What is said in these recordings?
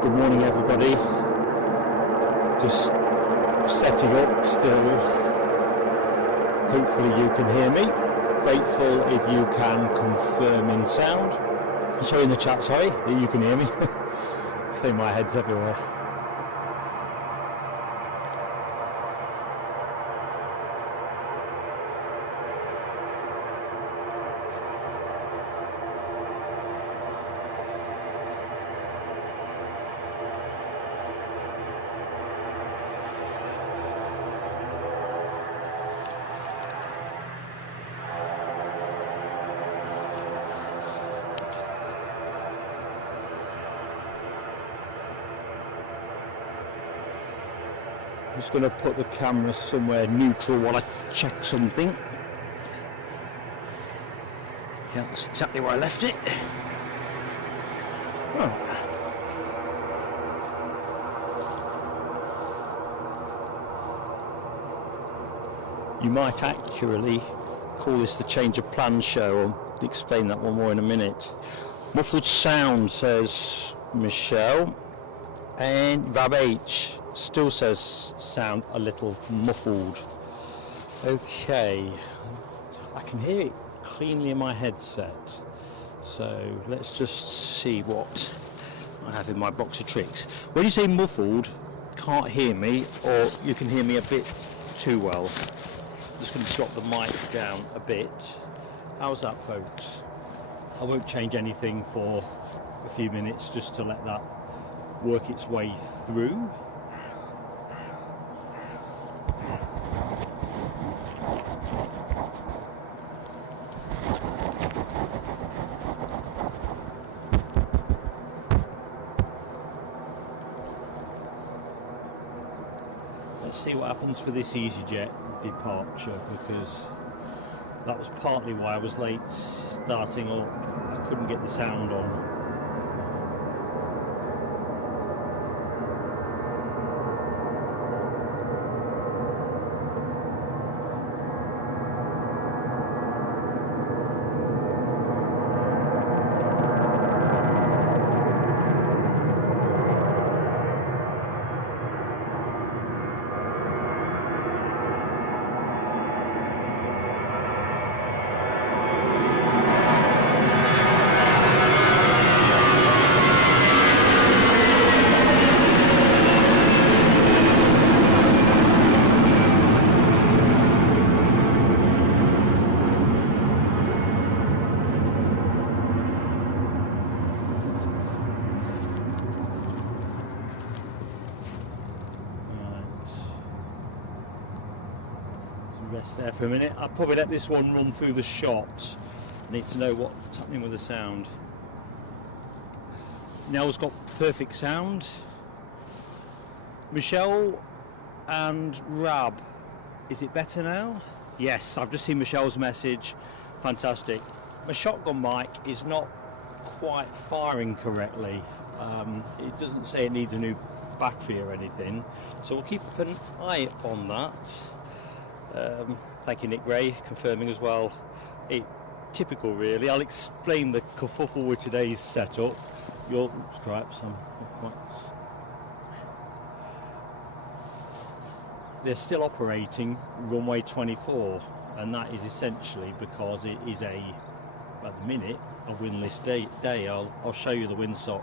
Good morning everybody, just setting up still. Hopefully you can hear me. Grateful if you can confirm in sound, sorry in the chat, sorry, that you can hear me. See my head's everywhere. I'm just going to put the camera somewhere neutral while I check something. Yeah, that's exactly where I left it. Oh. You might accurately call this the change of plan show. I'll explain that one more in a minute. Muffled sound, says Michelle, and Rab H still says sound a little muffled. Okay, I can hear it cleanly in my headset, so let's just see what I have in my box of tricks. When you say muffled, can't hear me, or you can hear me a bit too well. I'm just going to drop the mic down a bit. How's that, folks? I won't change anything for a few minutes just to let that work its way through. Let's see what happens with this EasyJet departure, because that was partly why I was late starting up. I couldn't get the sound on. Rest there for a minute. I'll probably let this one run through the shot. I need to know what's happening with the sound. Nell's got perfect sound. Michelle and Rab, is it better now? Yes, I've just seen Michelle's message. Fantastic. My shotgun mic is not quite firing correctly. It doesn't say it needs a new battery or anything, so we'll keep an eye on that. Thank you, Nick Ray, confirming as well. Typical, really. I'll explain the kerfuffle with today's setup. Your stripes, they're still operating runway 24, and that is essentially because it is at the minute, a windless day. I'll show you the windsock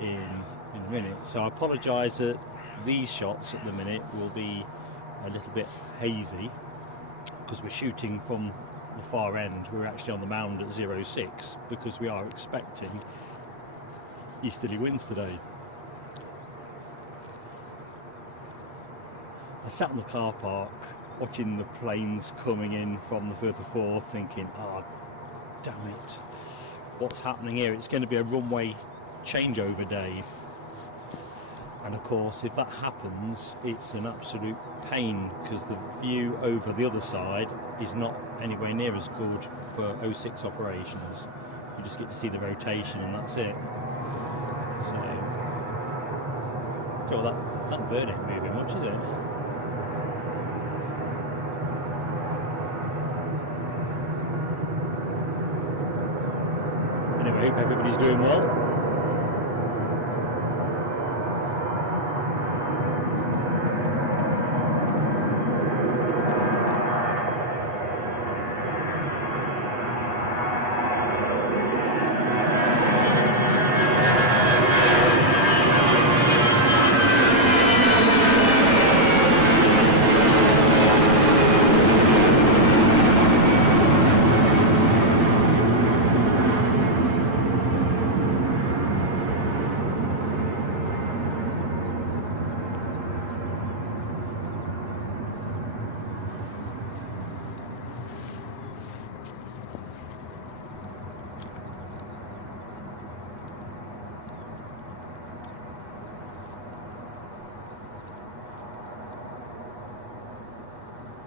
in a minute. So I apologise that these shots at the minute will be a little bit hazy because we're shooting from the far end. We're actually on the mound at 06 because we are expecting easterly winds today. I sat in the car park watching the planes coming in from the further forth, thinking, oh damn it, what's happening here? It's going to be a runway changeover day. And of course, if that happens, it's an absolute pain because the view over the other side is not anywhere near as good for 06 operations. You just get to see the rotation and that's it. So, that bird ain't moving much, is it? Anyway, hope everybody's doing well.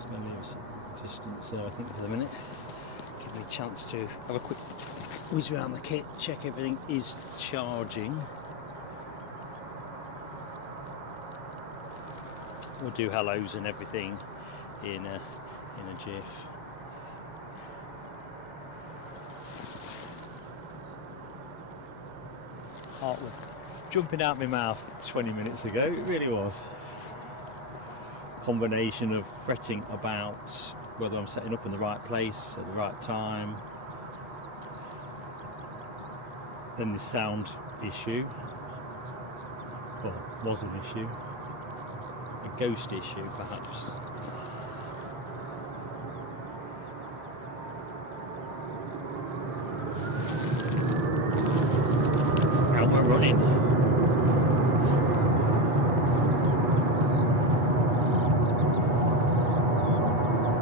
going to leave some distance there, I think, for the minute. Give me a chance to have a quick whiz around the kit, check everything is charging. We'll do hellos and everything in a jiff. Heart was jumping out my mouth 20 minutes ago, it really was. Combination of fretting about whether I'm setting up in the right place at the right time, then this sound issue, well, was an issue, a ghost issue perhaps. How am I running?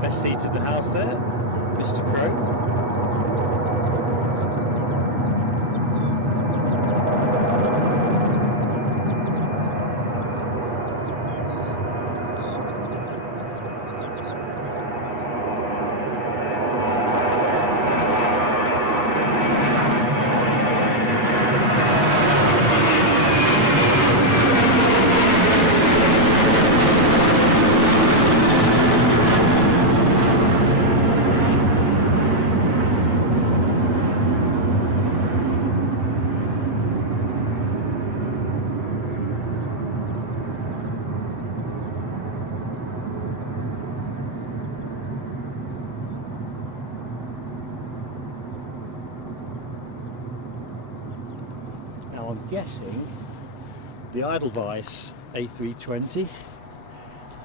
Best seat of the house there, Mr. Crow. Now I'm guessing the Edelweiss A320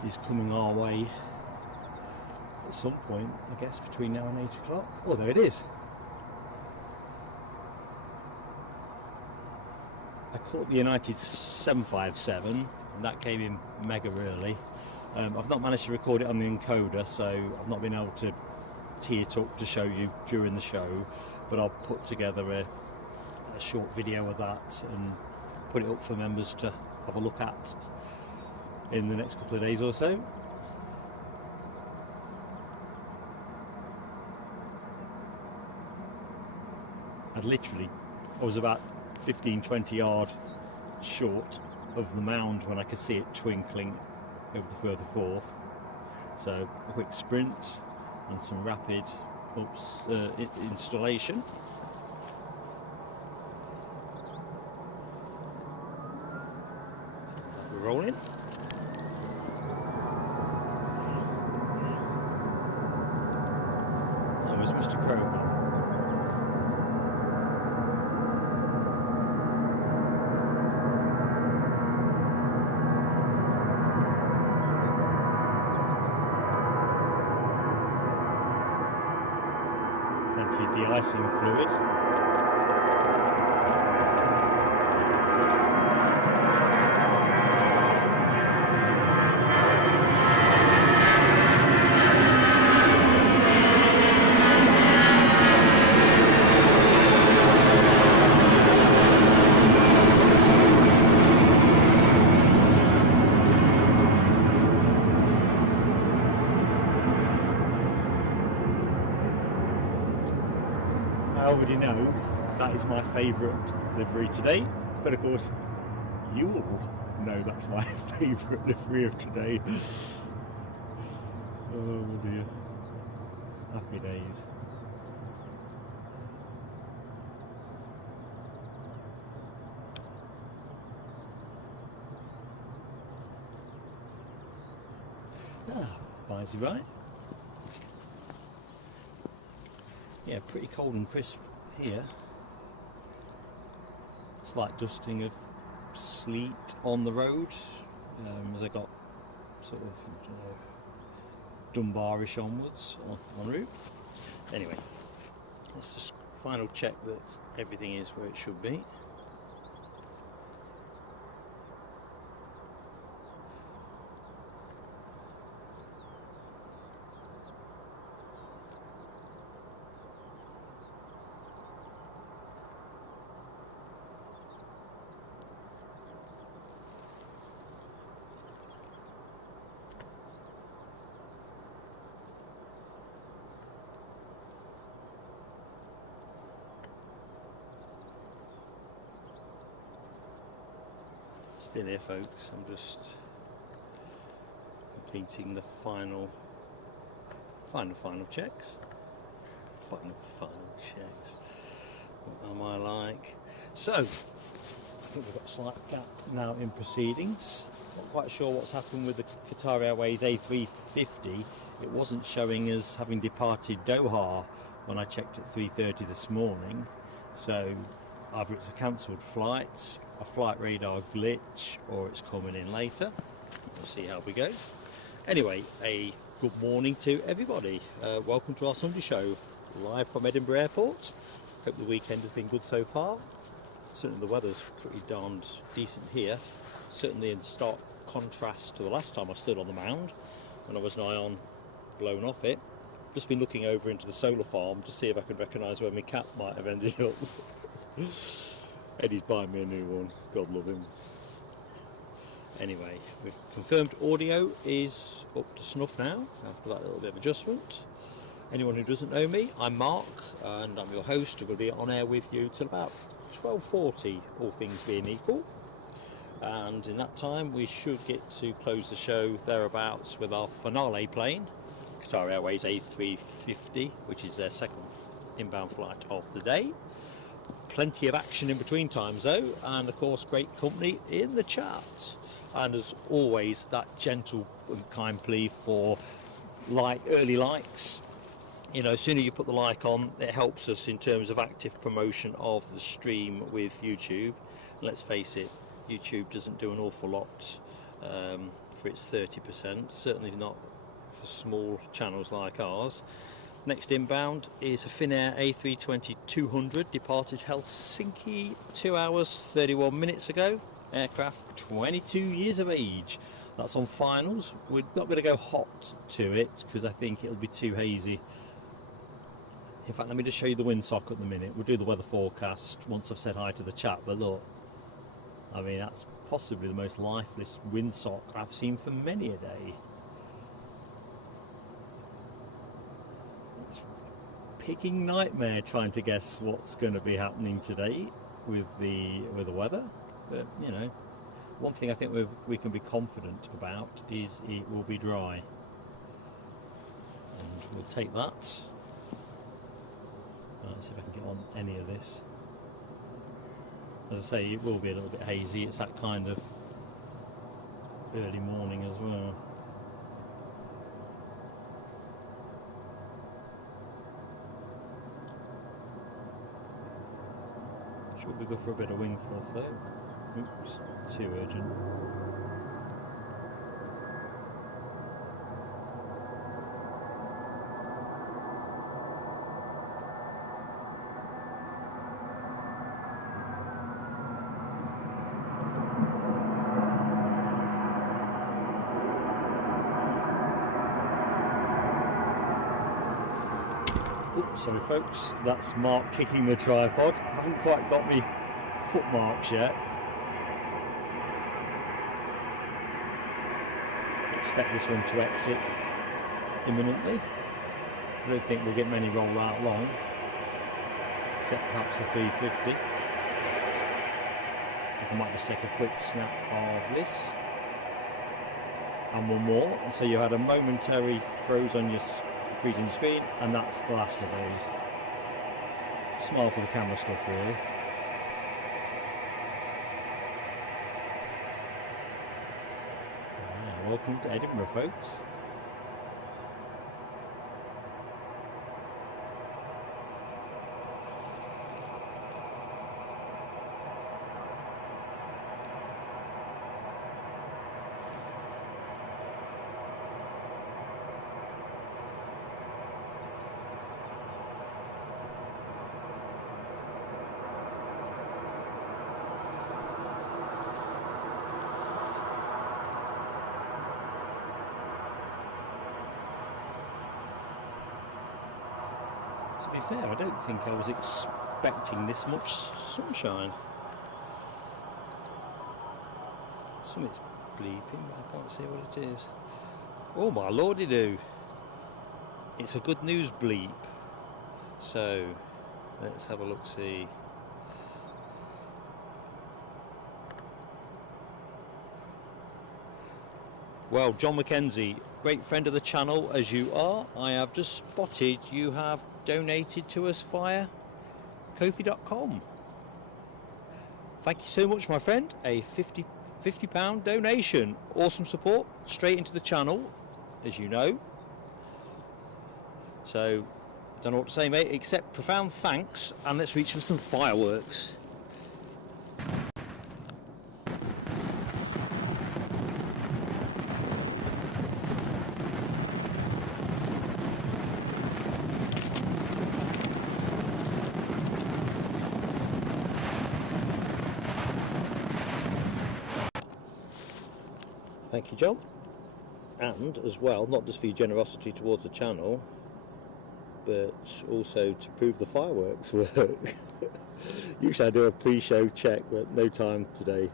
is coming our way at some point, I guess between now and 8 o'clock. Oh, there it is. I caught the United 757 and that came in mega early. I've not managed to record it on the encoder, so I've not been able to tee it up to show you during the show, but I'll put together a short video of that and put it up for members to have a look at in the next couple of days or so. I was about 15-20 yards short of the mound when I could see it twinkling over the further forth. So a quick sprint and some rapid installation. Sounds like we're rolling. That was Mr. Crow. De-icing fluid. I already know that is my favourite livery today, but of course you all know that's my favourite livery of today. Oh dear, happy days. By the right. Yeah, pretty cold and crisp here. Slight dusting of sleet on the road as I got sort of Dunbarish onwards en route. Anyway, let's just final check that everything is where it should be. Still here, folks. I'm just completing the final checks. Final checks. What am I like? So, I think we've got a slight gap now in proceedings. Not quite sure what's happened with the Qatar Airways A350. It wasn't showing as having departed Doha when I checked at 3:30 this morning. So either it's a cancelled flight, a flight radar glitch, or it's coming in later. We'll see how we go. Anyway, a good morning to everybody. Welcome to our Sunday show, live from Edinburgh Airport. Hope the weekend has been good so far. Certainly the weather's pretty darned decent here. Certainly in stark contrast to the last time I stood on the mound, when I was nigh on blown off it. Just been looking over into the solar farm to see if I could recognise where my cap might have ended up. Eddie's buying me a new one, God love him. Anyway, we've confirmed audio is up to snuff now, after that little bit of adjustment. Anyone who doesn't know me, I'm Mark, and I'm your host. I'm going to be on air with you till about 12:40, all things being equal. And in that time we should get to close the show thereabouts with our finale plane, Qatar Airways A350, which is their second inbound flight of the day. Plenty of action in between times though, and of course great company in the chat. And as always, that gentle and kind plea for early likes. You know, sooner you put the like on, it helps us in terms of active promotion of the stream with YouTube. Let's face it, YouTube doesn't do an awful lot for its 30%, certainly not for small channels like ours. Next inbound is a Finnair A320-200, departed Helsinki 2 hours 31 minutes ago. Aircraft 22 years of age. That's on finals. We're not going to go hot to it because I think it'll be too hazy. In fact, let me just show you the windsock at the minute. We'll do the weather forecast once I've said hi to the chat, but look, I mean, that's possibly the most lifeless windsock I've seen for many a day. It's a picking nightmare trying to guess what's going to be happening today with the weather. But, you know, one thing I think we can be confident about is it will be dry. And we'll take that. Let's see if I can get on any of this. As I say, it will be a little bit hazy. It's that kind of early morning as well. Should we go for a bit of wing fluff though? Oops, too urgent. Sorry folks, that's Mark kicking the tripod. I haven't quite got me foot marks yet. Expect this one to exit imminently. I don't think we'll get many roll out long, except perhaps the 350. I think I might just take a quick snap of this. And one more. So you had a momentary freezing your screen, and that's the last of those. Smile for the camera stuff, really. Yeah, welcome to Edinburgh, folks. To be fair, I don't think I was expecting this much sunshine. Something's bleeping, but I can't see what it is. Oh my lordy-do! It's a good news bleep. So, let's have a look-see. Well, John McKenzie, great friend of the channel as you are, I have just spotted you have donated to us via Ko-fi.com. Thank you so much, my friend. A £50 donation. Awesome support, straight into the channel, as you know. So, don't know what to say, mate, except profound thanks, and let's reach for some fireworks. Thank you, John. And as well, not just for your generosity towards the channel, but also to prove the fireworks work. Usually I do a pre-show check, but no time today.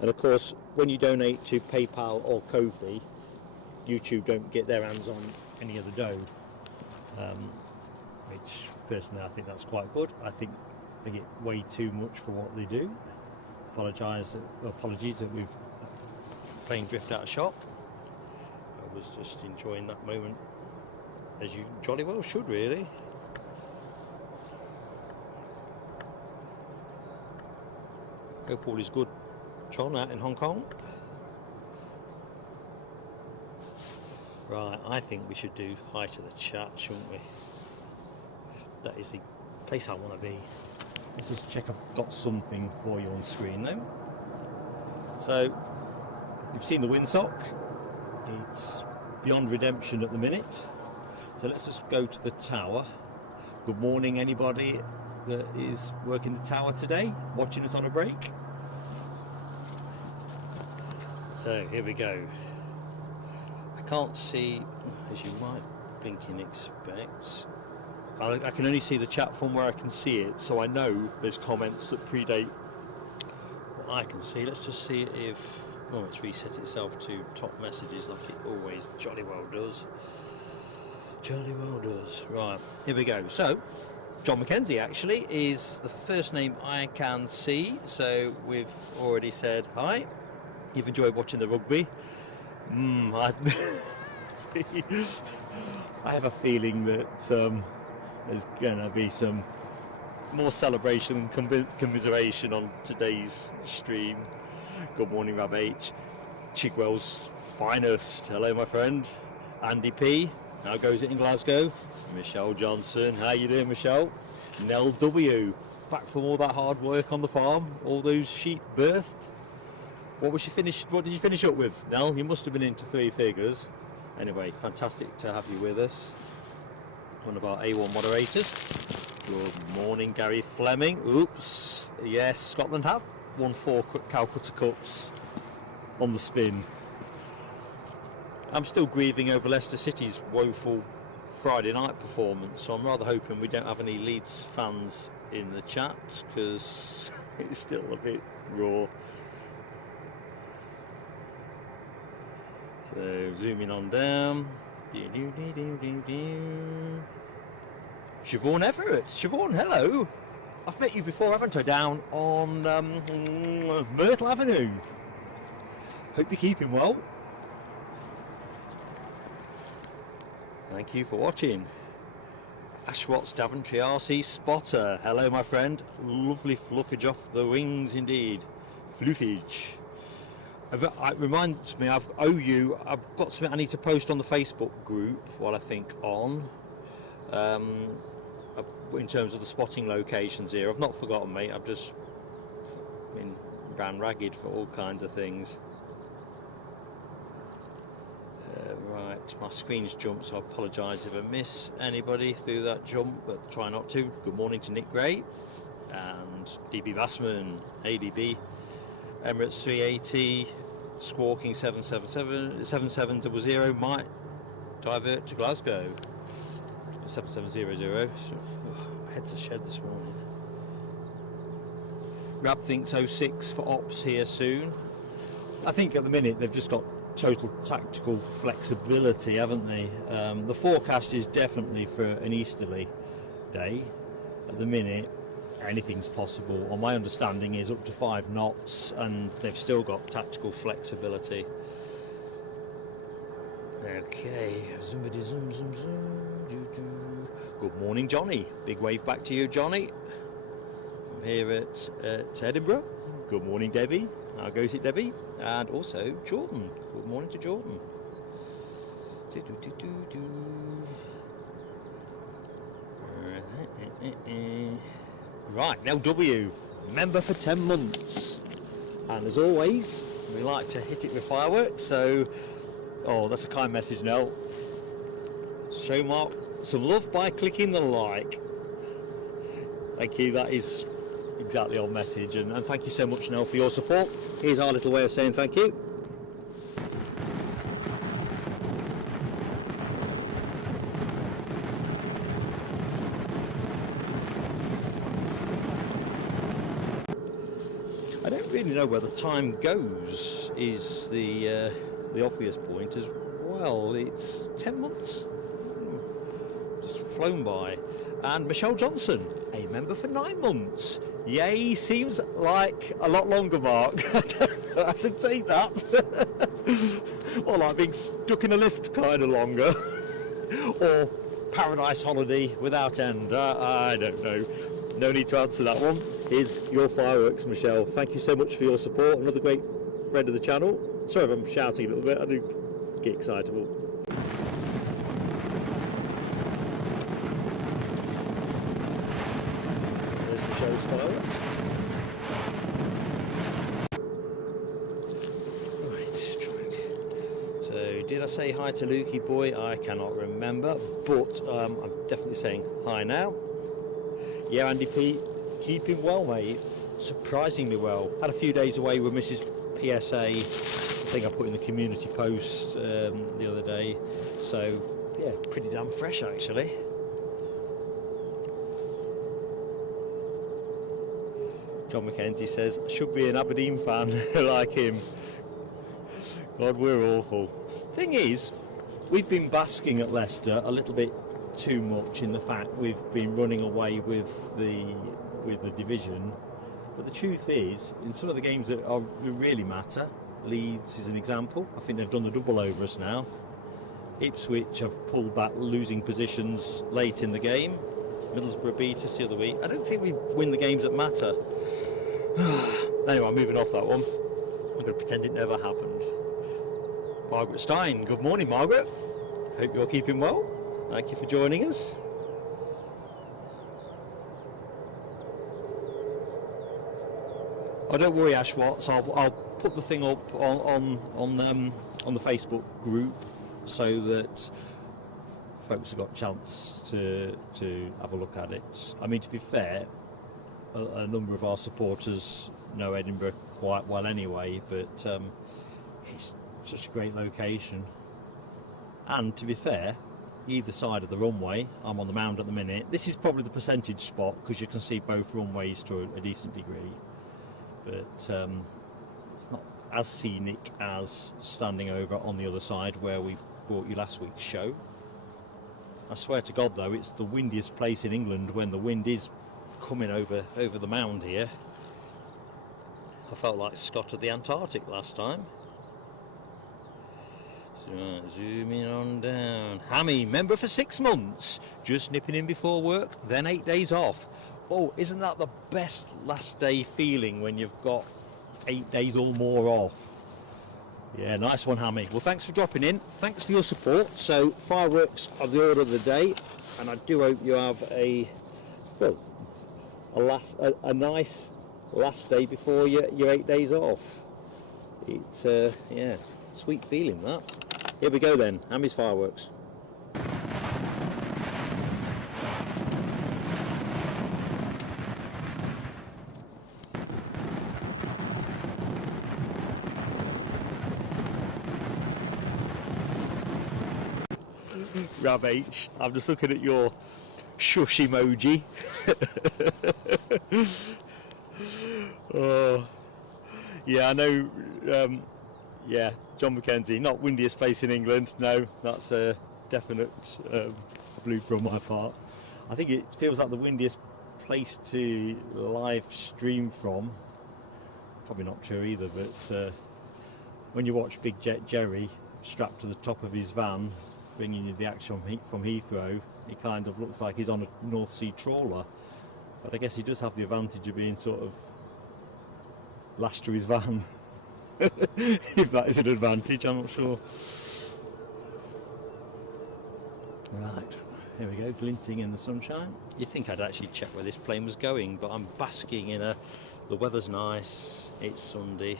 And of course, when you donate to PayPal or Ko-fi, YouTube don't get their hands on any of the dough, which personally I think that's quite good. I think they get way too much for what they do. Apologies that we've plane drift out of shop. I was just enjoying that moment, as you jolly well should, really. Hope all is good, John, out in Hong Kong. Right, I think we should do hi to the chat, shouldn't we? That is the place I want to be. Let's just check I've got something for you on screen though. So, you've seen the windsock. It's beyond redemption at the minute. So let's just go to the tower. Good morning, anybody that is working the tower today, watching us on a break. So here we go. I can't see, as you might blinking expect. I can only see the chat from where I can see it, so I know there's comments that predate what I can see. Let's just see if, oh, it's reset itself to top messages like it always jolly well does. Jolly well does. Right, here we go. So, John McKenzie actually is the first name I can see, so we've already said hi. You've enjoyed watching the rugby. I have a feeling that there's going to be some more celebration and commiseration on today's stream. Good morning, Rab H. Chigwell's finest. Hello, my friend. Andy P. How goes it in Glasgow? Michelle Johnson. How you doing, Michelle? Nell W. Back from all that hard work on the farm. All those sheep birthed. What did you finish up with, Nell? You must have been into 3 figures. Anyway, fantastic to have you with us. One of our A1 moderators. Good morning, Gary Fleming. Oops. Yes, Scotland have won 4 Calcutta Cups on the spin. I'm still grieving over Leicester City's woeful Friday night performance, so I'm rather hoping we don't have any Leeds fans in the chat, because it's still a bit raw. So zooming on down. Siobhan Everett. Siobhan, hello. I've met you before, haven't I? Down on Myrtle Avenue. Hope you're keeping well. Thank you for watching. Ashwatts Daventry RC Spotter. Hello, my friend. Lovely fluffage off the wings indeed. Fluffage. It reminds me, I've got something I need to post on the Facebook group while I think on. In terms of the spotting locations here. I've not forgotten, mate. I've just been ran ragged for all kinds of things. Right, my screen's jumped, so I apologise if I miss anybody through that jump, but try not to. Good morning to Nick Gray and DB Bassman, ABB, Emirates 380, Squawking 7700 might divert to Glasgow. 7700. So, head's a shed this morning. Rab thinks 06 for ops here soon. I think at the minute they've just got total tactical flexibility, haven't they? The forecast is definitely for an easterly day. At the minute, anything's possible. Or my understanding is up to 5 knots, and they've still got tactical flexibility. Okay, zoomity zoom zoom zoom. Doo -doo. Good morning, Johnny. Big wave back to you, Johnny, from here at Edinburgh. Good morning, Debbie. How goes it, Debbie? And also Jordan. Good morning to Jordan. Doo -doo -doo -doo -doo. Right, LW, member for 10 months. And as always, we like to hit it with fireworks, so, oh, that's a kind message, Nell. Show Mark some love by clicking the like. Thank you, that is exactly our message, and thank you so much, Nell, for your support. Here's our little way of saying thank you. I don't really know where the time goes, is the obvious point as well. It's 10 months, just flown by. And Michelle Johnson, a member for 9 months. Yay, seems like a lot longer, Mark. I had to take that. Or like being stuck in a lift kind of longer. Or paradise holiday without end. I don't know. No need to answer that one. Here's your fireworks, Michelle. Thank you so much for your support. Another great friend of the channel. Sorry if I'm shouting a little bit. I do get excitable. There's Michelle's fireworks. Right, so did I say hi to Lukey boy? I cannot remember, but I'm definitely saying hi now. Yeah, Andy P, keeping well, mate. Surprisingly well. Had a few days away with Mrs. PSA. I think I put in the community post the other day. So, yeah, pretty damn fresh, actually. John McKenzie says, should be an Aberdeen fan like him. God, we're awful. Thing is, we've been basking at Leicester a little bit too much in the fact we've been running away with the division, but the truth is, in some of the games that really matter, Leeds is an example. I think they've done the double over us now. Ipswich have pulled back losing positions late in the game. Middlesbrough beat us the other week. I don't think we win the games that matter. Anyway, moving off that one, I'm going to pretend it never happened. Margaret Stein, good morning, Margaret. Hope you're keeping well. Thank you for joining us. Oh, don't worry, Ash Watts. I'll put the thing up on the Facebook group so that folks have got a chance to have a look at it. I mean, to be fair, a number of our supporters know Edinburgh quite well anyway, but it's such a great location. And to be fair, either side of the runway, I'm on the mound at the minute. This is probably the percentage spot because you can see both runways to a decent degree, but it's not as scenic as standing over on the other side where we brought you last week's show. I swear to God though, it's the windiest place in England when the wind is coming over the mound here. I felt like Scott at the Antarctic last time. So, zooming on down. Hammy, member for 6 months, just nipping in before work, then 8 days off. Oh, isn't that the best last day feeling when you've got 8 days or more off? Yeah, nice one, Hammy. Well, thanks for dropping in. Thanks for your support. So, fireworks are the order of the day, and I do hope you have a nice last day before your 8 days off. It's yeah, sweet feeling that. Here we go then. Hammy's fireworks. Rab H, I'm just looking at your shush emoji. Oh, yeah, I know. Yeah, John McKenzie, not windiest place in England. No, that's a definite blooper on my part. I think it feels like the windiest place to live stream from. Probably not true either, but when you watch Bizjet Jerry strapped to the top of his van bringing you the action from Heathrow, he kind of looks like he's on a North Sea trawler. But I guess he does have the advantage of being sort of lashed to his van. If that is an advantage, I'm not sure. Right, here we go, glinting in the sunshine. You'd think I'd actually check where this plane was going, but I'm basking in the weather's nice, it's Sunday.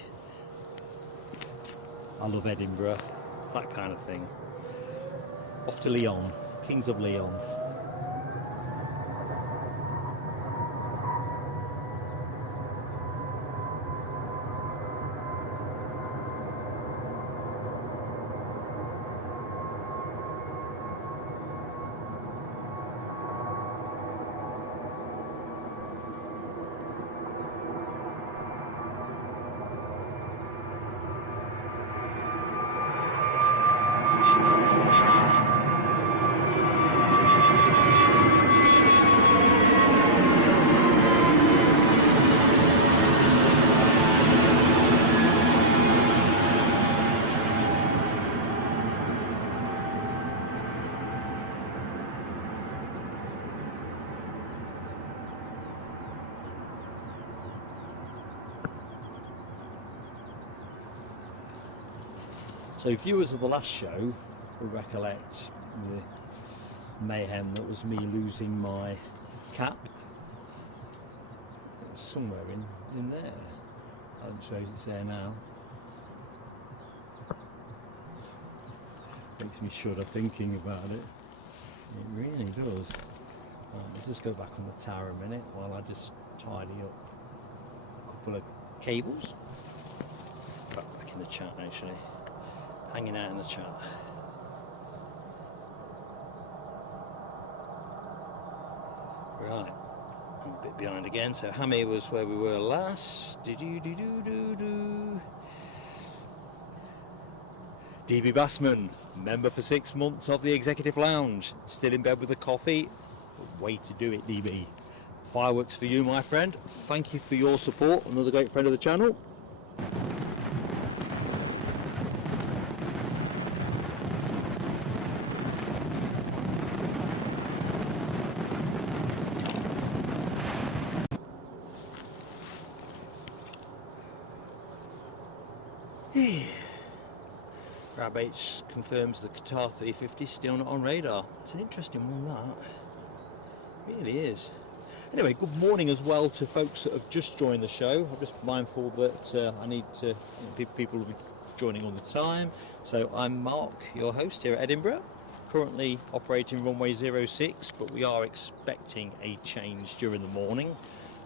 I love Edinburgh, that kind of thing. Off to Lyon, Kings of Leon. So viewers of the last show will recollect the mayhem that was me losing my cap. It was somewhere in there. I don't suppose it's there now. Makes me shudder thinking about it. It really does. Right, let's just go back on the tower a minute while I just tidy up a couple of cables. Back in the chat actually. Hanging out in the chat. Right, I'm a bit behind again. So Hammy was where we were last. DB Bassman, member for 6 months of the Executive Lounge. Still in bed with a coffee. Way to do it, DB. Fireworks for you, my friend. Thank you for your support. Another great friend of the channel. Grab H confirms the Qatar A350 still not on radar. It's an interesting one, that. It really is. Anyway, good morning as well to folks that have just joined the show. I'm just mindful that I need to, people will be joining all the time. So I'm Mark, your host here at Edinburgh, currently operating runway 06, but we are expecting a change during the morning.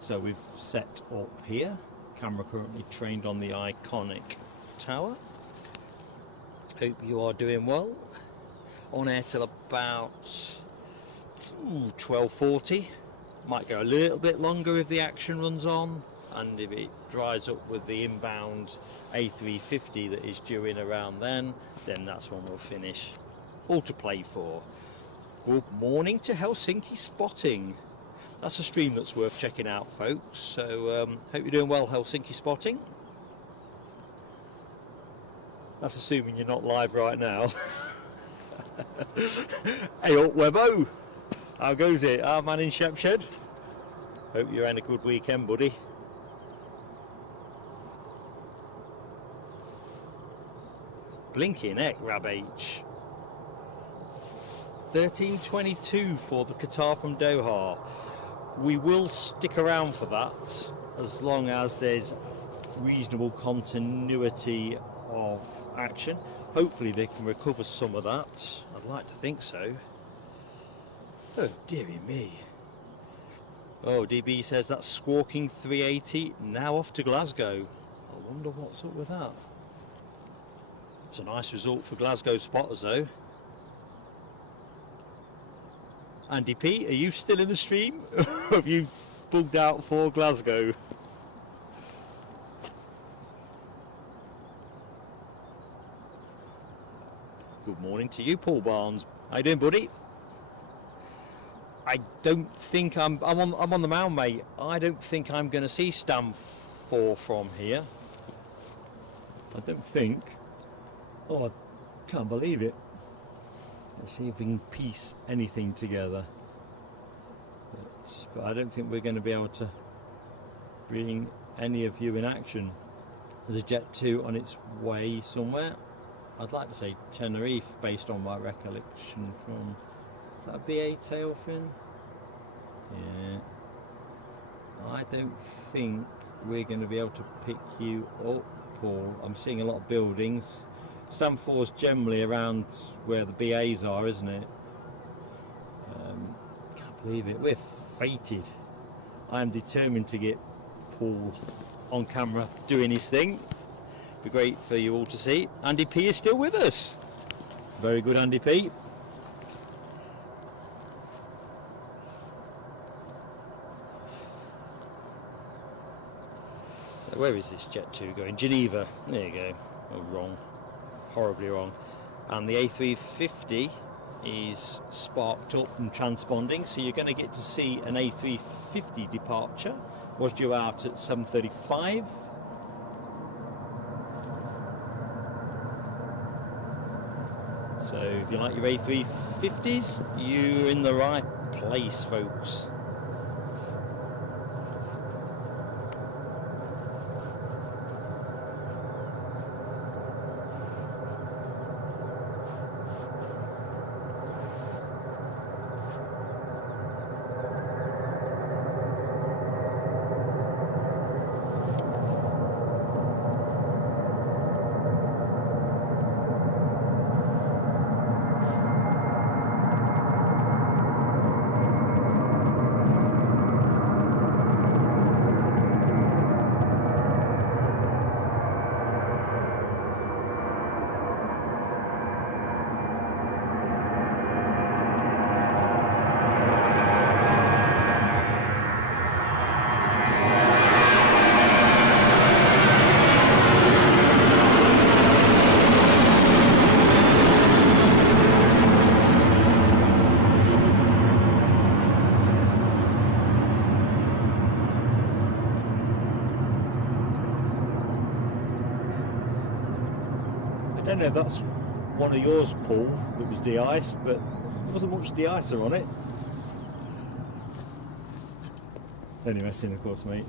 So we've set up here, camera currently trained on the iconic tower. Hope you are doing well. On air till about 12:40. Might go a little bit longer if the action runs on, and if it dries up with the inbound A350 that is due in around then that's when we'll finish. All to play for. Good morning to Helsinki Spotting. That's a stream that's worth checking out, folks. So hope you're doing well, Helsinki Spotting. That's assuming you're not live right now. Hey up, Webbo. How goes it? Our man in Shepshed. Hope you're having a good weekend, buddy. Blinking heck, Rab H. 13:22 for the Qatar from Doha. We will stick around for that as long as there's reasonable continuity of action. Hopefully they can recover some of that. I'd like to think so. Oh dearie me. Oh, DB says that's squawking 380 now off to Glasgow. I wonder what's up with that. It's a nice result for Glasgow spotters though. Andy P, are you still in the stream? Have you bugged out for Glasgow? Good morning to you, Paul Barnes. How you doing, buddy? I don't think I'm on the mound, mate. I don't think I'm going to see stand 4 from here. I don't think. Oh, I can't believe it. Let's see if we can piece anything together. But I don't think we're going to be able to bring any of you in action. There's a Jet 2 on its way somewhere. I'd like to say Tenerife, based on my recollection from... Is that a BA tail fin? Yeah. I don't think we're going to be able to pick you up, Paul. I'm seeing a lot of buildings. Stand 4's generally around where the BAs are, isn't it? Can't believe it. We're fated. I am determined to get Paul on camera doing his thing. Be great for you all to see. Andy P is still with us. Very good, Andy P. So where is this Jet 2 going? Geneva. There you go. Oh, wrong. Horribly wrong. And the A350 is sparked up and transponding, so you're going to get to see an A350 departure. Was due out at 7:35. So if you like your A350s, you're in the right place, folks. I don't know if that's one of yours, Paul, that was de-iced, but there wasn't much de-icer on it. Only messing, of course, mate.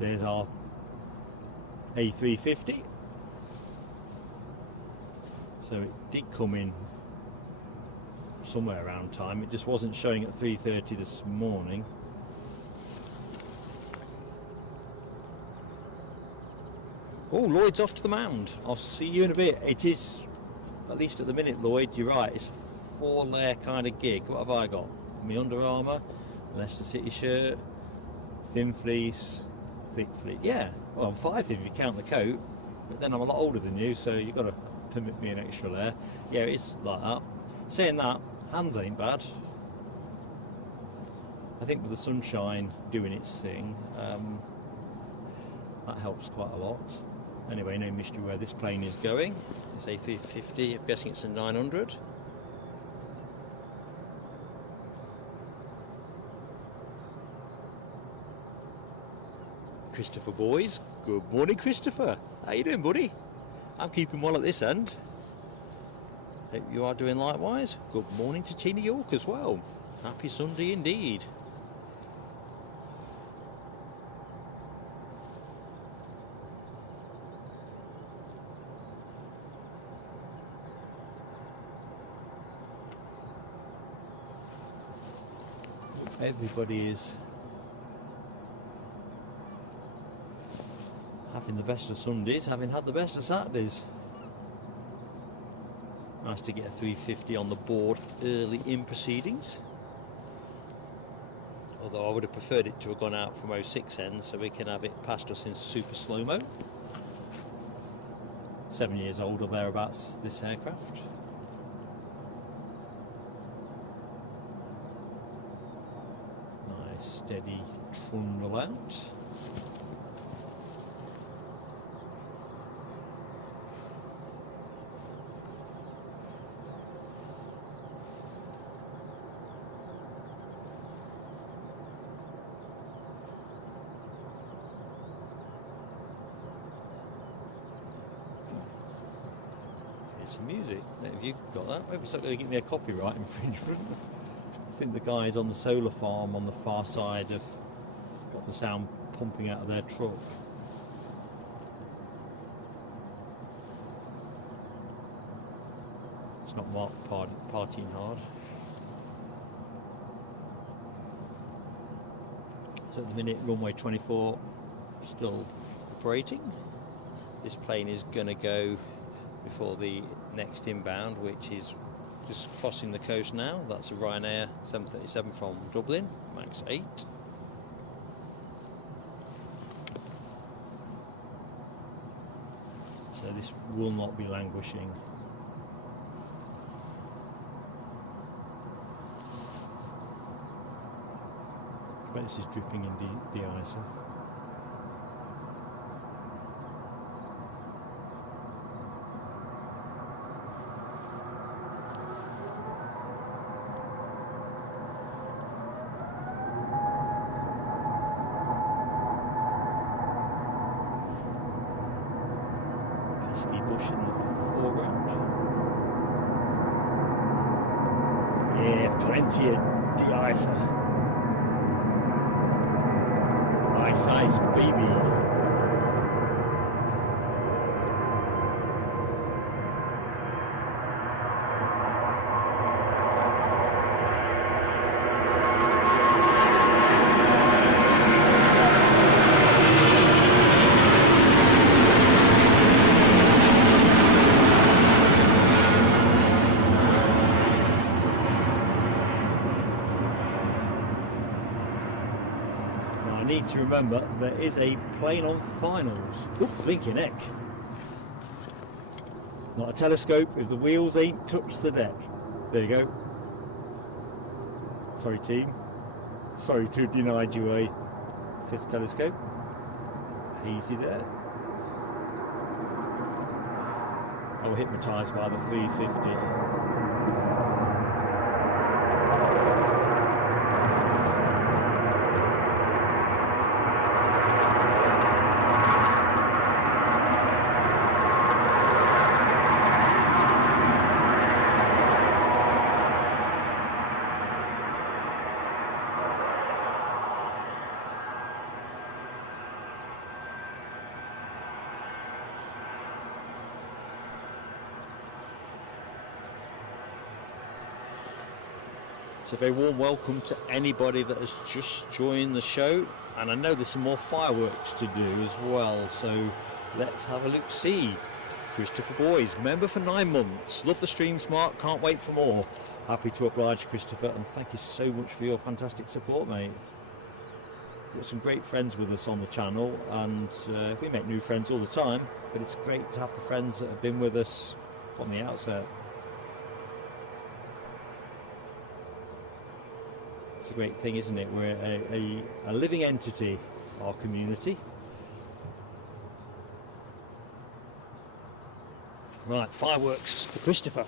There's our A350. So it did come in somewhere around time. It just wasn't showing at 3:30 this morning. Oh, Lloyd's off to the mound. I'll see you in a bit. It is, at least at the minute, Lloyd, you're right, it's a 4-layer kind of gig. What have I got? My Under Armour, Leicester City shirt, thin fleece, thick fleece. Yeah, well, I'm 5 if you count the coat, but then I'm a lot older than you, so you've got to permit me an extra layer. Yeah, it's like that. Saying that, hands ain't bad. I think with the sunshine doing its thing, that helps quite a lot. Anyway, no mystery where this plane is going. It's A350, I'm guessing it's a 900. Christopher Boys, good morning Christopher. How you doing, buddy? I'm keeping well at this end. Hope you are doing likewise. Good morning to Tina York as well. Happy Sunday indeed. Everybody is having the best of Sundays, having had the best of Saturdays. Nice to get a 350 on the board early in proceedings. Although I would have preferred it to have gone out from 06 end so we can have it past us in super slow-mo. 7 years old or thereabouts, this aircraft. Steady trundle out. some music. Have you got that? Hope it's not going to give me a copyright infringement. I think the guys on the solar farm on the far side have got the sound pumping out of their truck. It's not marked partying hard. So at the minute, runway 24 still operating. This plane is going to go before the next inbound, which is just crossing the coast now. That's a Ryanair 737 from Dublin, max 8. So this will not be languishing. I bet this is dripping in de-icer. Pesky bush in the foreground. Yeah, plenty of de-icer. Ice, baby. To remember, there is a plane on finals. Oop, blinking neck. Not a telescope if the wheels ain't touched the deck. There you go. Sorry team. Sorry to have denied you a 5th telescope. Easy there. I was hypnotised by the 350. So a very warm welcome to anybody that has just joined the show, and I know there's some more fireworks to do as well, so let's have a look. See, Christopher Boys, member for 9 months, love the stream, smart, can't wait for more. Happy to oblige, Christopher, and thank you so much for your fantastic support, mate. We've got some great friends with us on the channel, and we make new friends all the time, but it's great to have the friends that have been with us from the outset. It's a great thing, isn't it? We're a living entity, our community. Right, fireworks for Christopher.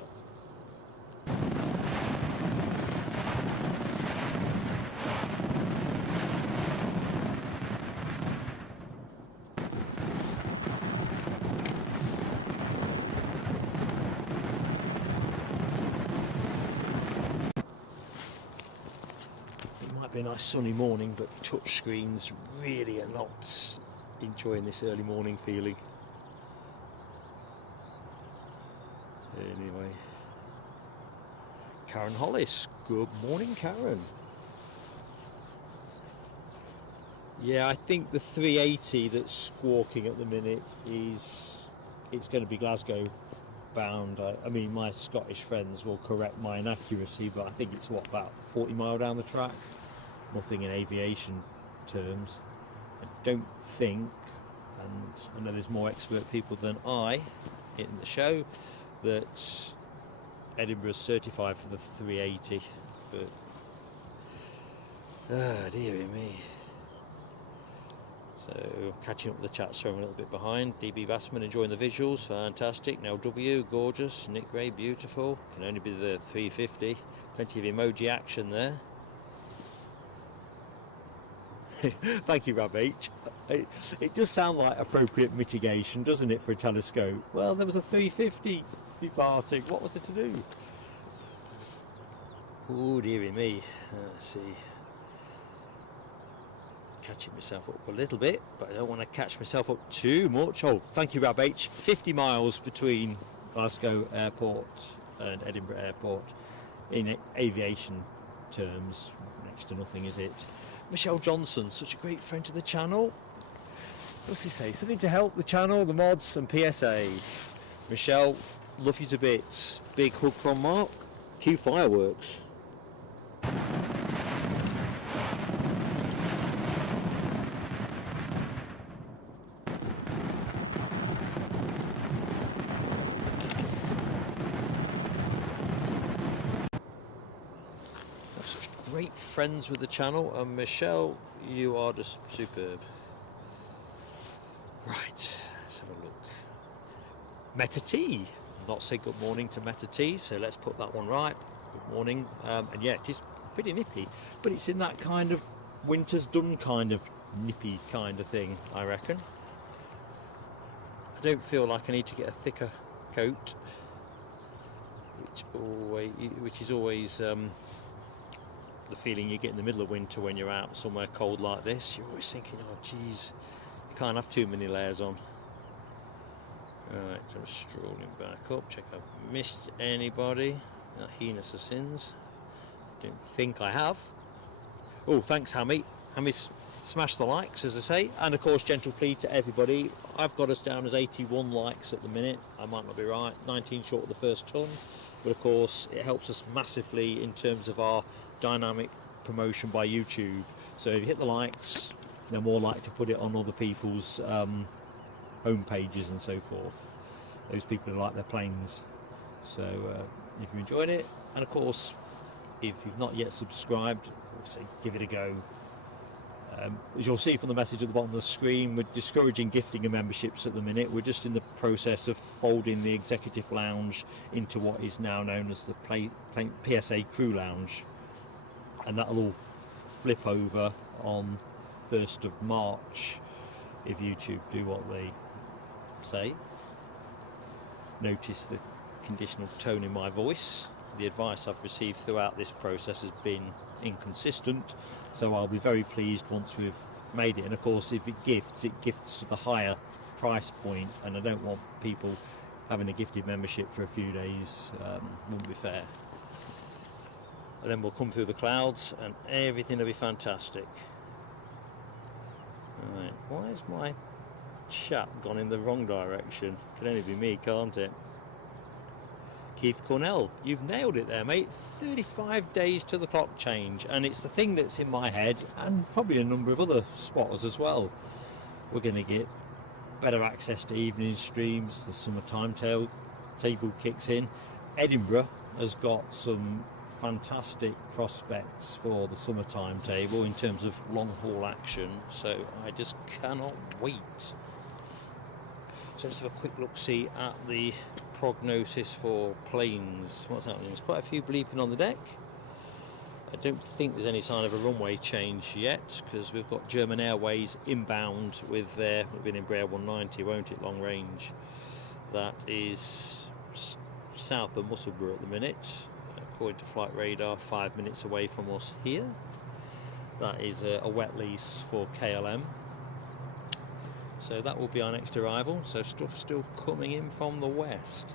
A nice sunny morning, but touch screens really are not enjoying this early morning feeling. Anyway, Karen Hollis, good morning, Karen. Yeah, I think the 380 that's squawking at the minute it's going to be Glasgow bound. I mean, my Scottish friends will correct my inaccuracy, but I think it's what, about 40 mile down the track. Nothing in aviation terms. I don't think, and I know there's more expert people than I in the show, that Edinburgh's certified for the 380, but dearie me. So catching up with the chat, so I'm a little bit behind. DB Bassman enjoying the visuals, fantastic. Now W, gorgeous. Nick Gray, beautiful. Can only be the 350. Plenty of emoji action there. Thank you, Rab H. It does sound like appropriate mitigation, doesn't it, for a telescope? Well, there was a 350 departing. What was it to do? Oh dearie me. Let's see. Catching myself up a little bit, but I don't want to catch myself up too much. Oh, thank you, Rab H. 50 miles between Glasgow Airport and Edinburgh Airport. In aviation terms, next to nothing, is it? Michelle Johnson, such a great friend to the channel. What's he say? Something to help the channel, the mods and PSA. Michelle, love you to bits. Big hug from Mark. Cue fireworks. Such great friends with the channel, and Michelle, you are just superb. Right, let's have a look. Meta T. Not say good morning to Meta T, so let's put that one right. Good morning. And yeah, it is pretty nippy, but it's in that kind of winter's done kind of nippy kind of thing, I reckon. I don't feel like I need to get a thicker coat, which is always the feeling you get in the middle of winter when you're out somewhere cold like this. You're always thinking, oh geez, you can't have too many layers on. Right, I'm strolling back up, check if I've missed anybody. That heinous of sins. Don't think I have. Oh, thanks Hammy. Hammy's smashed the likes, as I say, and of course gentle plea to everybody. I've got us down as 81 likes at the minute. I might not be right, 19 short of the first ton, but of course it helps us massively in terms of our dynamic promotion by YouTube. So if you hit the likes, they're more likely to put it on other people's home pages and so forth. Those people who like their planes. So if you enjoyed it, and of course if you've not yet subscribed, say give it a go. As you'll see from the message at the bottom of the screen, we're discouraging gifting and memberships at the minute. We're just in the process of folding the executive lounge into what is now known as the PSA crew lounge, and that'll all flip over on 1st of March if YouTube do what they say. Notice the conditional tone in my voice. The advice I've received throughout this process has been inconsistent, so I'll be very pleased once we've made it. And of course if it gifts to the higher price point, and I don't want people having a gifted membership for a few days. Wouldn't be fair. And then we'll come through the clouds and everything will be fantastic. Right, why has my chat gone in the wrong direction? Can only be me, can't it? Keith Cornell, you've nailed it there, mate. 35 days to the clock change, and it's the thing that's in my head, and probably a number of other spotters as well. We're going to get better access to evening streams. The summer timetable kicks in. Edinburgh has got some fantastic prospects for the summer timetable in terms of long haul action, so I just cannot wait. So let's have a quick look see at the prognosis for planes. What's happening? There's quite a few bleeping on the deck. I don't think there's any sign of a runway change yet, because we've got German Airways inbound with their Embraer 190, won't it, long range. That is south of Musselburgh at the minute, according to flight radar, 5 minutes away from us here. That is a wet lease for KLM. So that will be our next arrival. So stuff still coming in from the west.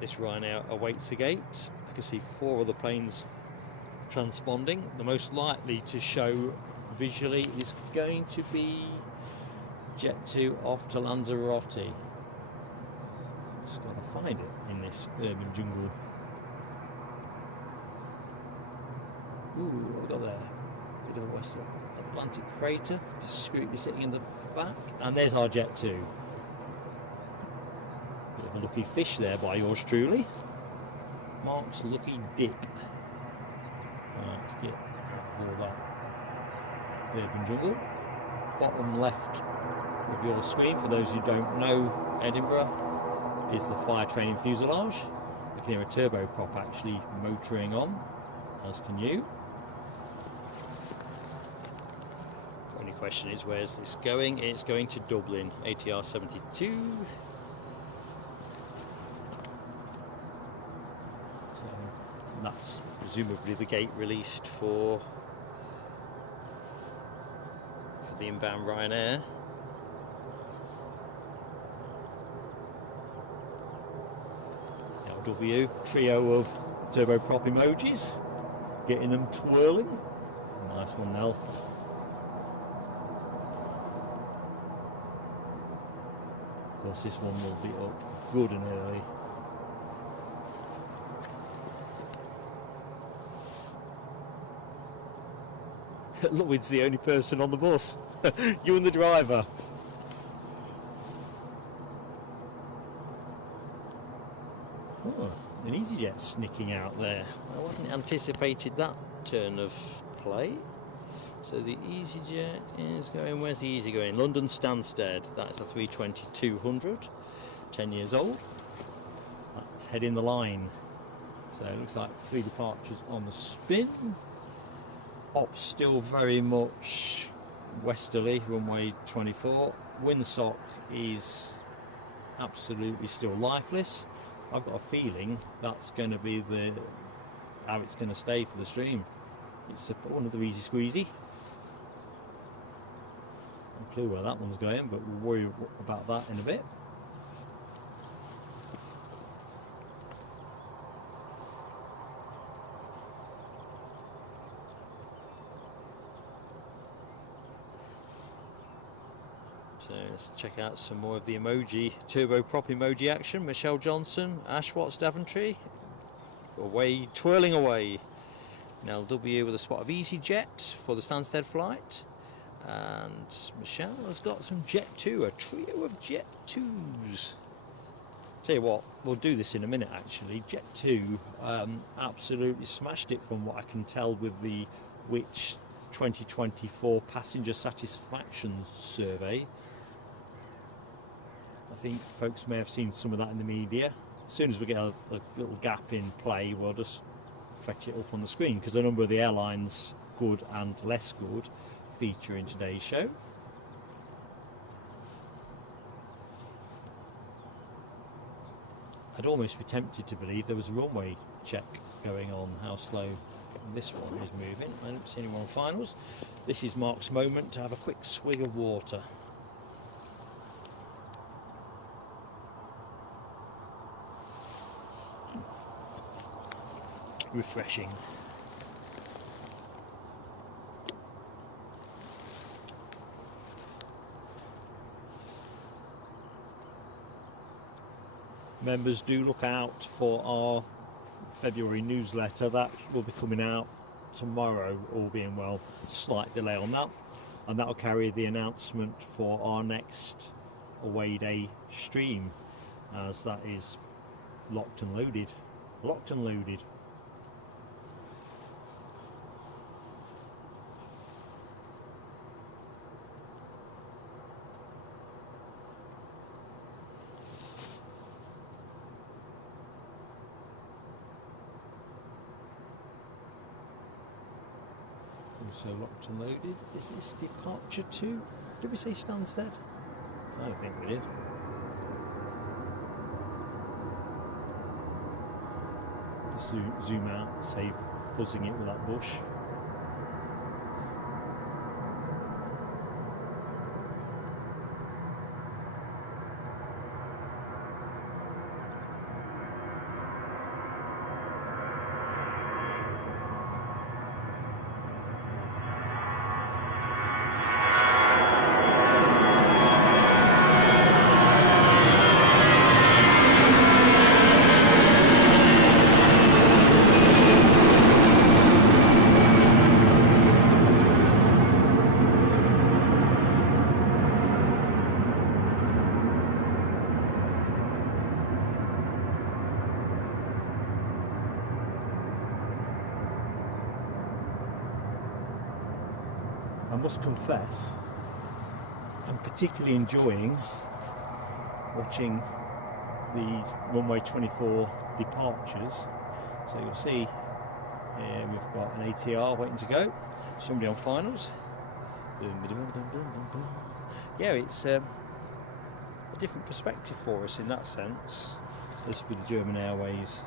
This Ryanair awaits a gate. I can see 4 other planes transponding. The most likely to show visually is going to be Jet 2 off to Lanzarote. Just got to find it in this urban jungle. Ooh, what have we got there? Bit of a West Atlantic freighter, discreetly sitting in the back, and there's our Jet 2. Bit of a lucky fish there by yours truly. Mark's lucky dip. Right, let's get all that urban jungle. Bottom left of your screen, for those who don't know Edinburgh, is the fire training fuselage. You can hear a turboprop actually motoring on, as can you. Question is, where's this going? It's going to Dublin, ATR 72. that's presumably the gate released for the inbound Ryanair. LW, trio of turboprop emojis, getting them twirling. Nice one, Nell. Of course, this one will be up good and early. Lloyd's the only person on the bus. You and the driver. Oh, an EasyJet sneaking out there. I hadn't anticipated that turn of play. So the EasyJet is going, where's the Easy going? London Stansted. That's a 320-200, 10 years old. That's heading the line. So it looks like 3 departures on the spin. Ops still very much westerly, runway 24. Windsock is absolutely still lifeless. I've got a feeling that's going to be how it's going to stay for the stream. It's another easy squeezy. No clue where that one's going, but we'll worry about that in a bit. So let's check out some more of the emoji, turboprop emoji action. Michelle Johnson, Ash Watts Daventry, away, twirling away. Now LW with a spot of EasyJet for the Stansted flight. And Michelle has got some Jet 2, a trio of Jet 2s. Tell you what, we'll do this in a minute actually. Jet 2 absolutely smashed it from what I can tell with the Which 2024 Passenger Satisfaction Survey. I think folks may have seen some of that in the media. As soon as we get a little gap in play, we'll just fetch it up on the screen, because a number of the airlines, good and less good, feature in today's show. I'd almost be tempted to believe there was a runway check going on, how slow this one is moving. I don't see anyone on finals. This is Mark's moment to have a quick swig of water. Refreshing. Members, do look out for our February newsletter. That will be coming out tomorrow, all being well. Slight delay on that, and that will carry the announcement for our next away day stream, as that is locked and loaded. Locked and loaded. Also locked and loaded. Is this departure 2? Did we say Stansted? I don't think we did. Just zoom out, save fuzzing it with that bush. I must confess, I'm particularly enjoying watching the runway 24 departures. So you'll see here we've got an ATR waiting to go, somebody on finals. Yeah, it's a different perspective for us in that sense. So this will be the German Airways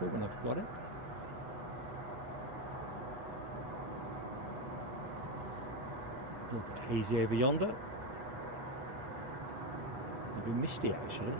arrival when I've got it. A little bit hazy over yonder. A bit misty actually.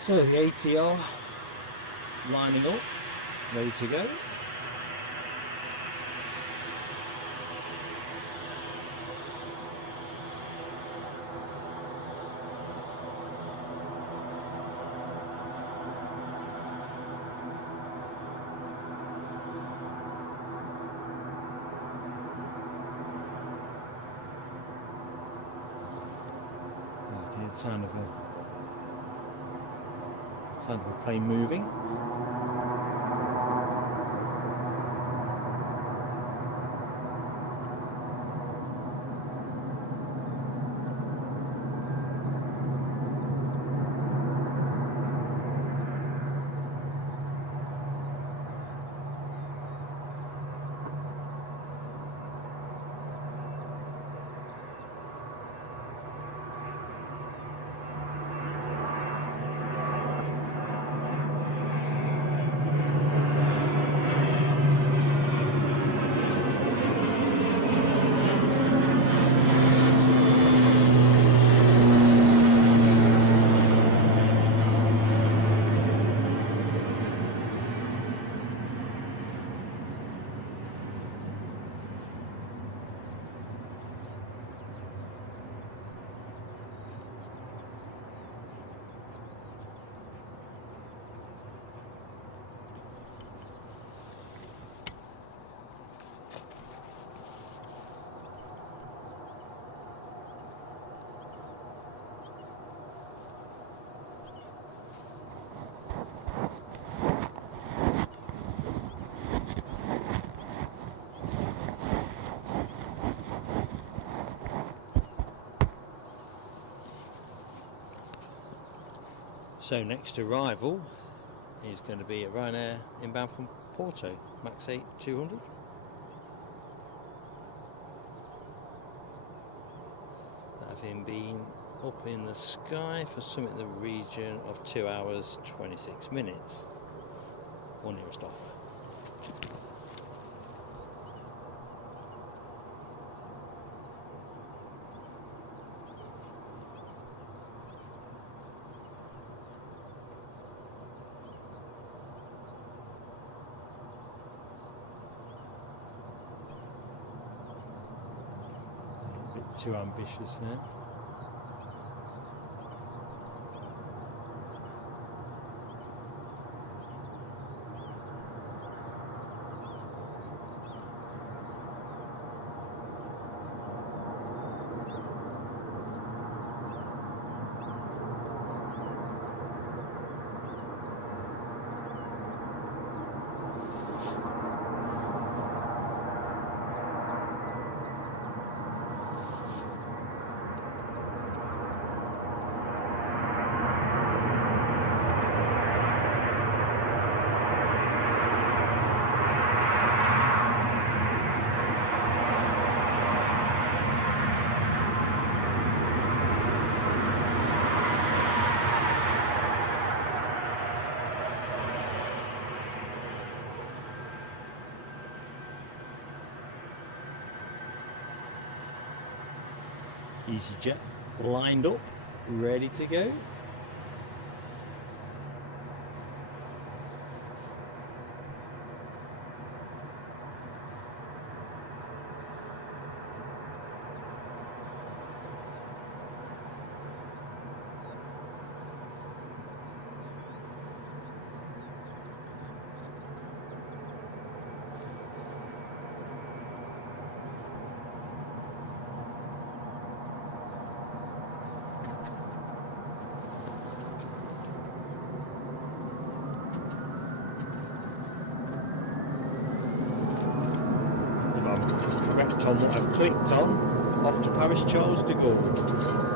So the ATR lining up, ready to go. I can hear the sound of a plane moving. So next arrival is going to be at Ryanair inbound from Porto, max 8 200. Having been up in the sky for something in the region of 2 hours 26 minutes, or nearest offer. Too ambitious now. EasyJet lined up, ready to go. clicked on what I've clicked on. Off to Paris Charles de Gaulle.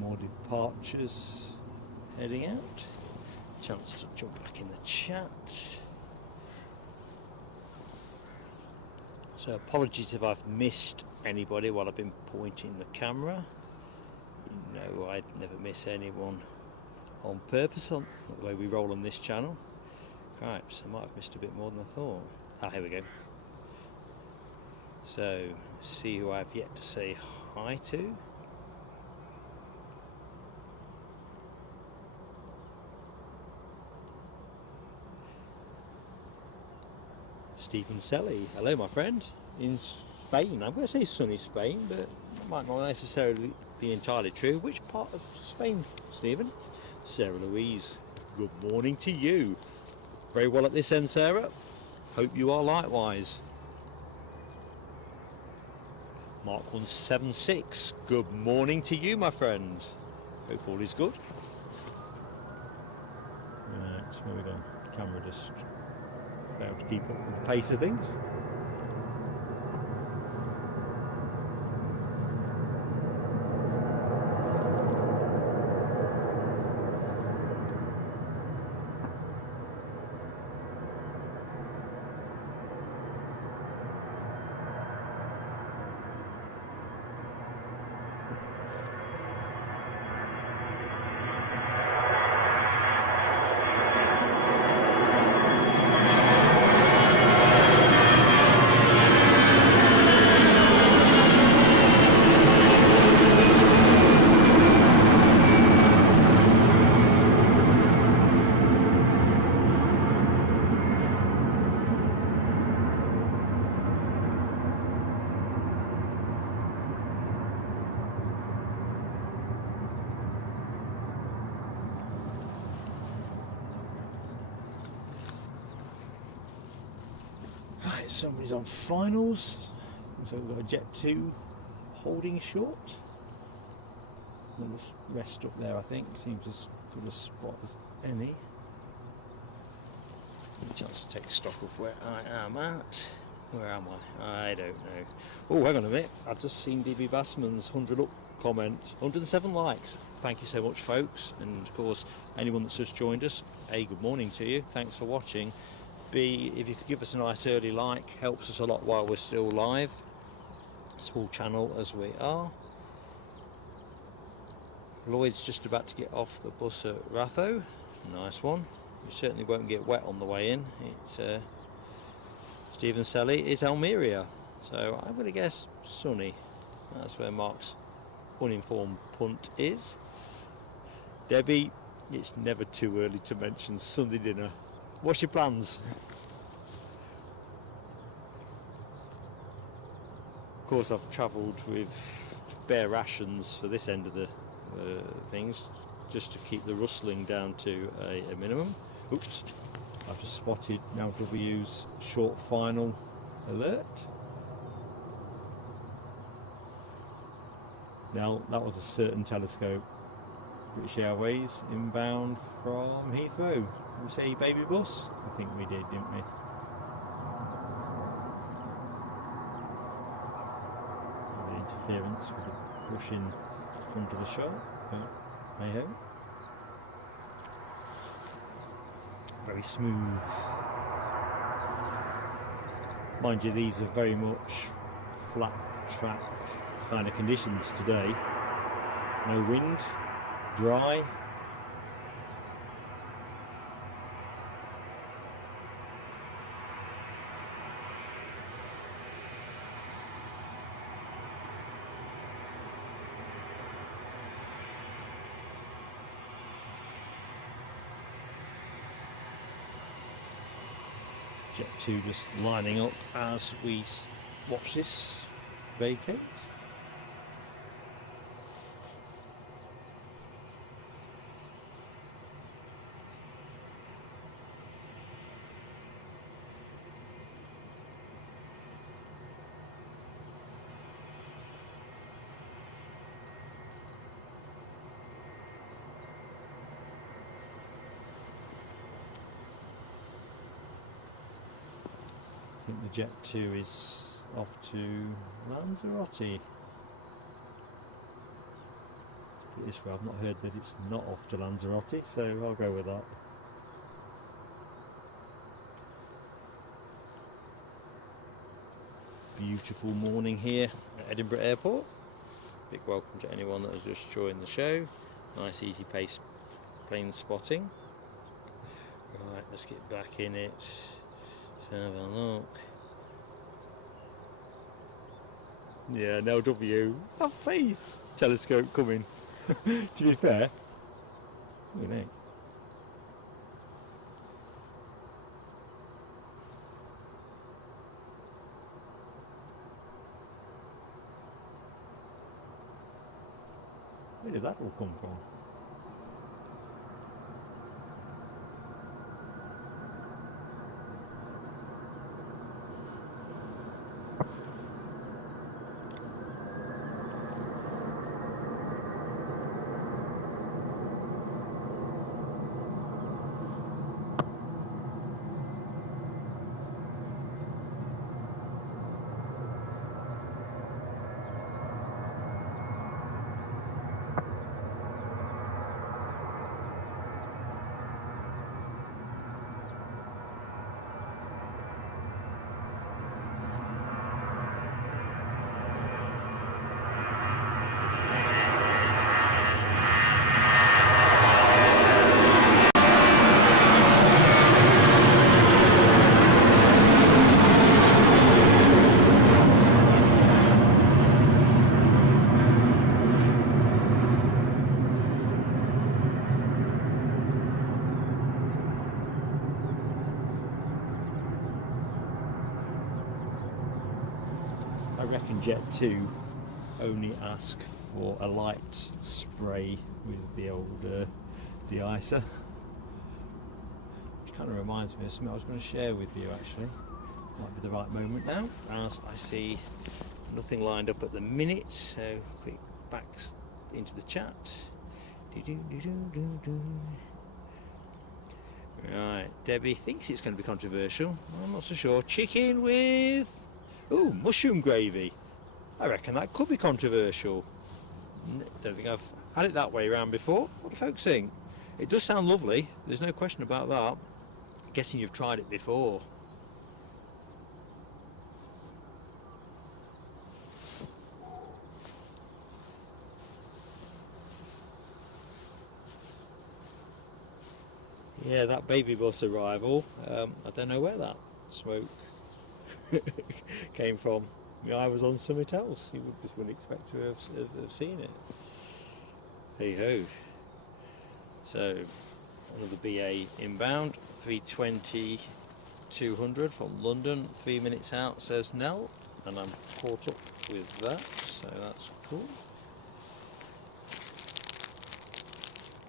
More departures heading out. Chance to jump back in the chat. So apologies if I've missed anybody while I've been pointing the camera. You know I'd never miss anyone on purpose on the way we roll on this channel. Cripes, I might have missed a bit more than I thought. Ah, here we go. So see who I've yet to say hi to. Stephen Selly, hello my friend, in Spain. I'm going to say sunny Spain, but that might not necessarily be entirely true. Which part of Spain, Stephen? Sarah Louise, good morning to you. Very well at this end, Sarah. Hope you are likewise. Mark 176, good morning to you, my friend. Hope all is good. Right, where we go? Camera just failed to keep up with the pace of things. Somebody's on finals, so we've got a Jet 2 holding short. And this rest up there, I think, seems as good a spot as any. A chance to take stock of where I am at. Where am I? I don't know. Oh, hang on a minute. I've just seen DB Bassman's 100 up comment. 107 likes. Thank you so much, folks. And of course, anyone that's just joined us, A, good morning to you. Thanks for watching. B, if you could give us a nice early like, helps us a lot while we're still live. Small channel as we are. Lloyd's just about to get off the bus at Ratho. Nice one. You certainly won't get wet on the way in. It's Stephen Selly is Almeria, so I'm going to guess sunny. That's where Mark's uninformed punt is. Debbie, it's never too early to mention Sunday dinner. What's your plans? Of course, I've travelled with bare rations for this end of the things, just to keep the rustling down to a minimum. Oops, I've just spotted now W's short final alert. Now, that was a certain telescope. British Airways inbound from Heathrow. We say baby bus? I think we did, didn't we? The interference with the bush in front of the shot, but hey ho. Very smooth. Mind you, these are very much flat track kind of conditions today. No wind, dry. Jet 2 just lining up as we watch this vacate. I think the Jet 2 is off to Lanzarote. To put it this way, I've not heard that it's not off to Lanzarote, so I'll go with that. Beautiful morning here at Edinburgh Airport. Big welcome to anyone that has just joined the show. Nice easy pace plane spotting. Right, let's get back in it. Let's have a look. Yeah, no W. Have faith. Telescope coming. To be fair. Look at it. Where did that all come from? I reckon Jet 2 only ask for a light spray with the old de-icer. Which kind of reminds me of something I was going to share with you actually. Might be the right moment now, as I see nothing lined up at the minute, so quick backs into the chat. Right, Debbie thinks it's going to be controversial. I'm not so sure. Chicken with mushroom gravy. I reckon that could be controversial. Don't think I've had it that way around before. What do folks think? It does sound lovely, there's no question about that. I'm guessing you've tried it before. Yeah, that baby bus arrival, I don't know where that smoke came from. I was on something else. You just wouldn't expect to have seen it. Hey ho. So, another BA inbound, 320 200 from London, 3 minutes out, says Nell, and I'm caught up with that, so that's cool.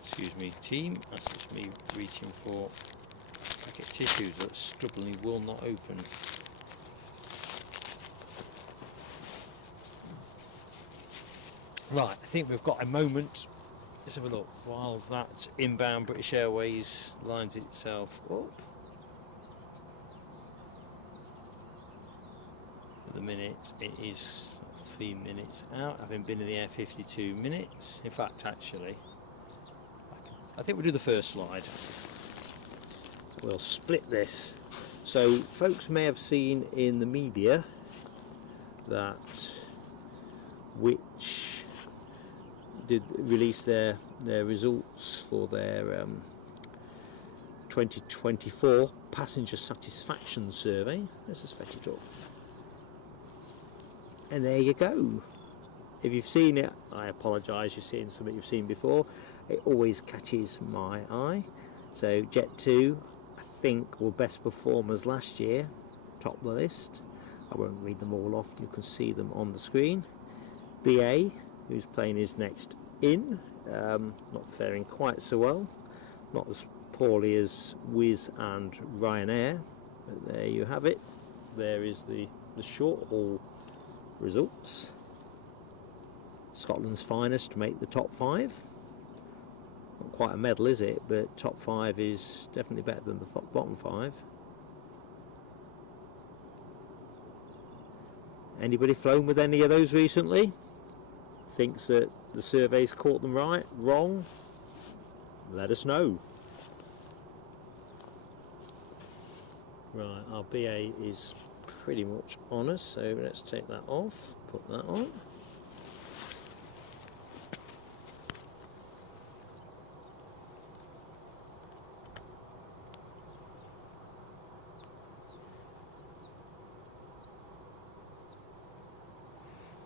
Excuse me, team, that's just me reaching for a packet of tissues that stubbornly will not open. Right, I think we've got a moment. Let's have a look while that inbound British Airways lines itself up. At the minute, it is 3 minutes out, having been in the air 52 minutes. In fact, actually, I think we'll do the first slide. We'll split this. So, folks may have seen in the media that which did release their results for their 2024 passenger satisfaction survey. Let's just fetch it up. And there you go. If you've seen it, I apologise, you're seeing something you've seen before. It always catches my eye. So Jet 2, I think, were best performers last year, top of the list. I won't read them all off, you can see them on the screen. BA, whose plane is next in, not faring quite so well, not as poorly as Wizz and Ryanair, but there you have it. There is the short haul results. Scotland's finest to make the top 5. Not quite a medal, is it? But top 5 is definitely better than the bottom 5. Anybody flown with any of those recently? Thinks that the survey's caught them right, wrong? Let us know. Right, our BA is pretty much on us, so let's take that off, put that on.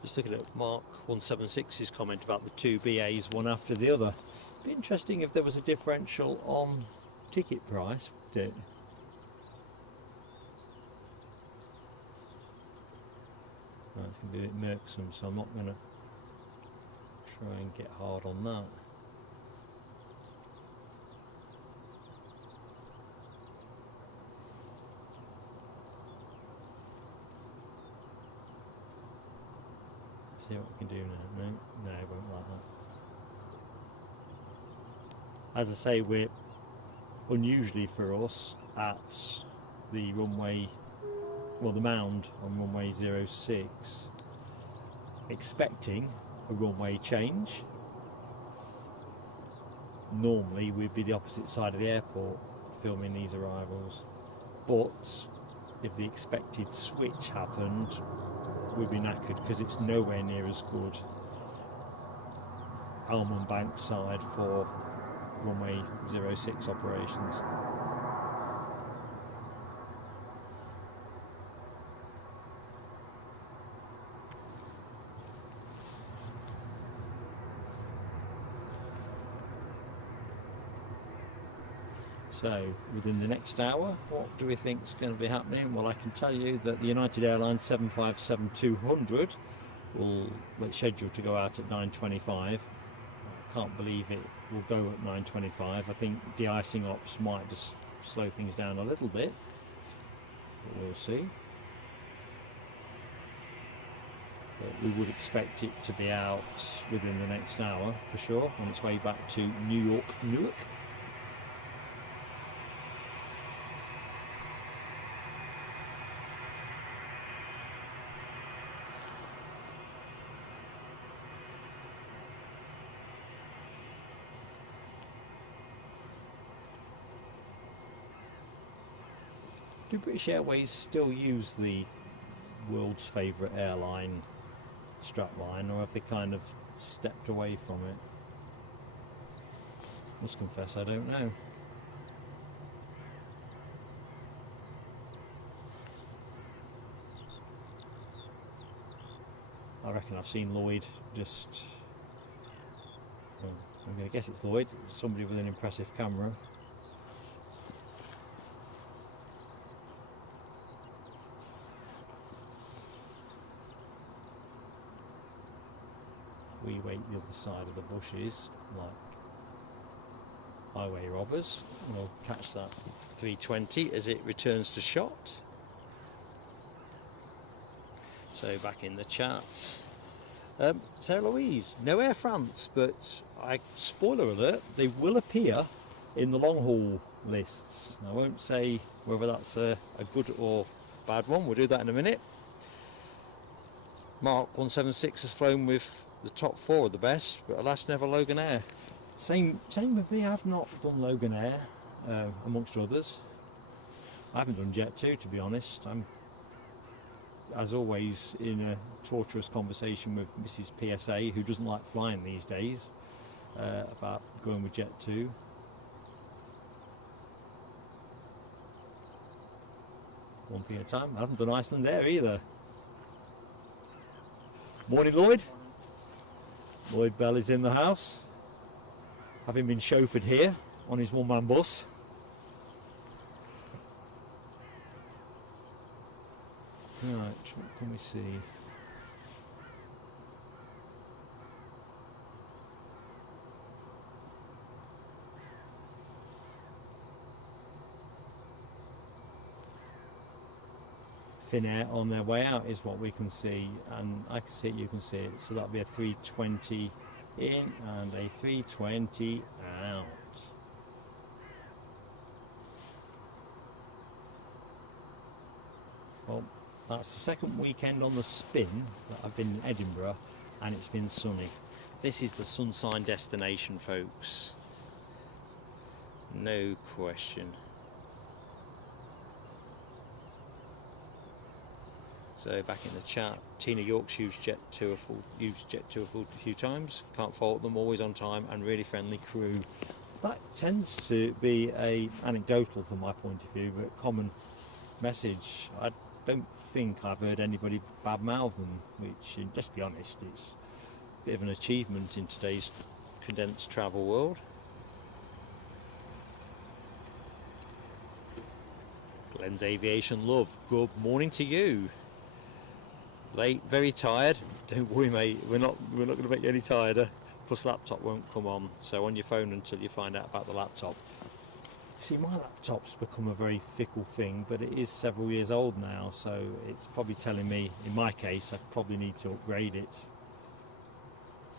Just looking at Mark 176's comment about the 2 BAs, one after the other. Be interesting if there was a differential on ticket price, wouldn't it? Right, it's going to be a bit murksome, so I'm not going to try and get hard on that. See what we can do now. No, it won't like that. As I say, we're unusually for us at the runway, well, the mound on runway 06, expecting a runway change. Normally we'd be the opposite side of the airport filming these arrivals, but if the expected switch happened, we'd be knackered because it's nowhere near as good Almond Bank side for runway 06 operations. So within the next hour, what do we think is going to be happening? Well, I can tell you that the United Airlines 757-200 it's scheduled to go out at 9:25. I can't believe it will go at 9:25. I think de-icing ops might just slow things down a little bit, but we'll see. But we would expect it to be out within the next hour for sure, on its way back to Newark. Do British Airways still use the world's favourite airline strapline, or have they kind of stepped away from it? Must confess, I don't know. I reckon I've seen Lloyd just, well, I'm going to guess it's Lloyd, somebody with an impressive camera. We wait the other side of the bushes like highway robbers. We'll catch that 320 as it returns to shot. So back in the chat. So Louise, no Air France, but spoiler alert, they will appear in the long haul lists. I won't say whether that's a good or bad one, we'll do that in a minute. Mark 176 has flown with the top 4 of the best, but alas never Loganair. Same with me, I've not done Loganair, amongst others. I haven't done Jet 2 to be honest. I'm as always, in a torturous conversation with Mrs. PSA, who doesn't like flying these days, about going with Jet 2. One thing at a time. I haven't done Iceland Air either. Morning, Lloyd. Lloyd Bell is in the house, having been chauffeured here on his one-man bus. Right, what can we see? Finnair on their way out is what we can see, and I can see it, you can see it, so that'll be a 320 in and a 320 out. Well, that's the second weekend on the spin that I've been in Edinburgh, and it's been sunny. This is the sun sign destination, folks, no question. So back in the chat, Tina York's used Jet 2 a few times. Can't fault them, always on time and really friendly crew. That tends to be a anecdotal from my point of view, but common message. I don't think I've heard anybody badmouth them, which, let's be honest, it's a bit of an achievement in today's condensed travel world. Glenn's Aviation Love, good morning to you. Late, very tired. Don't worry, mate. We're not going to make you any tireder. Plus, laptop won't come on. So on your phone until you find out about the laptop. See, my laptop's become a very fickle thing, but it is several years old now, so it's probably telling me, in my case, I probably need to upgrade it.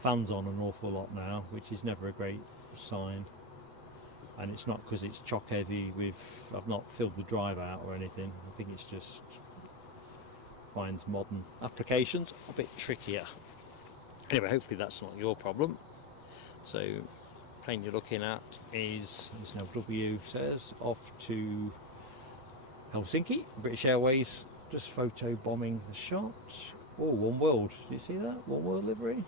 Fans on an awful lot now, which is never a great sign. And it's not because it's chock heavy with, I've not filled the drive out or anything. I think it's just finds modern applications a bit trickier. Anyway, hopefully that's not your problem. So, plane you're looking at is, as W says, off to Helsinki. British Airways just photo bombing the shot. Oh, One World. Do you see that? One World livery.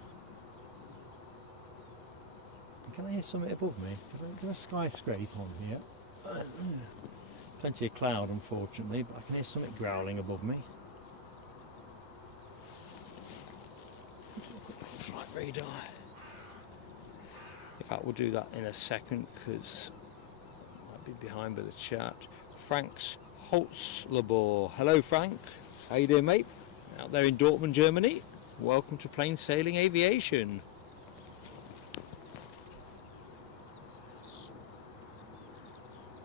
Can I hear something above me? Is there a skyscraper on here? Plenty of cloud, unfortunately, but I can hear something growling above me. Flight radar. In fact, we'll do that in a second because I might be behind by the chat. Frank's Holzlabor. Hello, Frank. How you doing, mate? Out there in Dortmund, Germany. Welcome to Plain Sailing Aviation.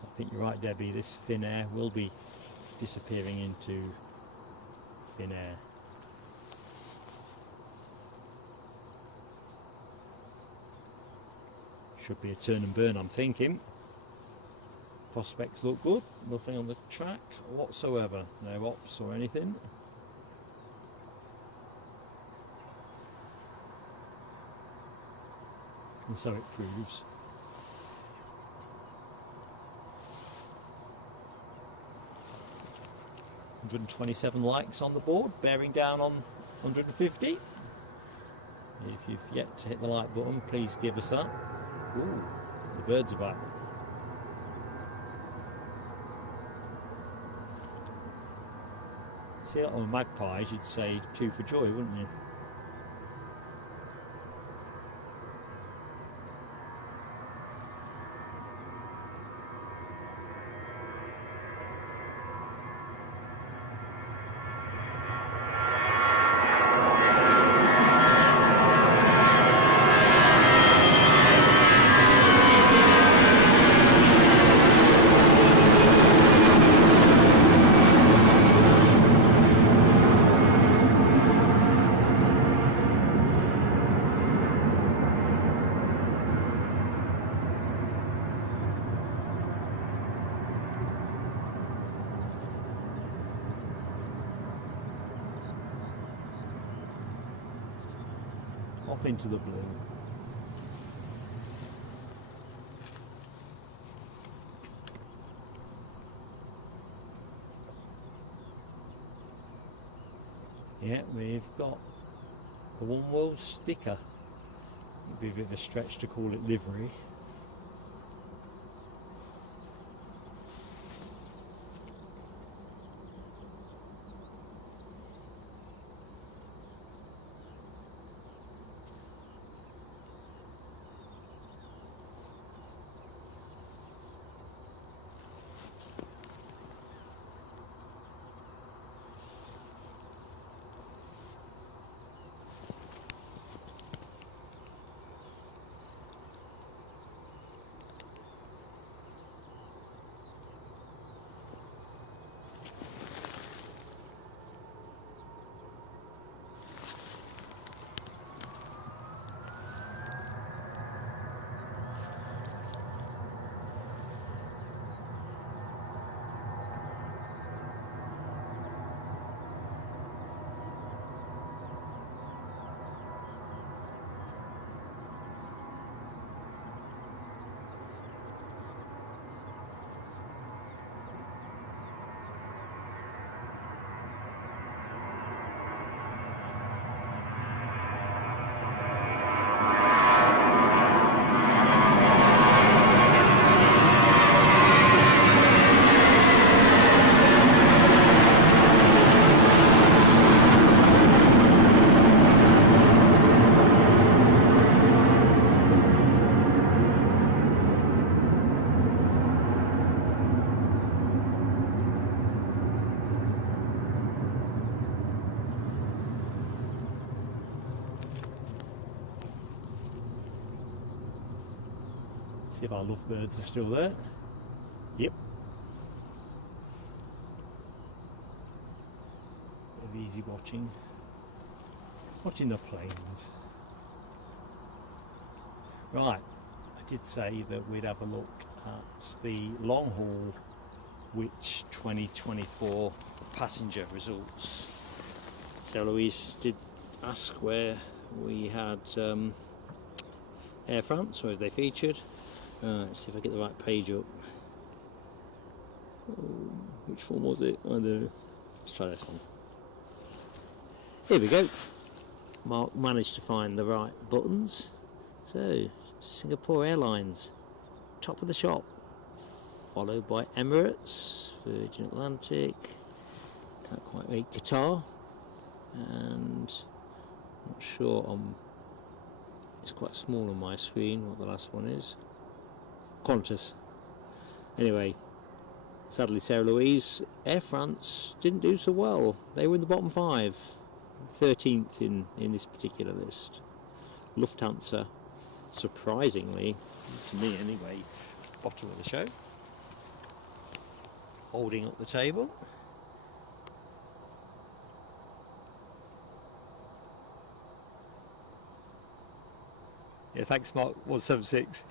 I think you're right, Debbie. This Finnair will be disappearing into Finnair. Should be a turn and burn, I'm thinking. Prospects look good. Nothing on the track whatsoever. No ops or anything. And so it proves. $127 likes on the board, bearing down on 150. If you've yet to hit the like button, please give us that. Ooh, the birds are back. See that on magpies, you'd say 2 for joy, wouldn't you? Off into the blue. Yeah, we've got the One World sticker. It'd be a bit of a stretch to call it livery. See if our lovebirds are still there. Yep. Bit of easy watching the planes. Right, I did say that we'd have a look at the long haul which 2024 passenger results. So Louise did ask where we had Air France, or if they featured. Let's see if I get the right page up. Which one was it? I don't know. Let's try this one. Here we go. Mark managed to find the right buttons. So, Singapore Airlines, top of the shop, followed by Emirates, Virgin Atlantic, can't quite read Qatar, and I'm not sure it's quite small on my screen what the last one is. Qantas. Anyway, sadly Sarah Louise, Air France didn't do so well. They were in the bottom 5, 13th in this particular list. Lufthansa, surprisingly, to me anyway, bottom of the show, holding up the table. Yeah, thanks Mark 176.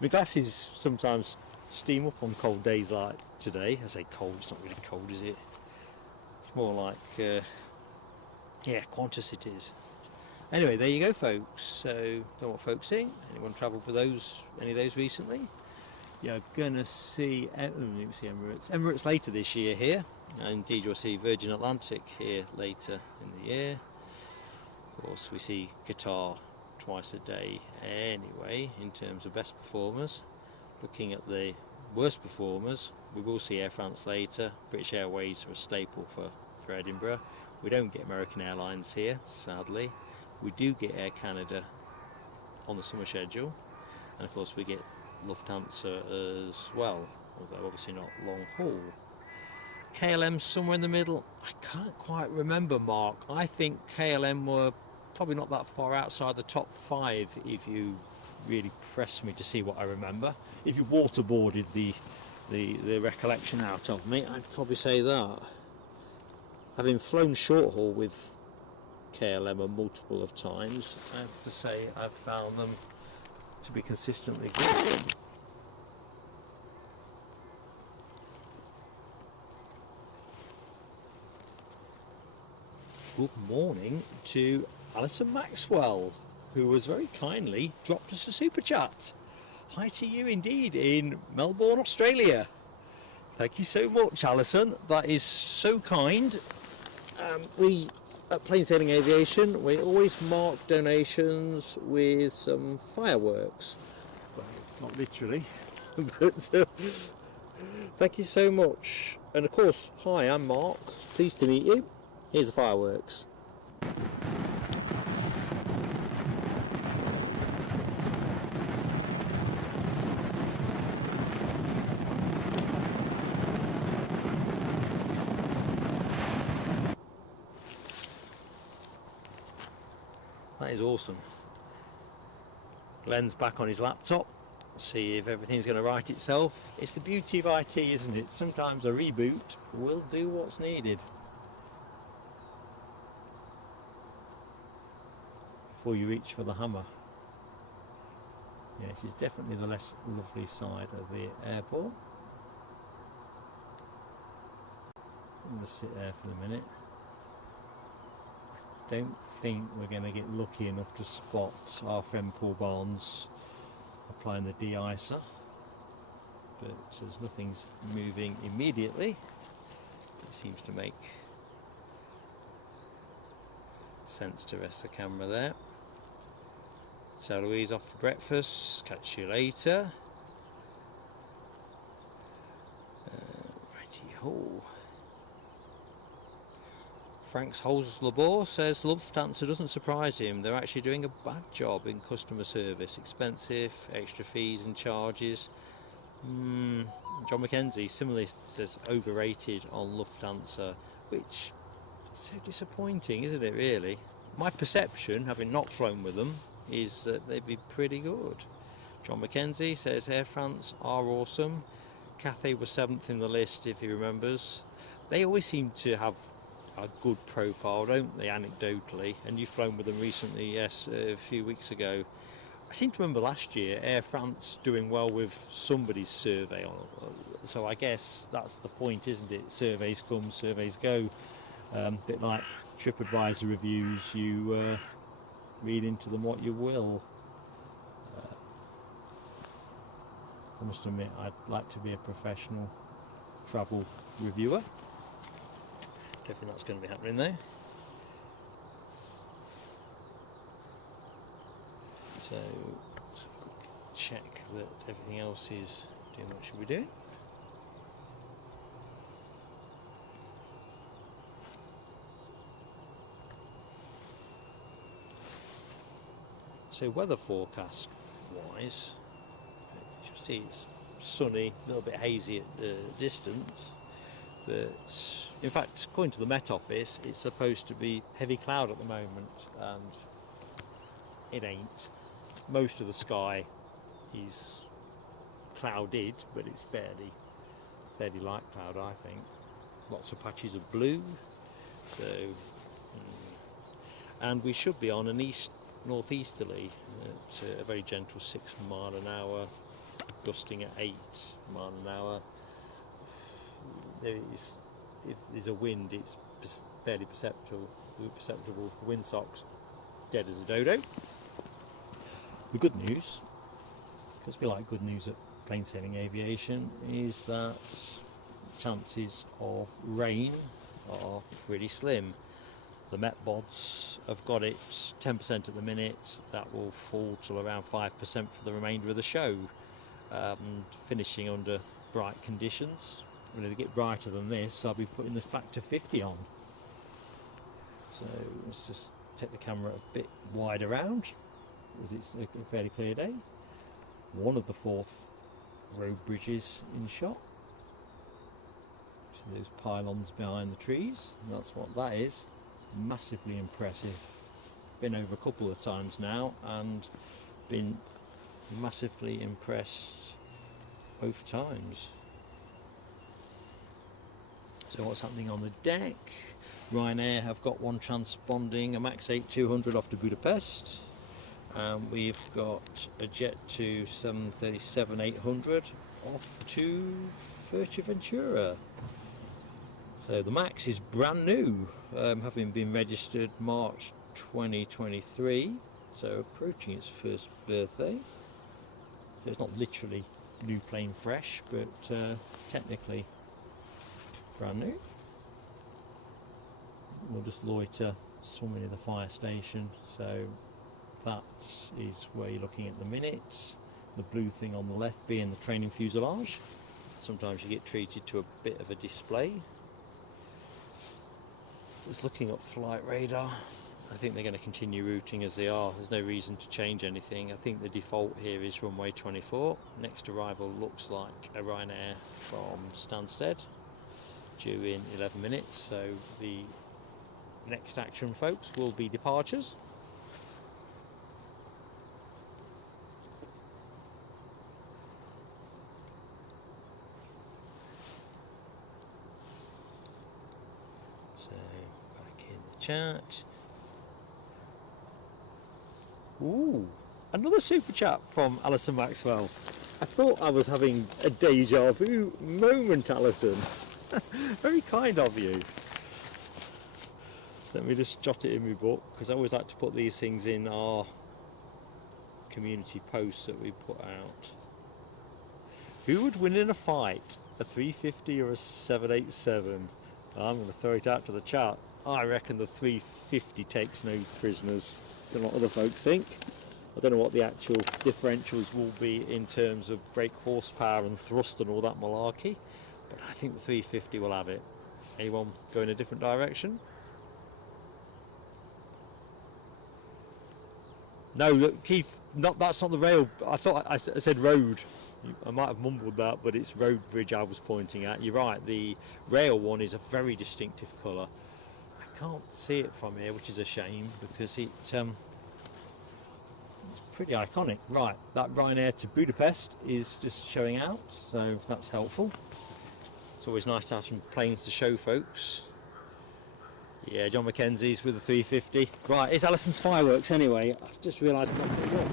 My glasses sometimes steam up on cold days like today. I say cold, it's not really cold, is it? It's more like, yeah, Qantas it is. Anyway, there you go, folks. So, don't know what folks think. Anyone travelled with any of those recently? You're gonna see, Emirates. Emirates later this year here. And indeed, you'll see Virgin Atlantic here later in the year. Of course, we see Qatar twice a day anyway in terms of best performers. Looking at the worst performers, we will see Air France later. British Airways are a staple for Edinburgh. We don't get American Airlines here, sadly. We do get Air Canada on the summer schedule, and of course we get Lufthansa as well, although obviously not long haul. KLM somewhere in the middle. I can't quite remember, Mark. I think KLM were probably not that far outside the top 5 if you really press me to see what I remember. If you waterboarded the recollection out of me, I'd probably say that. Having flown short haul with KLM a multiple of times, I have to say I've found them to be consistently good. Good morning to Alison Maxwell, who was very kindly dropped us a super chat. Hi to you indeed in Melbourne, Australia. Thank you so much, Alison. That is so kind. We at Plain Sailing Aviation, we always mark donations with some fireworks. Well, not literally, but thank you so much. And of course, hi, I'm Mark. Pleased to meet you. Here's the fireworks. That is awesome. Glenn's back on his laptop. See if everything's going to right itself. It's the beauty of IT, isn't it? Sometimes a reboot will do what's needed. Before you reach for the hammer. Yeah, this is definitely the less lovely side of the airport. I'm going to sit there for a minute. Don't think we're going to get lucky enough to spot our friend Paul Barnes applying the de-icer, but as nothing's moving immediately, it seems to make sense to rest the camera there. So Louise off for breakfast, catch you later. Righty-ho. Frank's Holzlabor says Lufthansa doesn't surprise him. They're actually doing a bad job in customer service. Expensive, extra fees and charges. John McKenzie similarly says overrated on Lufthansa, which is so disappointing, isn't it really? My perception, having not flown with them, is that they'd be pretty good. John McKenzie says Air France are awesome. Cathay was 7th in the list if he remembers. They always seem to have a good profile, don't they, anecdotally? And you've flown with them recently, yes, a few weeks ago. I seem to remember last year Air France doing well with somebody's survey, so I guess that's the point, isn't it? Surveys come, surveys go. Bit like TripAdvisor reviews, you read into them what you will. I must admit, I'd like to be a professional travel reviewer. Don't think that's going to be happening there. So let's have a quick check that everything else is doing what should we do. So weather forecast wise, you'll see it's sunny, a little bit hazy at the distance. But in fact, according to the Met Office, it's supposed to be heavy cloud at the moment, and it ain't. Most of the sky is clouded, but it's fairly light cloud, I think. Lots of patches of blue. So, and we should be on an northeasterly at a very gentle 6 mile an hour, gusting at 8 mile an hour. If there's a wind, it's fairly perceptible. The windsock's dead as a dodo. The good news, because we like good news at Plain Sailing Aviation, is that chances of rain are pretty slim. The Met Bods have got it 10% at the minute. That will fall to around 5% for the remainder of the show, finishing under bright conditions. When it get brighter than this, I'll be putting the factor 50 on. So let's just take the camera a bit wide around, as it's a fairly clear day. One of the 4th road bridges in shot. So those pylons behind the trees, and that's what that is. Massively impressive. Been over a couple of times now and been massively impressed both times. So what's happening on the deck? Ryanair have got one transponding, a Max 8-200 off to Budapest. We've got a Jet 2 737-800 off to Fuerteventura. So the Max is brand new, having been registered March 2023, so approaching its first birthday. So it's not literally new plain fresh, but technically brand new. we'll just loiter somewhere near the fire station. So that is where you're looking at the minute. The blue thing on the left being the training fuselage. Sometimes you get treated to a bit of a display. Just looking at flight radar. I think they're going to continue routing as they are. There's no reason to change anything. I think the default here is runway 24. Next arrival looks like a Ryanair from Stansted, due in 11 minutes. So the next action, folks, will be departures. So back in the chat. Ooh, another super chat from Alison Maxwell. I thought I was having a deja vu moment, Alison. Very kind of you. Let me just jot it in my book, because I always like to put these things in our community posts that we put out. Who would win in a fight, a 350 or a 787? I'm going to throw it out to the chat. I reckon the 350 takes no prisoners. Don't know what other folks think. I don't know what the actual differentials will be in terms of brake horsepower and thrust and all that malarkey, but I think the 350 will have it. Anyone go in a different direction? No, look, Keith, that's not the rail. I thought I said road. I might have mumbled that, but it's road bridge I was pointing at. You're right, the rail one is a very distinctive colour. I can't see it from here, which is a shame, because it's pretty iconic. Right, that Ryanair to Budapest is just showing out, so that's helpful. It's always nice to have some planes to show folks. Yeah, John McKenzie's with the 350. Right, it's Alison's fireworks anyway. I've just realised I'm not going to look.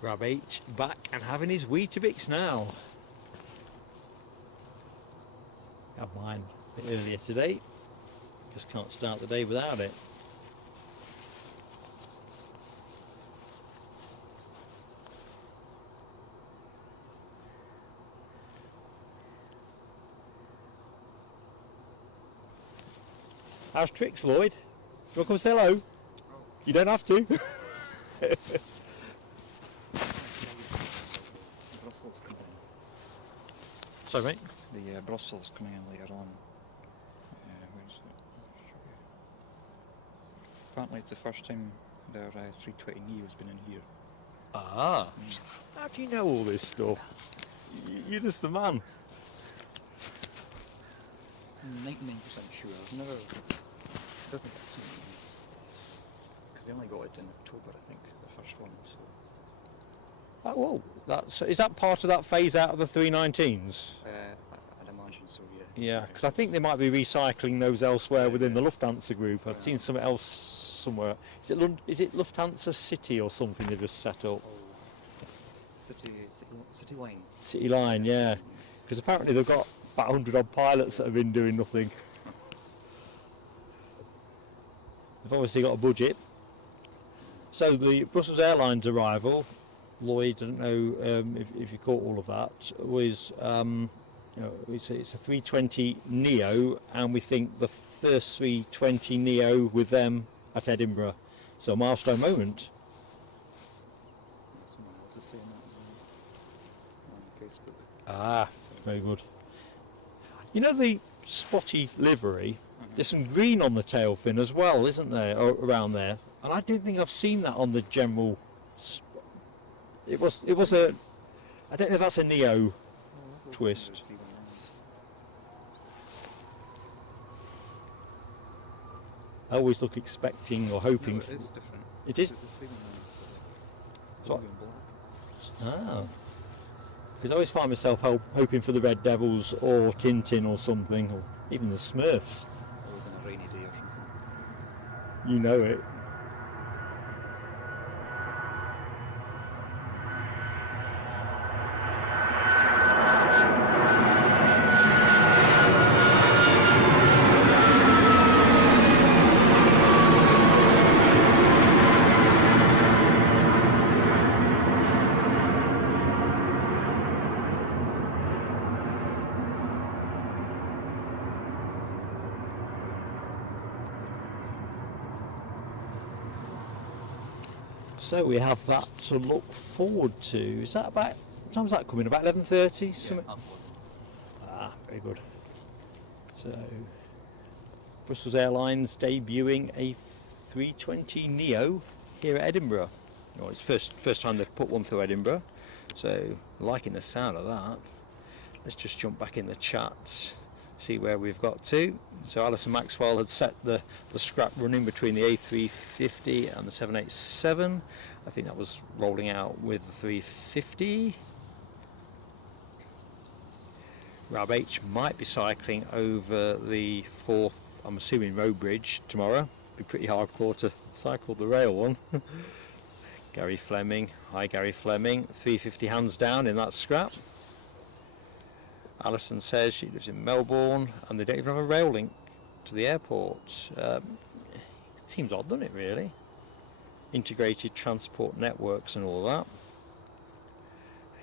Grab H back and having his Weetabix now. Had mine a bit earlier today. Just can't start the day without it. How's tricks, Lloyd? You want to come say hello? You don't have to. Sorry, mate. The Brussels coming in later on. Where is it? Apparently it's the first time their 320 Neo's been in here. Ah. How do you know all this stuff? You're just the man. I'm 99% sure. I've never got some because they only got it in October, I think, the first one. So. Oh, well, is that part of that phase out of the 319s? I'd imagine so, yeah. Yeah, because I think they might be recycling those elsewhere within the Lufthansa group. I've seen something else somewhere. Is it Lufthansa City or something they've just set up? City Line. City Line, yeah. Because apparently they've got about 100 odd pilots that have been doing nothing. They've obviously got a budget. So the Brussels Airlines arrival, Lloyd, I don't know if you caught all of that, was it's a 320 Neo, and we think the first 320 Neo with them at Edinburgh. So a milestone moment. Someone else is saying that on Facebook. Ah, very good. You know the spotty livery? There's some green on the tail fin as well, isn't there, around there? And I don't think I've seen that on the general. It was a. I don't know if that's a Neo twist. I always look expecting or hoping. No, it is different. It is. What? Ah. Because I always find myself hoping for the Red Devils or Tintin or something, or even the Smurfs. Always on a rainy day or something. You know it. So we have that to look forward to. Is that about, what time's that coming? About 11:30? Something? Ah, very good. So, Brussels Airlines debuting a 320 Neo here at Edinburgh. Well, it's first time they've put one through Edinburgh, so liking the sound of that. Let's just jump back in the chat, see where we've got to. So Alison Maxwell had set the scrap running between the A350 and the 787. I think that was rolling out with the 350. Rab H might be cycling over the 4th, I'm assuming, road bridge tomorrow. Be pretty hardcore to cycle the rail one. Gary Fleming, hi Gary Fleming, 350 hands down in that scrap. Alison says she lives in Melbourne and they don't even have a rail link to the airport. It seems odd, doesn't it, really? Integrated transport networks and all that.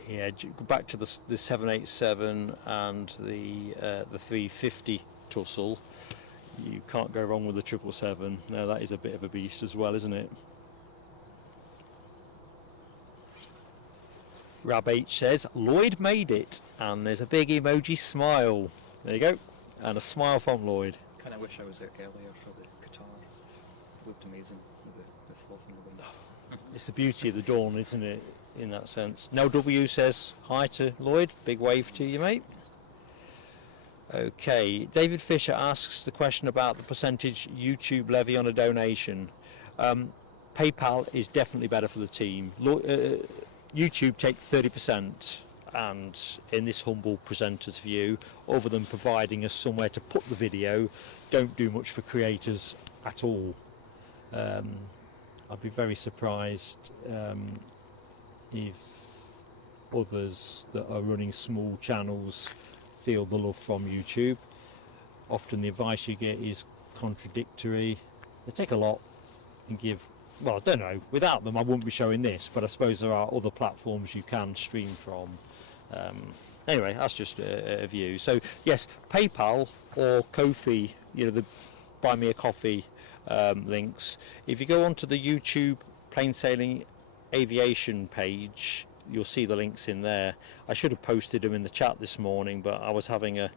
Yeah, go back to the 787 and the 350 tussle. You can't go wrong with the 777. Now that is a bit of a beast as well, isn't it? Rab H says, Lloyd made it, and there's a big emoji smile. There you go, and a smile from Lloyd. Kind of wish I was there earlier for the Qatar. It looked amazing with the sloth in the wings. It's the beauty of the dawn, isn't it, in that sense. Nell W says, hi to Lloyd, big wave to you, mate. Okay, David Fisher asks the question about the percentage YouTube levy on a donation. PayPal is definitely better for the team. YouTube take 30%, and in this humble presenter's view, other than providing us somewhere to put the video, don't do much for creators at all. I'd be very surprised if others that are running small channels feel the love from YouTube. Often the advice you get is contradictory. They take a lot and give, well, I don't know, without them I wouldn't be showing this, but I suppose there are other platforms you can stream from. Anyway, that's just a view. So yes, PayPal or Ko-fi, the buy me a coffee links. If you go onto the YouTube Plain Sailing Aviation page, you'll see the links in there. I should have posted them in the chat this morning, but I was having a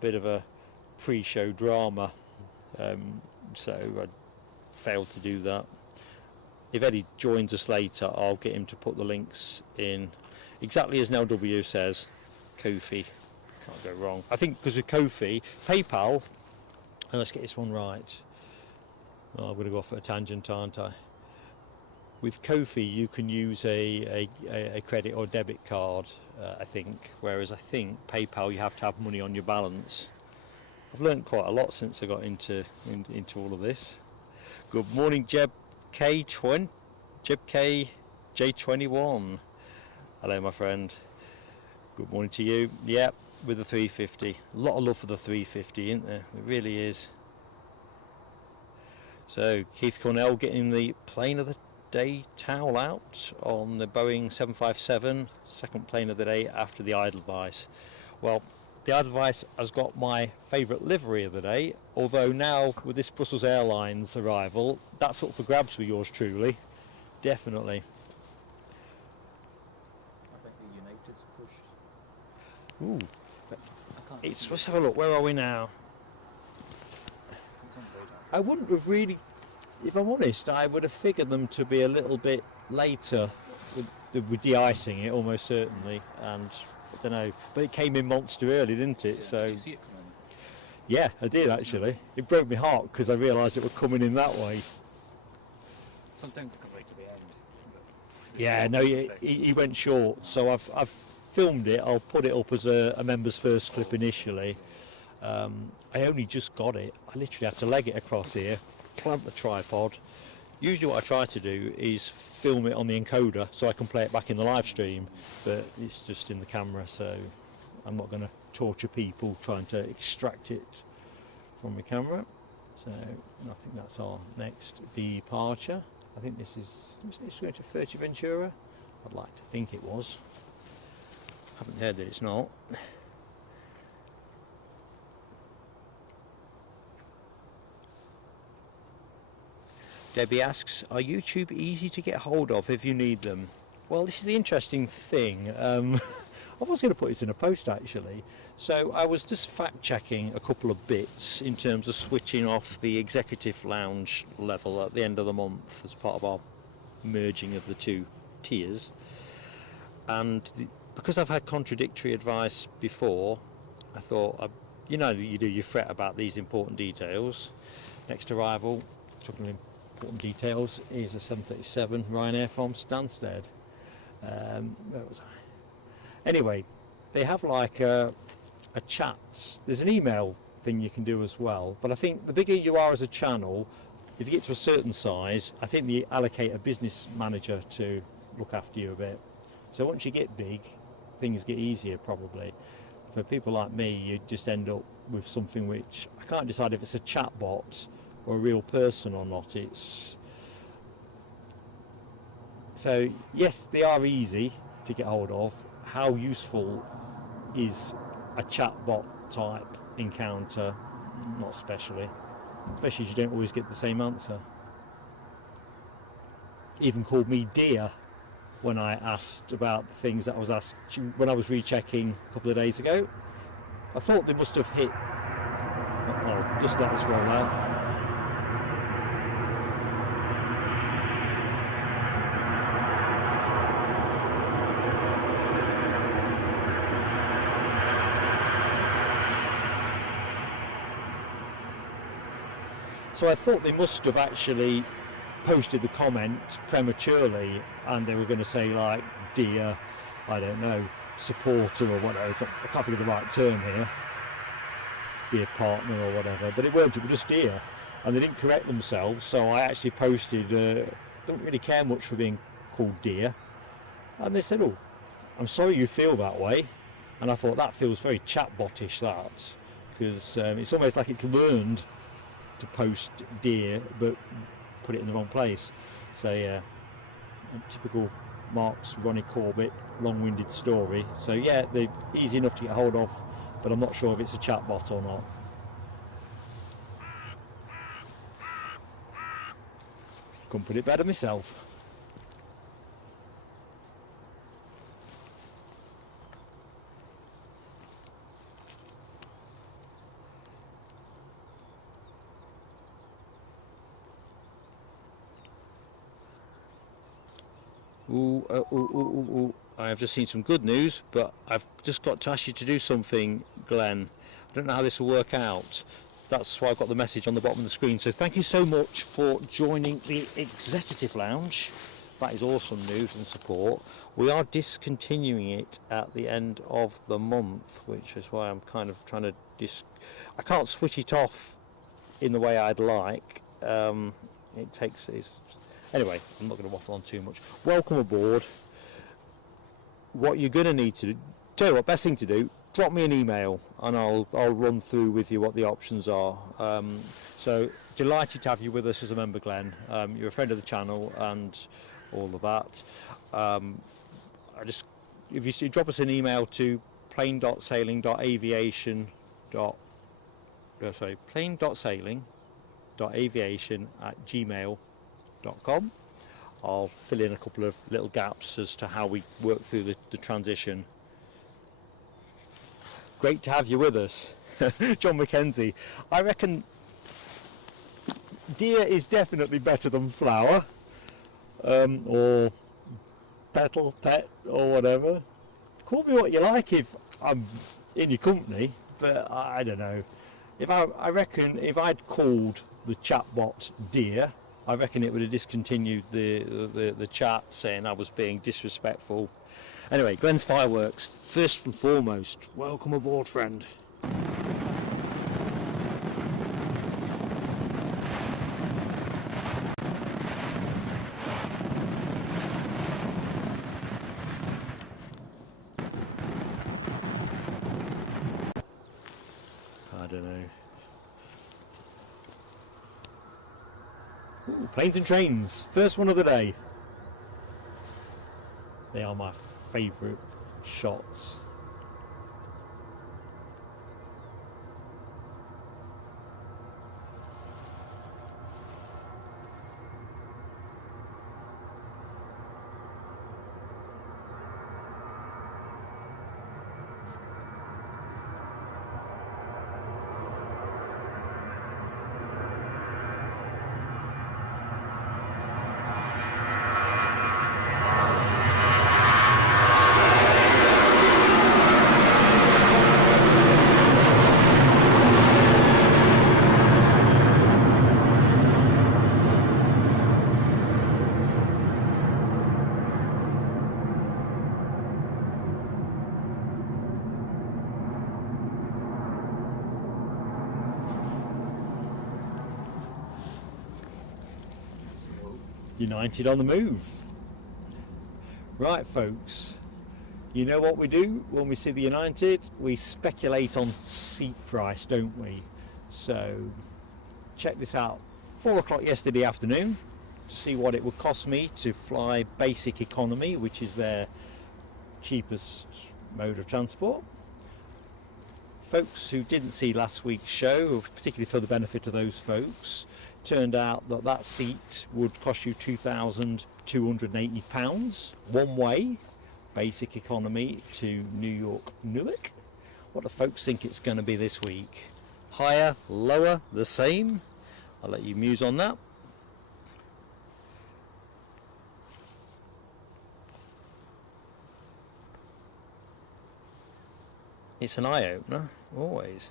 bit of a pre-show drama, so I failed to do that. If Eddie joins us later, I'll get him to put the links in exactly as Nell W says. Ko-fi, can't go wrong. I think because with Ko-fi, PayPal, and let's get this one right. Oh, I'm going to go off at a tangent, aren't I? With Ko-fi, you can use a credit or debit card, I think, whereas I think PayPal, you have to have money on your balance. I've learned quite a lot since I got into all of this. Good morning, Jeb K J21. Hello, my friend. Good morning to you. Yep, with the 350. A lot of love for the 350, isn't there? It really is. So, Keith Cornell getting the plane of the day towel out on the Boeing 757, second plane of the day after the Edelweiss. Well, the Edelweiss has got my favourite livery of the day, although now with this Brussels Airlines arrival, that's up for grabs with yours truly. Definitely. I think the United's pushed. Let's have a look, where are we now? I wouldn't have really, if I'm honest, I would have figured them to be a little bit later with de-icing it, almost certainly, and I don't know, but it came in monster early, didn't it? So Did you see it coming? yeah, I did actually. It broke my heart because I realised it was coming in that way. Sometimes it comes right to the end. Yeah, no, he went short, so I've filmed it. I'll put it up as a member's first clip initially. I only just got it. I literally had to leg it across here, clamp the tripod. Usually what I try to do is film it on the encoder so I can play it back in the live stream, but it's just in the camera, so I'm not going to torture people trying to extract it from the camera. So I think that's our next departure. I think this is going to Fuerteventura. I'd like to think it was. I haven't heard that it's not. Debbie asks, are YouTube easy to get hold of if you need them? Well, this is the interesting thing. I was going to put this in a post actually. So I was just fact checking a couple of bits in terms of switching off the executive lounge level at the end of the month as part of our merging of the two tiers. And because I've had contradictory advice before, I thought, you know, you fret about these important details. Next arrival, talking of important details, is a 737 Ryanair from Stansted. Where was I? Anyway, they have like a chat. There's an email thing you can do as well, but I think the bigger you are as a channel, if you get to a certain size, I think they allocate a business manager to look after you a bit. So once you get big, things get easier probably. For people like me, you just end up with something which I can't decide if it's a chat bot or a real person or not. So yes, they are easy to get hold of. How useful is a chatbot type encounter? Not especially as you don't always get the same answer. Even called me dear when I asked about the things that I was asked when I was rechecking a couple of days ago. I thought they must have hit. Well, just let us roll out. So I thought they must have actually posted the comment prematurely, and they were going to say like, dear, I don't know, supporter or whatever. I can't think of the right term here. Dear partner or whatever. But it weren't, it was just dear. And they didn't correct themselves, so I actually posted, don't really care much for being called dear. And they said, oh, I'm sorry you feel that way. And I thought that feels very chatbotish, that. Because it's almost like it's learned to post dear but put it in the wrong place. So yeah, typical Mark's Ronnie Corbett long-winded story. So yeah, they're easy enough to get hold of, but I'm not sure if it's a chatbot or not. Couldn't put it better myself. Ooh. I have just seen some good news, but I've just got to ask you to do something, Glenn. I don't know how this will work out. That's why I've got the message on the bottom of the screen. So thank you so much for joining the Executive Lounge. That is awesome news and support. We are discontinuing it at the end of the month, which is why I'm kind of trying to I can't switch it off in the way I'd like. Anyway, I'm not going to waffle on too much. Welcome aboard. What you're going to need to do, tell you what, best thing to do, drop me an email and I'll run through with you what the options are. So delighted to have you with us as a member, Glenn. You're a friend of the channel and all of that. If you drop us an email to plain.sailing.aviation@gmail.com. I'll fill in a couple of little gaps as to how we work through the transition. Great to have you with us. John McKenzie. I reckon deer is definitely better than flower, or petal, pet, or whatever. Call me what you like if I'm in your company, but I don't know. I reckon if I'd called the chatbot deer, I reckon it would have discontinued the chat, saying I was being disrespectful. Anyway, Glenn's Fireworks, first and foremost, welcome aboard, friend. I don't know. Ooh, planes and trains, first one of the day. They are my favourite shots. United on the move. Right folks, you know what we do when we see the United? We speculate on seat price, don't we? So check this out, 4 o'clock yesterday afternoon, to see what it would cost me to fly basic economy, which is their cheapest mode of transport. Folks who didn't see last week's show, particularly for the benefit of those folks, turned out that that seat would cost you £2,280 one way, basic economy to New York Newark. What do folks think it's going to be this week? Higher, lower, the same? I'll let you muse on that. It's an eye-opener, always.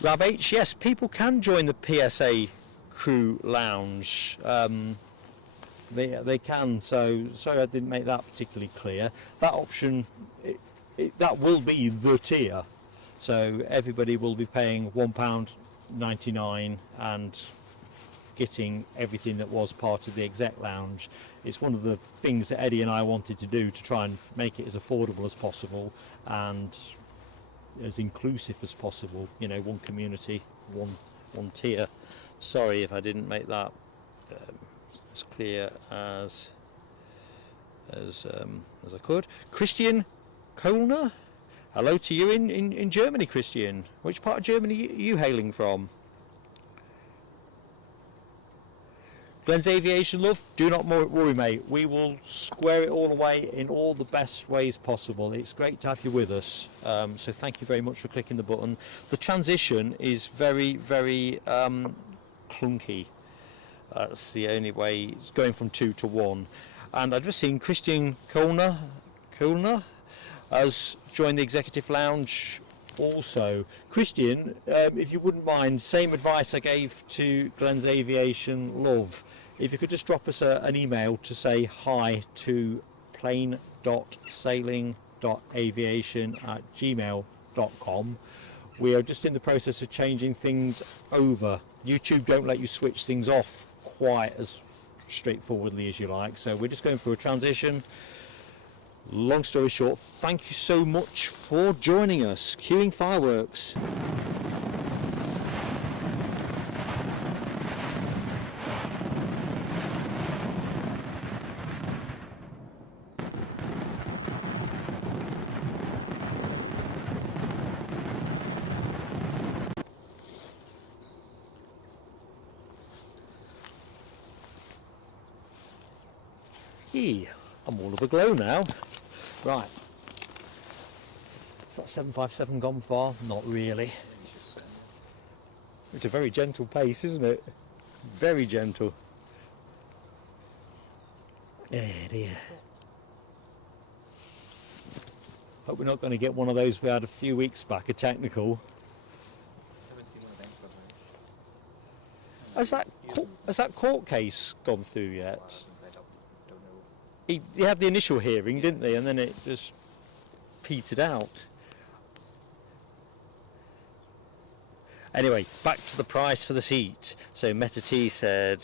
Rab H, yes, people can join the PSA crew lounge. They can, so sorry I didn't make that particularly clear. That option, that will be the tier. So everybody will be paying £1.99 and getting everything that was part of the exec lounge. It's one of the things that Eddie and I wanted to do to try and make it as affordable as possible and as inclusive as possible. You know, one community, one tier. Sorry if I didn't make that as clear as I could. Christian Kohlner, hello to you in Germany, Christian. Which part of Germany are you hailing from? Glenn's Aviation, love, do not worry mate, we will square it all away in all the best ways possible. It's great to have you with us, so thank you very much for clicking the button. The transition is very, very clunky. That's the only way. It's going from 2 to 1. And I've just seen Christian Kohlner has joined the executive lounge also. Christian, if you wouldn't mind, same advice I gave to Glenn's Aviation, love. If you could just drop us an email to say hi to plane.sailing.aviation@gmail.com. We are just in the process of changing things over. YouTube don't let you switch things off quite as straightforwardly as you like, so we're just going through a transition. Long story short, thank you so much for joining us. Queuing fireworks. I'm all of a glow now. Right. Is that 757 gone far? Not really. It's a very gentle pace, isn't it? Very gentle. Oh dear. Hope we're not going to get one of those we had a few weeks back, a technical. Has that court case gone through yet? He had the initial hearing, didn't they? And then it just petered out. Anyway, back to the price for the seat. So Meta T said,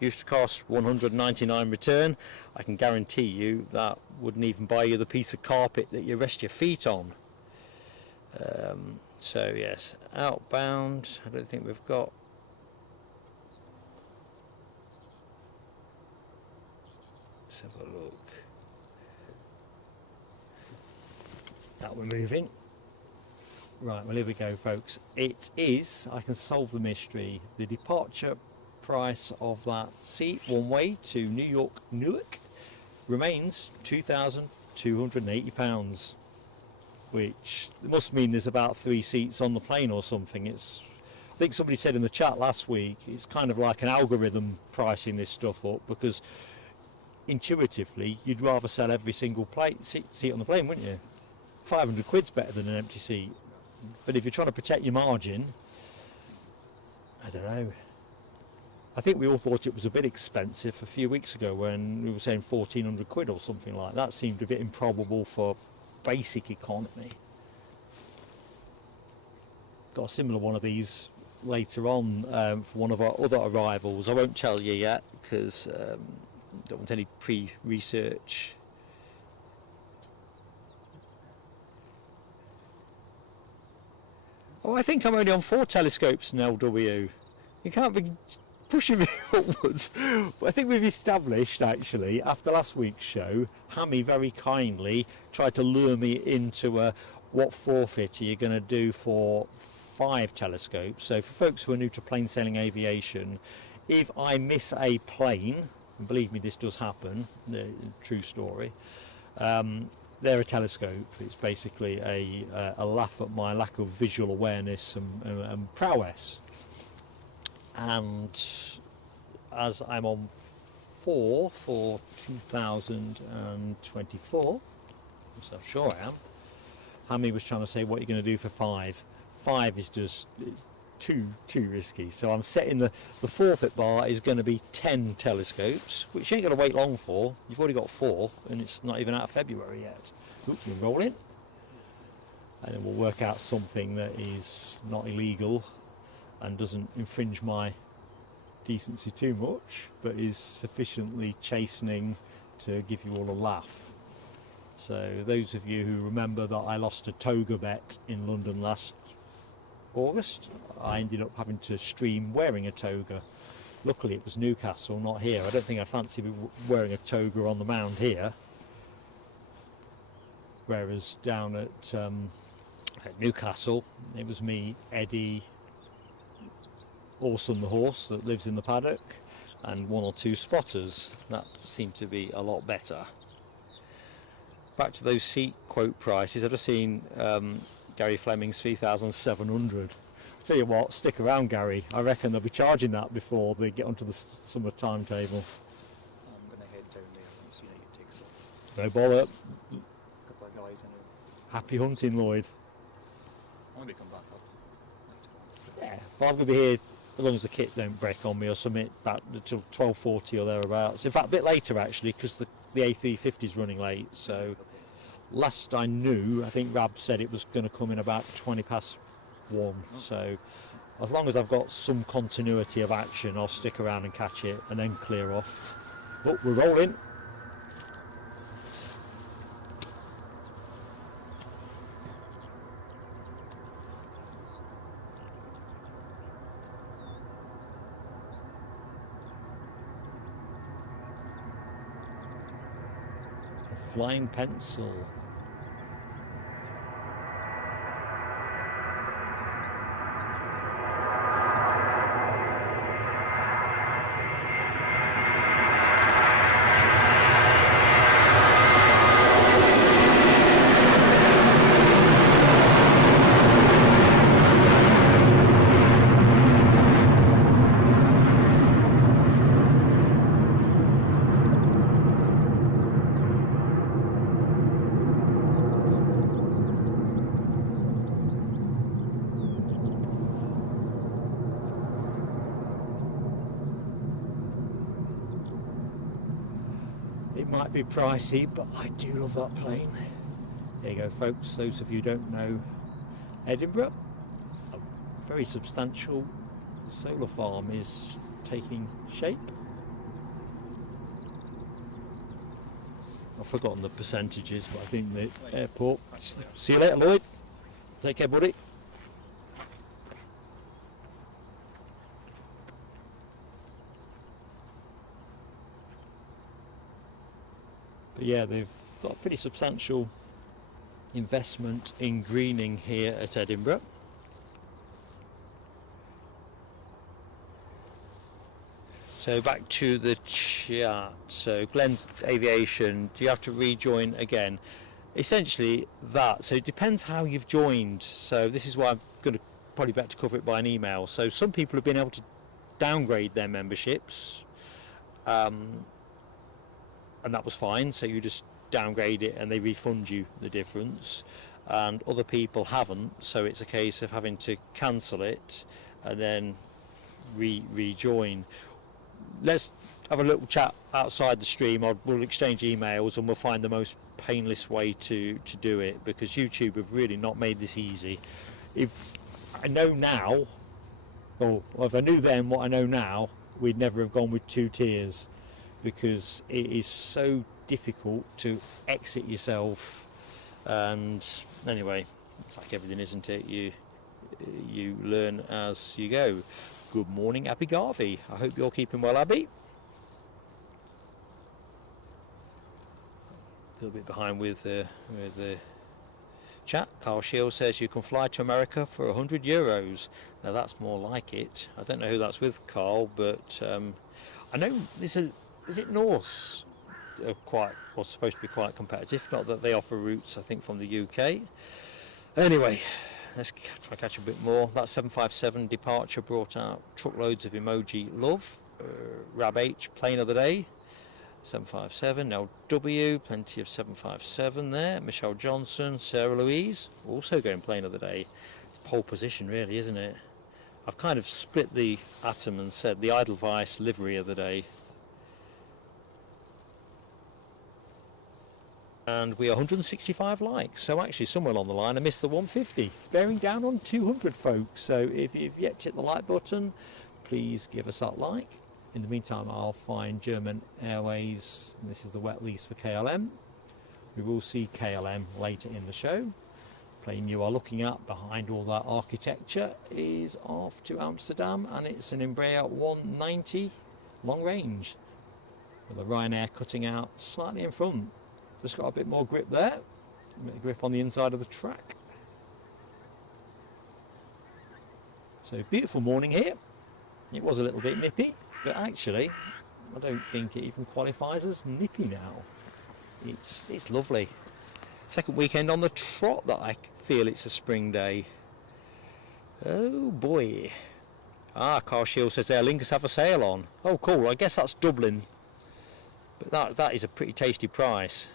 used to cost $199 return. I can guarantee you that wouldn't even buy you the piece of carpet that you rest your feet on. So yes, outbound, I don't think we've got. Let's have a look. That we're moving. Right, well here we go folks. It is, I can solve the mystery, the departure price of that seat one way to New York Newark remains £2,280, which must mean there's about 3 seats on the plane or something. It's, I think somebody said in the chat last week, it's kind of like an algorithm pricing this stuff up, because intuitively you'd rather sell every single seat on the plane, wouldn't you? 500 quid's better than an empty seat, but if you're trying to protect your margin, I don't know. I think we all thought it was a bit expensive a few weeks ago when we were saying 1,400 quid or something like that. Seemed a bit improbable for basic economy. Got a similar one of these later on for one of our other arrivals. I won't tell you yet because don't want any pre-research. Oh, I think I'm only on 4 telescopes in LW. You can't be pushing me upwards. But I think we've established, actually, after last week's show, Hammy very kindly tried to lure me into what forfeit are you going to do for 5 telescopes. So for folks who are new to plain sailing aviation, if I miss a plane, and believe me, this does happen, true story, they're a telescope. It's basically a laugh at my lack of visual awareness and prowess. And as I'm on 4 for 2024, which I'm sure I am, Hammy was trying to say, what are you going to do for 5? 5 is just, it's too risky. So I'm setting the forfeit bar is going to be 10 telescopes, which you ain't going to wait long for. You've already got 4 and it's not even out of February yet. Oops, we're rolling. And then we'll work out something that is not illegal and doesn't infringe my decency too much, but is sufficiently chastening to give you all a laugh. So those of you who remember that I lost a toga bet in London last August, I ended up having to stream wearing a toga. Luckily it was Newcastle, not here. I don't think I fancy wearing a toga on the mound here. Whereas down at Newcastle, it was me, Eddie, Orson the horse that lives in the paddock, and 1 or 2 spotters. That seemed to be a lot better. Back to those seat quote prices, I've just seen Gary Fleming's 3,700. I'll tell you what, stick around, Gary. I reckon they'll be charging that before they get onto the summer timetable. I'm going to head down there and see how it takes off. No bother. A couple of guys in it. Happy hunting, Lloyd. I'll maybe come back up later on. Yeah, well, I'm going to be here as long as the kit don't break on me or something, back until 12:40 or thereabouts. In fact, a bit later actually, because the A350 is running late. So last I knew, I think Rab said it was going to come in about 1:20. Oh. So as long as I've got some continuity of action, I'll stick around and catch it and then clear off. Oh, we're rolling. Flying pencil. Might be pricey, but I do love that plane. There you go, folks. Those of you who don't know Edinburgh, a very substantial solar farm is taking shape. I've forgotten the percentages, but I think the airport. See you later, Lloyd. Take care, buddy. But yeah, they've got a pretty substantial investment in greening here at Edinburgh. So back to the chart. So Glenn's Aviation, do you have to rejoin again? Essentially that. So it depends how you've joined. So this is why I'm going to probably better to cover it by an email. So some people have been able to downgrade their memberships. And that was fine, so you just downgrade it and they refund you the difference, and other people haven't, so it's a case of having to cancel it and then rejoin. Let's have a little chat outside the stream. We'll exchange emails and we'll find the most painless way to do it, because YouTube have really not made this easy. If I know now Well, if I knew then what I know now, we'd never have gone with 2 tiers, because it is so difficult to exit yourself. And anyway, it's like everything, isn't it? You learn as you go. Good morning, Abby Garvey. I hope you're keeping well, Abby. A little bit behind with the chat. Carl Shield says you can fly to America for €100. Now that's more like it. I don't know who that's with, Carl, but I know is it Norse was supposed to be quite competitive. Not that they offer routes, I think, from the UK. Anyway, let's try and catch a bit more. That 757 departure brought out truckloads of emoji love. Rab H, plane of the day. 757, now W, plenty of 757 there. Michelle Johnson, Sarah Louise, also going plane of the day. It's pole position, really, isn't it? I've kind of split the atom and said the Edelweiss livery of the day. And we are 165 likes, so actually somewhere along the line I missed the 150. Bearing down on 200, folks. So if you've yet to hit the like button, please give us that like. In the meantime, I'll find German Airways, and this is the wet lease for KLM. We will see KLM later in the show. Plane you are looking at behind all that architecture is off to Amsterdam, and it's an Embraer 190 long range, with a Ryanair cutting out slightly in front. Just got a bit more grip there, a bit of grip on the inside of the track. So beautiful morning here. It was a little bit nippy, but actually I don't think it even qualifies as nippy now. It's lovely. Second weekend on the trot that I feel it's a spring day. Oh boy. Carl Shield says Aer Lingus have a sale on. Oh cool, I guess that's Dublin. But that is a pretty tasty price.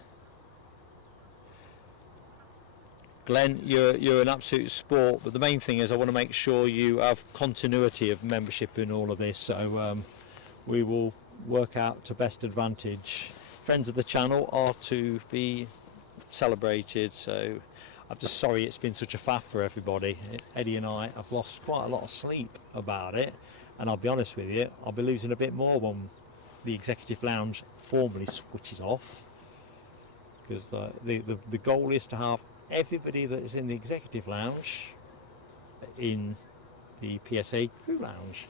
Glenn, you're an absolute sport, but the main thing is I want to make sure you have continuity of membership in all of this, so we will work out to best advantage. Friends of the channel are to be celebrated, so I'm just sorry it's been such a faff for everybody. Eddie and I have lost quite a lot of sleep about it, and I'll be honest with you, I'll be losing a bit more when the executive lounge formally switches off, because the goal is to have everybody that is in the executive lounge in the PSA crew lounge.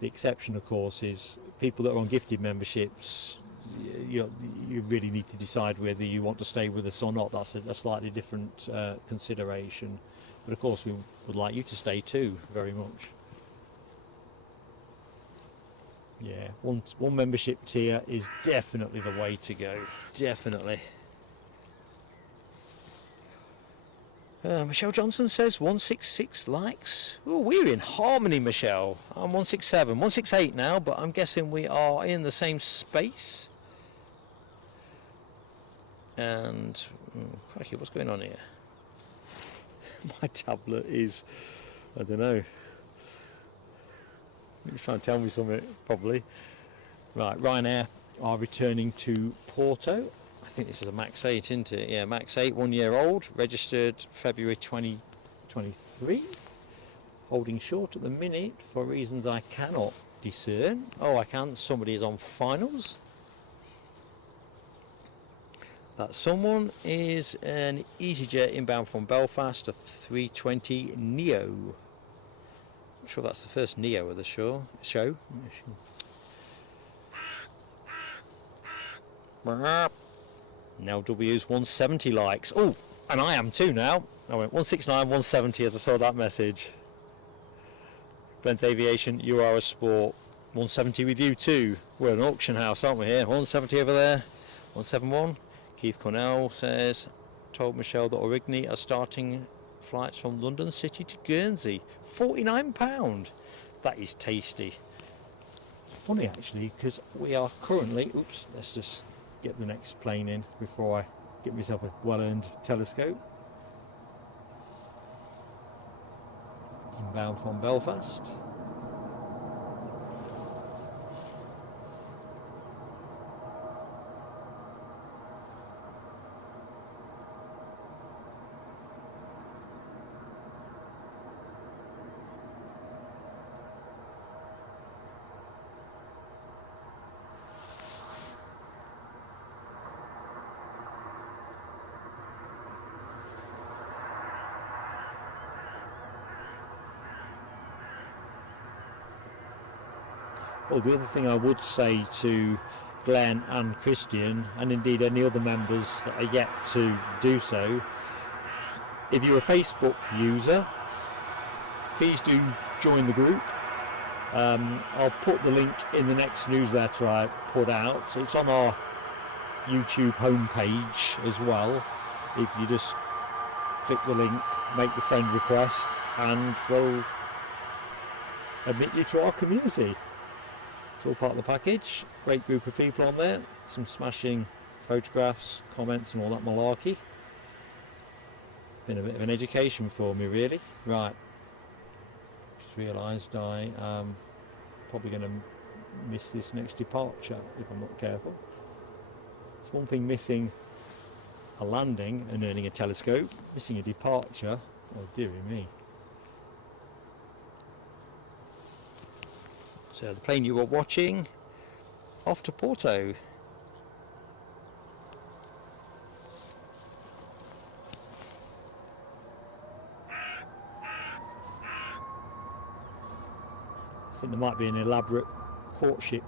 The exception, of course, is people that are on gifted memberships. You really need to decide whether you want to stay with us or not. That's a slightly different consideration, but of course we would like you to stay too, very much. Yeah, one membership tier is definitely the way to go, definitely. Michelle Johnson says 166 likes. Oh, we're in harmony, Michelle. I'm 167, 168 now, but I'm guessing we are in the same space. And, crikey, what's going on here? My tablet is, I don't know. It's trying to tell me something, probably. Right, Ryanair are returning to Porto. I think this is a Max 8, isn't it? Yeah, Max 8, 1 year old, registered February 2023. Holding short at the minute for reasons I cannot discern. Oh, I can. Somebody is on finals. That someone is an EasyJet inbound from Belfast, a 320 Neo. Not sure that's the first Neo of the show. Now W's 170 likes. Oh, and I am too now. I went 169, 170 as I saw that message. Glenn's Aviation, you are a sport. 170 with you too. We're an auction house, aren't we here? 170 over there. 171. Keith Cornell says, told Michelle that Origny are starting flights from London City to Guernsey. £49. That is tasty. It's funny actually, because we are currently, oops, let's just get the next plane in before I get myself a well-earned telescope. Inbound from Belfast. Oh, the other thing I would say to Glenn and Christian, and indeed any other members that are yet to do so, if you're a Facebook user, please do join the group. I'll put the link in the next newsletter I put out. It's on our YouTube homepage as well. If you just click the link, make the friend request, and we'll admit you to our community. It's all part of the package. Great group of people on there, some smashing photographs, comments and all that malarkey. Been a bit of an education for me really. Right, just realised I am probably going to miss this next departure if I'm not careful. It's one thing missing a landing and earning a telescope, missing a departure, oh dearie me. So the plane you were watching, off to Porto. I think there might be an elaborate courtship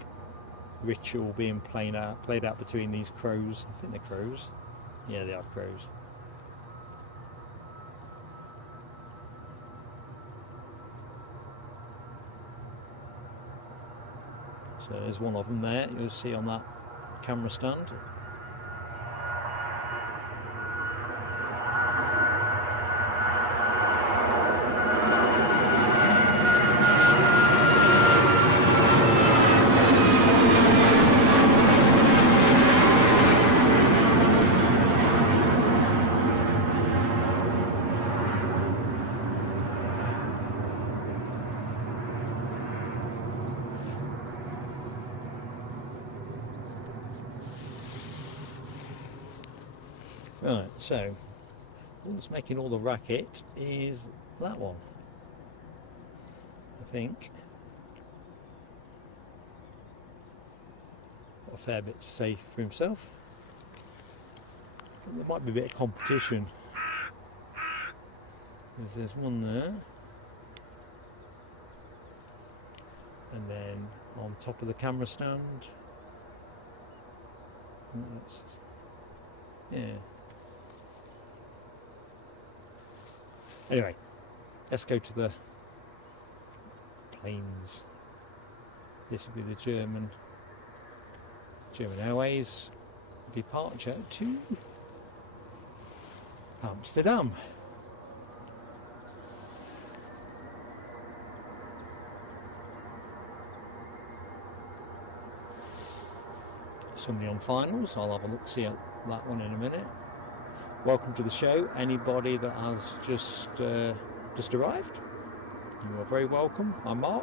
ritual being played out between these crows. I think they're crows. Yeah, they are crows. So there's one of them there, you'll see on that camera stand. Right, so all that's making all the racket is that one, I think. Got a fair bit to say for himself. There might be a bit of competition. There's one there. And then on top of the camera stand. That's, yeah. Anyway, let's go to the planes. This will be the German Airways departure to Amsterdam. Somebody on finals, I'll have a look see at that one in a minute. Welcome to the show. Anybody that has just arrived, you are very welcome. I'm Mark.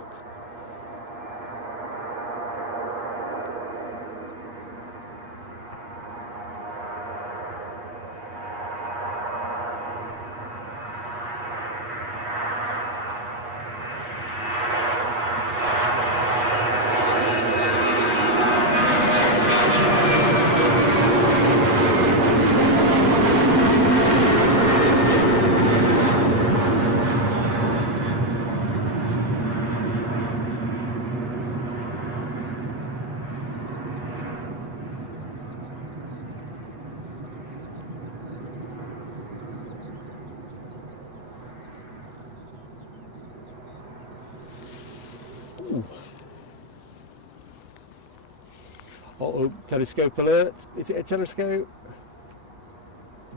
Uh-oh, telescope alert. Is it a telescope?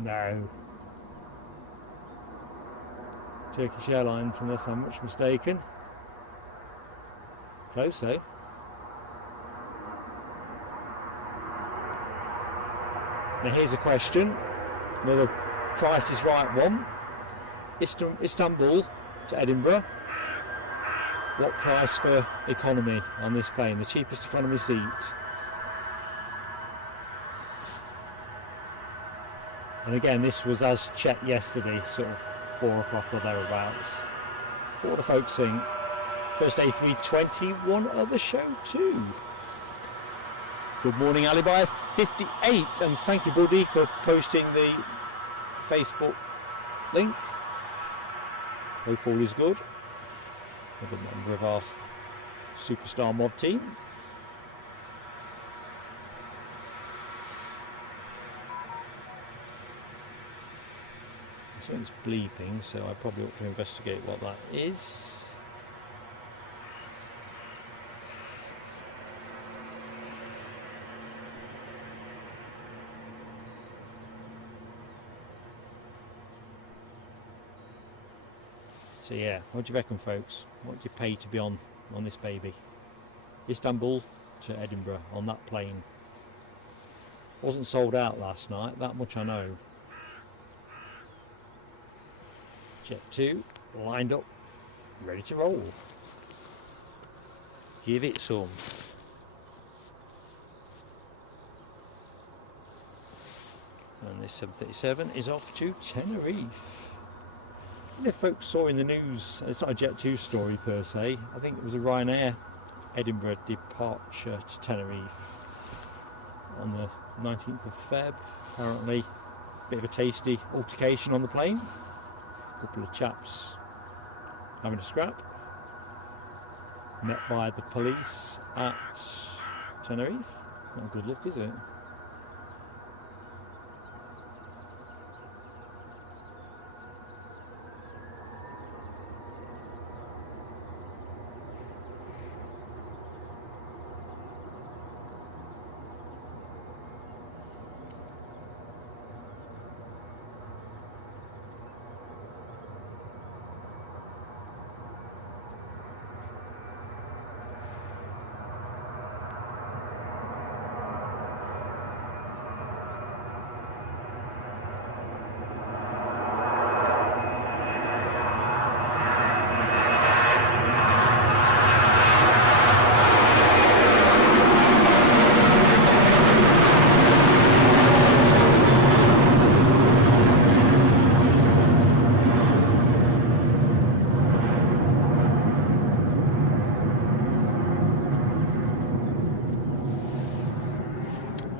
No. Turkish Airlines, unless I'm much mistaken. Close though. Now here's a question, another Price is Right one. Istanbul to Edinburgh. What price for economy on this plane? The cheapest economy seat. And again, this was as checked yesterday, sort of 4 o'clock or thereabouts. What do the folks think? First A320, one other show too. Good morning, Alibi 58, and thank you, Buddy, for posting the Facebook link. Hope all is good. Another member of our Superstar mod team. Something's bleeping, so I probably ought to investigate what that is. So yeah, what do you reckon, folks? What do you pay to be on this baby? Istanbul to Edinburgh on that plane. Wasn't sold out last night, that much I know. Jet 2 lined up, ready to roll. Give it some. And this 737 is off to Tenerife. And if folks saw in the news, it's not a Jet 2 story per se, I think it was a Ryanair Edinburgh departure to Tenerife on the 19th of Feb. Apparently a bit of a tasty altercation on the plane. A couple of chaps having a scrap. Met by the police at Tenerife. Not good luck, is it?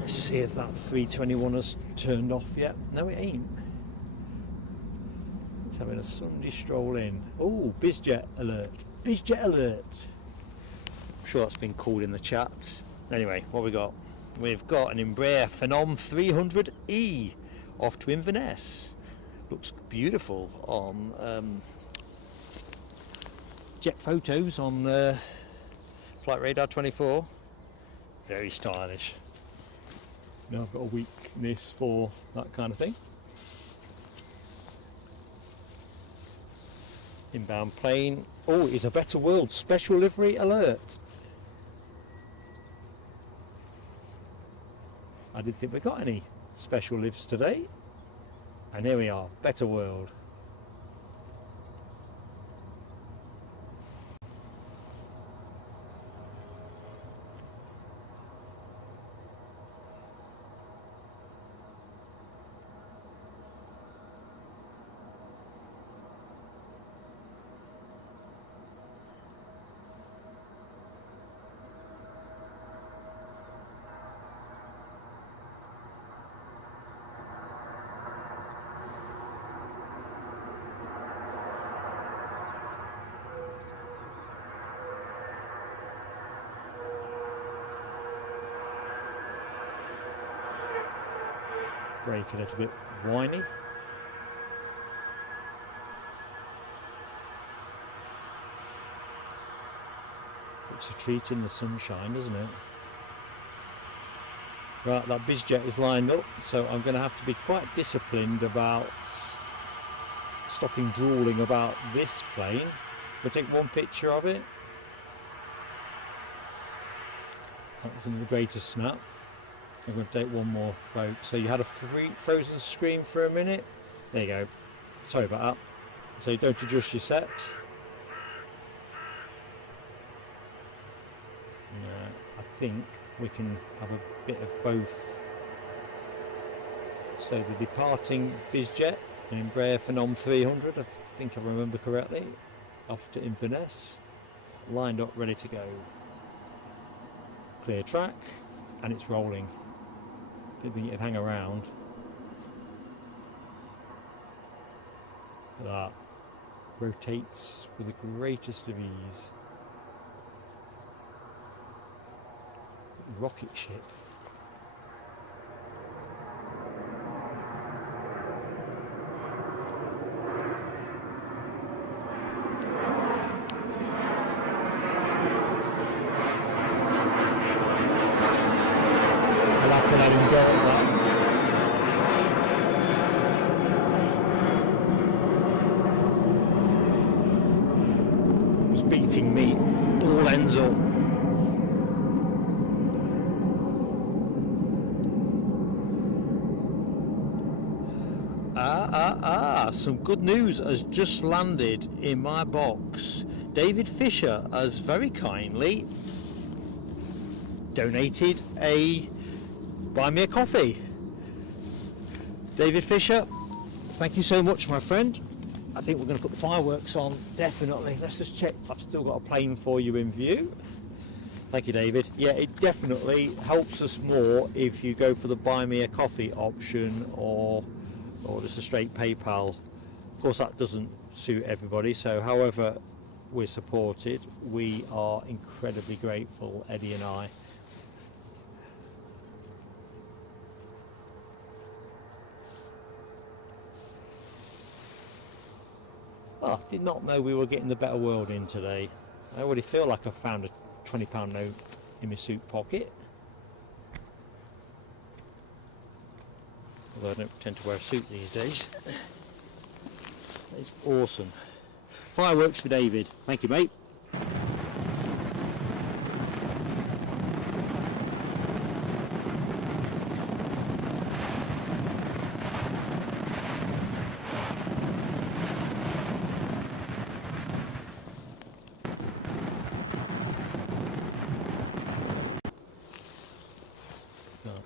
See if that 321 has turned off yet. No, it ain't. It's having a Sunday stroll in. Oh, Bizjet alert. Bizjet alert. I'm sure that's been called in the chat. Anyway, what we got? We've got an Embraer Phenom 300E off to Inverness. Looks beautiful on jet photos on Flight Radar 24. Very stylish. Now I've got a weakness for that kind of thing. Inbound plane. Oh, it's a Better World special livery alert. I didn't think we got any special lives today. And here we are, Better World. Brake a little bit whiny. Looks a treat in the sunshine, doesn't it? Right, that Bizjet is lined up, so I'm going to have to be quite disciplined about stopping drooling about this plane. We'll take one picture of it. That wasn't the greatest snap. I'm going to take one more, folks. So you had a frozen screen for a minute. There you go. Sorry about that. So don't adjust your set. I think we can have a bit of both. So the departing Bizjet, an Embraer Phenom 300, I think I remember correctly, off to Inverness, lined up, ready to go. Clear track, and it's rolling. Didn't think it'd hang around. Look at that. Rotates with the greatest of ease. rocket ship. I'll have to let him go at that. Beating me all ends up. Some good news has just landed in my box. David Fisher has very kindly donated buy me a coffee. David Fisher, thank you so much, my friend. I think we're going to put the fireworks on, definitely. Let's just check. I've still got a plane for you in view. Thank you, David. Yeah, it definitely helps us more if you go for the buy me a coffee option or just a straight PayPal. Of course, that doesn't suit everybody, so however we're supported, we are incredibly grateful, Eddie and I. Oh, did not know we were getting the better world in today. I already feel like I've found a £20 note in my suit pocket. Although I don't tend to wear a suit these days. It's awesome. Fireworks for David. Thank you, mate.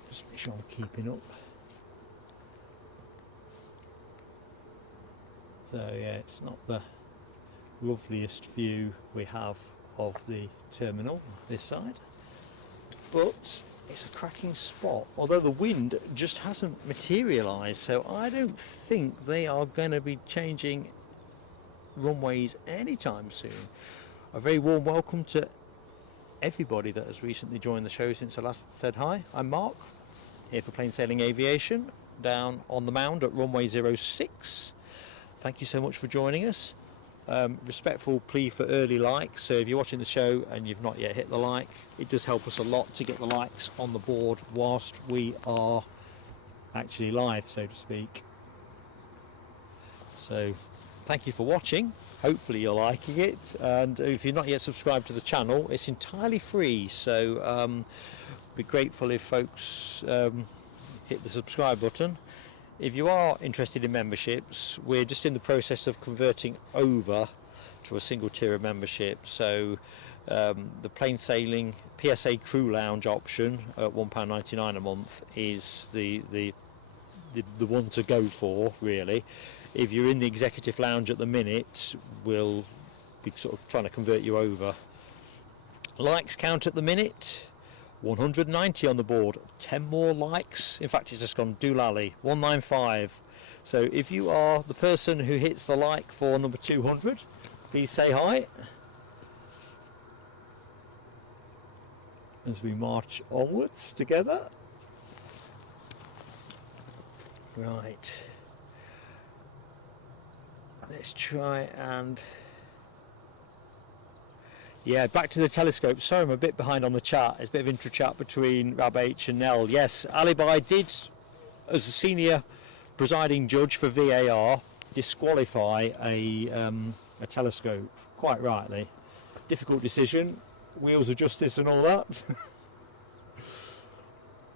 Just make sure I'm keeping up. So yeah, it's not the loveliest view we have of the terminal this side, but it's a cracking spot, although the wind just hasn't materialised, so I don't think they are going to be changing runways anytime soon. A very warm welcome to everybody that has recently joined the show since I last said hi. I'm Mark, here for Plain Sailing Aviation, down on the mound at runway 06. Thank you so much for joining us. Respectful plea for early likes, so if you're watching the show and you've not yet hit the like, it does help us a lot to get the likes on the board whilst we are actually live, so to speak. So thank you for watching, hopefully you're liking it, and if you're not yet subscribed to the channel, it's entirely free, so be grateful if folks hit the subscribe button. If you are interested in memberships, we're just in the process of converting over to a single tier of membership. So the plain sailing PSA crew lounge option at £1.99 a month is the one to go for, really. If you're in the executive lounge at the minute, we'll be sort of trying to convert you over. Likes count at the minute, 190 on the board, 10 more likes. In fact, it's just gone doolally, 195. So if you are the person who hits the like for number 200, please say hi as we march onwards together. Right, let's try and back to the telescope. Sorry, I'm a bit behind on the chat. There's a bit of intra-chat between Rab H and Nell. Yes, Alibi did, as a senior presiding judge for VAR, disqualify a telescope, quite rightly. Difficult decision, wheels of justice and all that.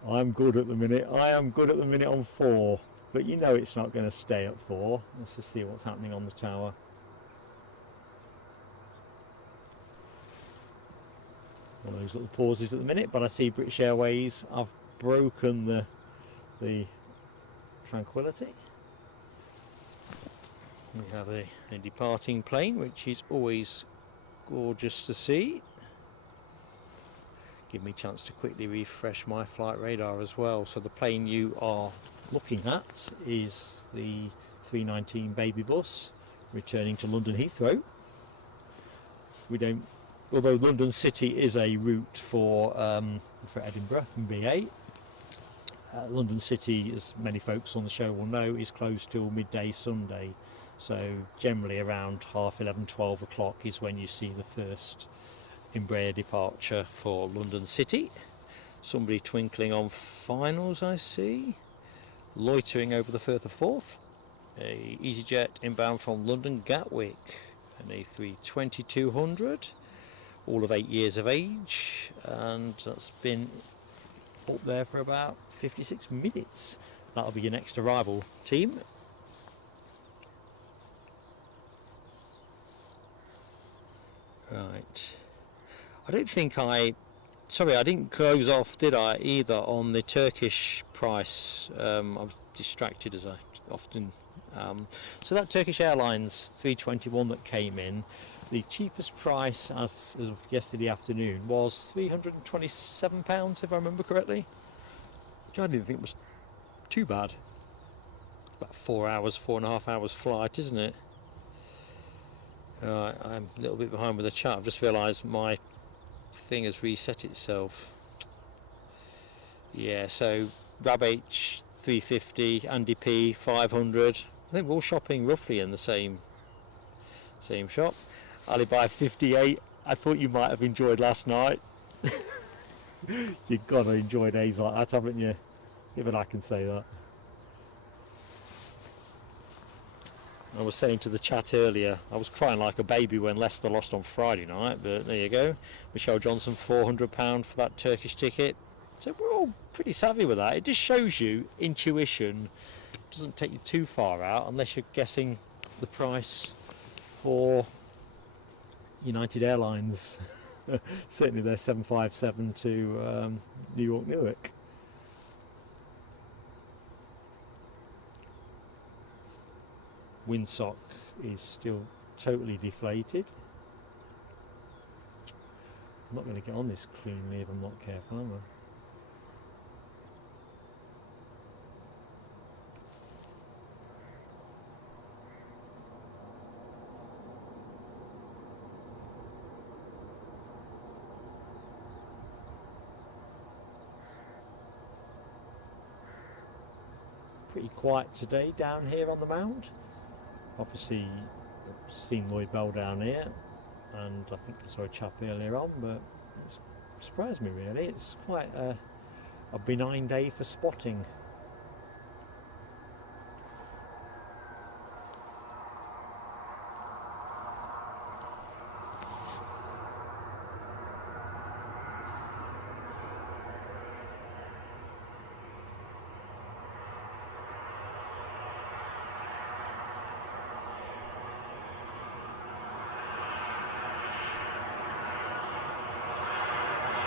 I'm good at the minute. I am good at the minute on 4, but you know it's not going to stay at 4. Let's just see what's happening on the tower. One of those little pauses at the minute, but I see British Airways have broken the tranquility. We have a departing plane, which is always gorgeous to see. Give me a chance to quickly refresh my flight radar as well. So the plane you are looking at is the 319 baby bus returning to London Heathrow. We don't although London City is a route for Edinburgh and BA. London City, as many folks on the show will know, is closed till midday Sunday. So generally around 11:30, 12 o'clock is when you see the first Embraer departure for London City. Somebody twinkling on finals, I see. Loitering over the Firth of Forth. A EasyJet inbound from London Gatwick. An A320-200. All of 8 years of age. And that's been up there for about 56 minutes. That'll be your next arrival, team. Right. I don't think I didn't close off, did I, either on the Turkish price. I was distracted as I often so that Turkish Airlines 321 that came in, the cheapest price as of yesterday afternoon was £327, if I remember correctly, which I didn't think was too bad. About 4.5 hours flight, isn't it? I'm a little bit behind with the chat. I've just realised my thing has reset itself. Yeah, so Rab H 350, Andy P 500. I think we're all shopping roughly in the same shop. Alibi 58. I thought you might have enjoyed last night. You've got to enjoy days like that, haven't you? Even I can say that. I was saying to the chat earlier, I was crying like a baby when Leicester lost on Friday night, but there you go. Michelle Johnson, £400 for that Turkish ticket. So we're all pretty savvy with that. It just shows you intuition doesn't take you too far out unless you're guessing the price for United Airlines. Certainly their 757 to New York, Newark. Windsock is still totally deflated. I'm not going to get on this cleanly if I'm not careful, am I? Pretty quiet today down here on the mound. Obviously I've seen Lloyd Bell down here, and I think I saw a chap earlier on, but it's surprised me really. It's quite a benign day for spotting.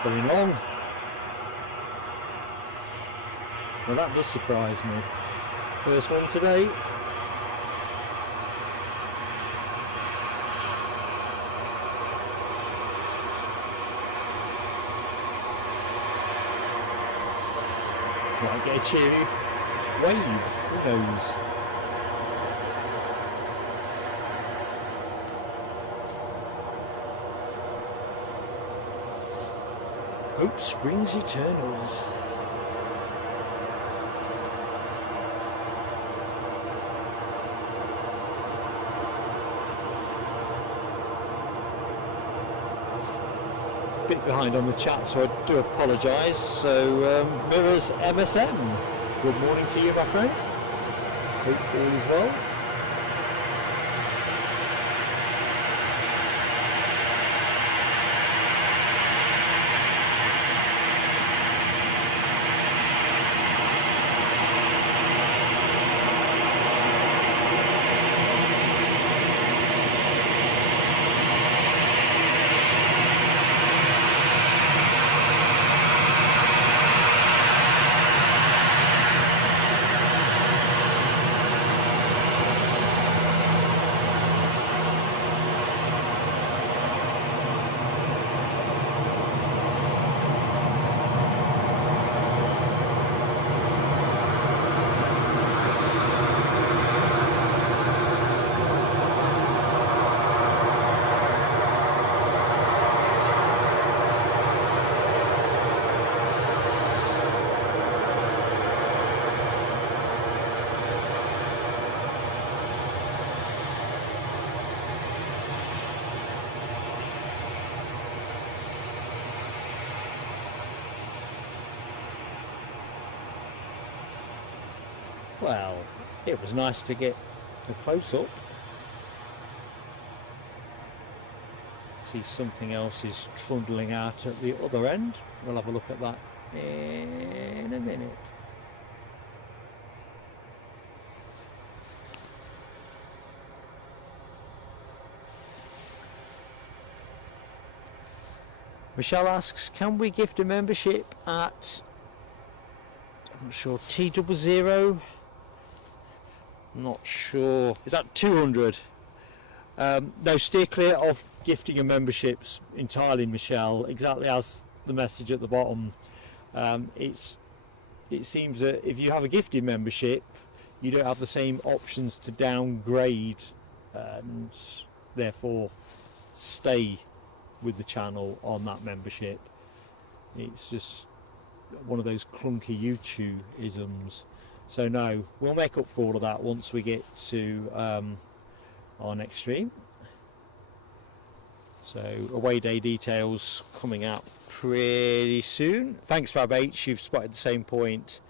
Going long. Well, that does surprise me. First one today. Might get a cheery wave, who knows? Hope springs eternal. Bit behind on the chat, so I do apologise. So Mirrors MSM, good morning to you, my friend. Hope all is well. Well, it was nice to get a close-up. See something else is trundling out at the other end. We'll have a look at that in a minute. Michelle asks, can we gift a membership at, I'm not sure, T00? Not sure. Is that 200? No, steer clear of gifting and memberships entirely, Michelle. Exactly as the message at the bottom. It seems that if you have a gifting membership, you don't have the same options to downgrade and therefore stay with the channel on that membership. It's just one of those clunky YouTube isms. So no, we'll make up for all of that once we get to our next stream. So away day details coming out pretty soon. Thanks Rab H, you've spotted the same point.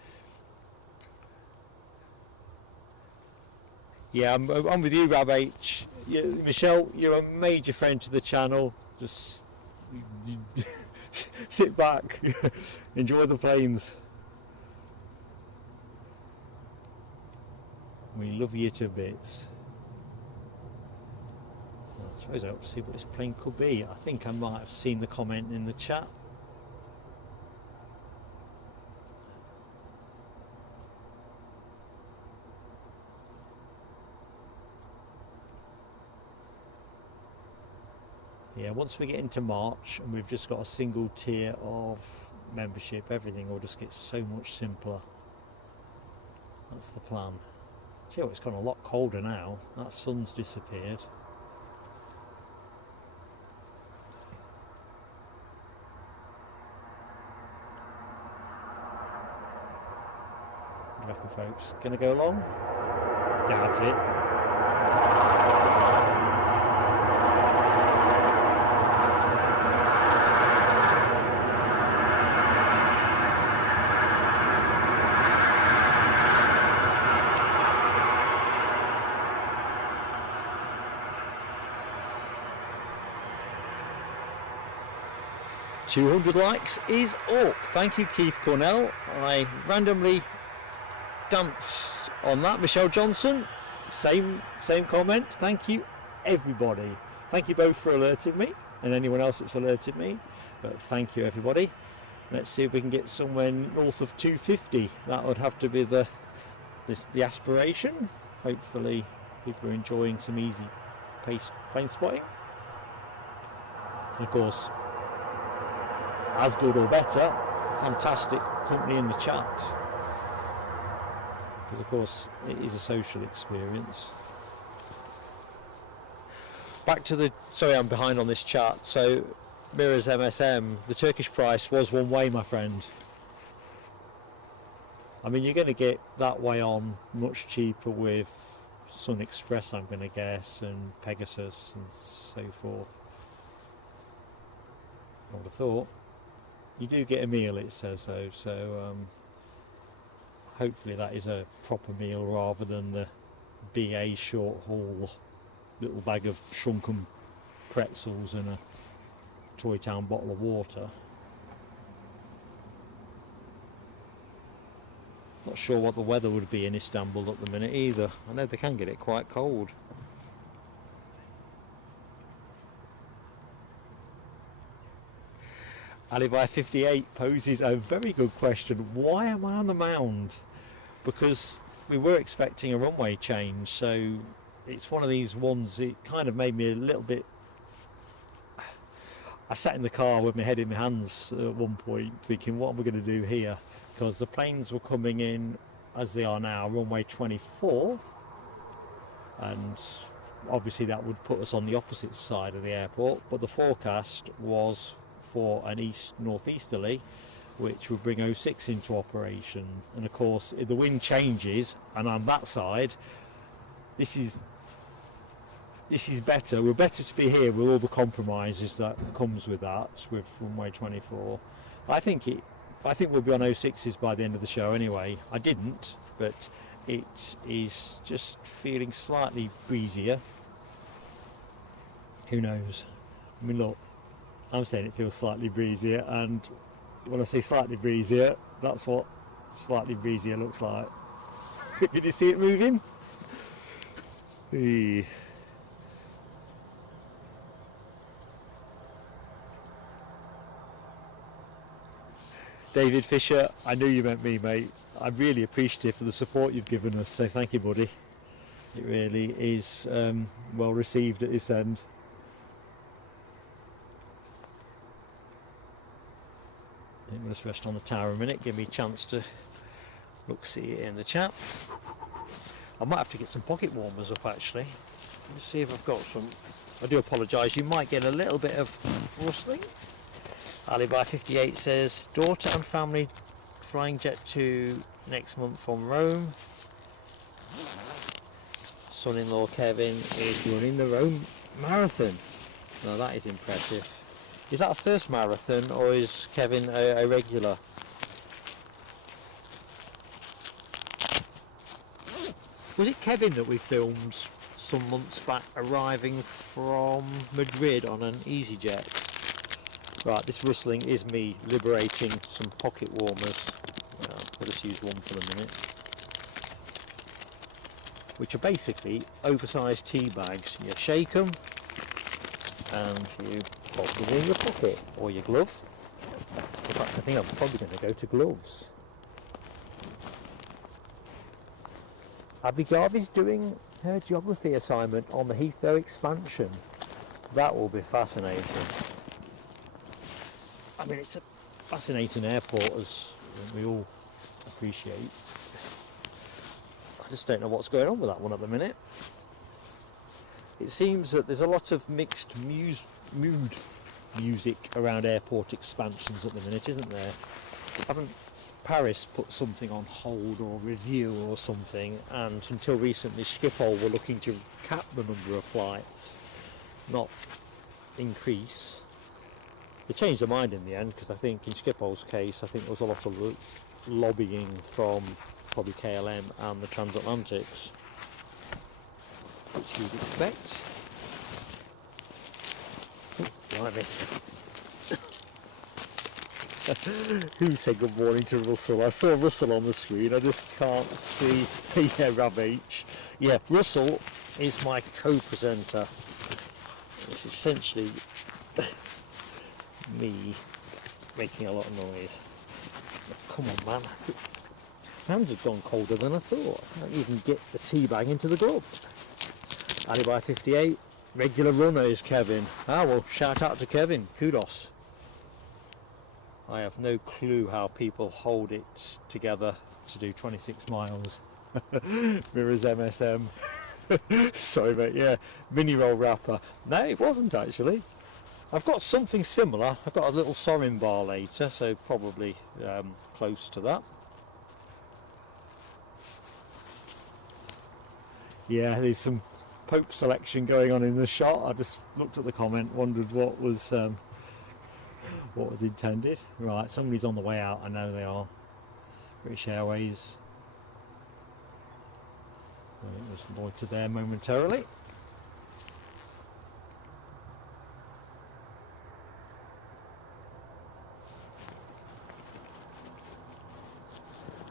Yeah, I'm with you, Rab H. Michelle, you're a major friend to the channel. Just sit back, enjoy the planes. We love you to bits. I suppose I hope to see what this plane could be. I think I might have seen the comment in the chat. Yeah, once we get into March and we've just got a single tier of membership, everything will just get so much simpler. That's the plan. You know, it's gone a lot colder now. That sun's disappeared. What do you reckon, folks? Gonna go along? Doubt it. 200 likes is up. Thank you, Keith Cornell. I randomly danced on that. Michelle Johnson, same comment. Thank you, everybody. Thank you both for alerting me, and anyone else that's alerted me. But thank you, everybody. Let's see if we can get somewhere north of 250. That would have to be the aspiration. Hopefully, people are enjoying some easy pace plane spotting. And of course, as good or better, fantastic company in the chat, because of course it is a social experience. Back to the, sorry I'm behind on this chart, so Mirrors MSM, the Turkish price was one way, my friend. I mean, you're going to get that way on much cheaper with Sun Express, I'm going to guess, and Pegasus and so forth. I would have thought. You do get a meal, it says though, so hopefully that is a proper meal rather than the BA short haul little bag of shrunken pretzels and a Toy Town bottle of water. Not sure what the weather would be in Istanbul at the minute either. I know they can get it quite cold. Alibi 58 poses a very good question. Why am I on the mound? Because we were expecting a runway change, so it's one of these ones, it kind of made me a little bit... I sat in the car with my head in my hands at one point thinking, what am I going to do here? Because the planes were coming in as they are now, runway 24, and obviously that would put us on the opposite side of the airport, but the forecast was for an east-northeasterly, which would bring 06 into operation. And of course, if the wind changes and on that side, this is better. We're better to be here with all the compromises that comes with that, with runway 24. I think we'll be on 06s by the end of the show anyway. I didn't, but it is just feeling slightly breezier. Who knows? I mean, look, I'm saying it feels slightly breezier, and when I say slightly breezier, that's what slightly breezier looks like. Did you see it moving? Eee. David Fisher, I knew you meant me, mate. I'm really appreciative for the support you've given us, so thank you, buddy. It really is well received at this end. Let me just rest on the tower a minute, give me a chance to see it in the chat. I might have to get some pocket warmers up actually. Let's see if I've got some. I do apologise, you might get a little bit of rustling. Alibi 58 says, daughter and family flying jet 2 next month from Rome. Son-in-law Kevin is running the Rome marathon. Now that is impressive. Is that a first marathon or is Kevin a regular? Was it Kevin that we filmed some months back arriving from Madrid on an EasyJet? Right, this rustling is me liberating some pocket warmers. Well, I'll just use one for the minute. Which are basically oversized tea bags. You shake them and you pop them in your pocket or your glove. In fact, I think I'm probably going to go to gloves. Abby Garvey's doing her geography assignment on the Heathrow expansion. That will be fascinating. I mean, it's a fascinating airport, as we all appreciate. I just don't know what's going on with that one at the minute. It seems that there's a lot of mixed mood music around airport expansions at the minute, isn't there? Haven't Paris put something on hold or review or something, and until recently Schiphol were looking to cap the number of flights, not increase. They changed their mind in the end, because I think in Schiphol's case, I think there was a lot of lobbying from probably KLM and the transatlantics, which you'd expect. Blimey. Who said good morning to Russell? I saw Russell on the screen, I just can't see. Yeah, Rav H. Yeah, Russell is my co-presenter. It's essentially me making a lot of noise. Come on, man. Hands have gone colder than I thought. I can't even get the tea bag into the glove. Alibi 58, regular runner is Kevin. Ah, well, shout out to Kevin. Kudos. I have no clue how people hold it together to do 26 miles. Mirrors MSM. Sorry, mate. Yeah, mini roll wrapper. No, it wasn't actually. I've got something similar. I've got a little Sorin bar later, so probably close to that. Yeah, there's some Pope selection going on in the shot. I just looked at the comment, wondered what was intended. Right, somebody's on the way out. I know they are. British Airways. I'll just loiter there momentarily.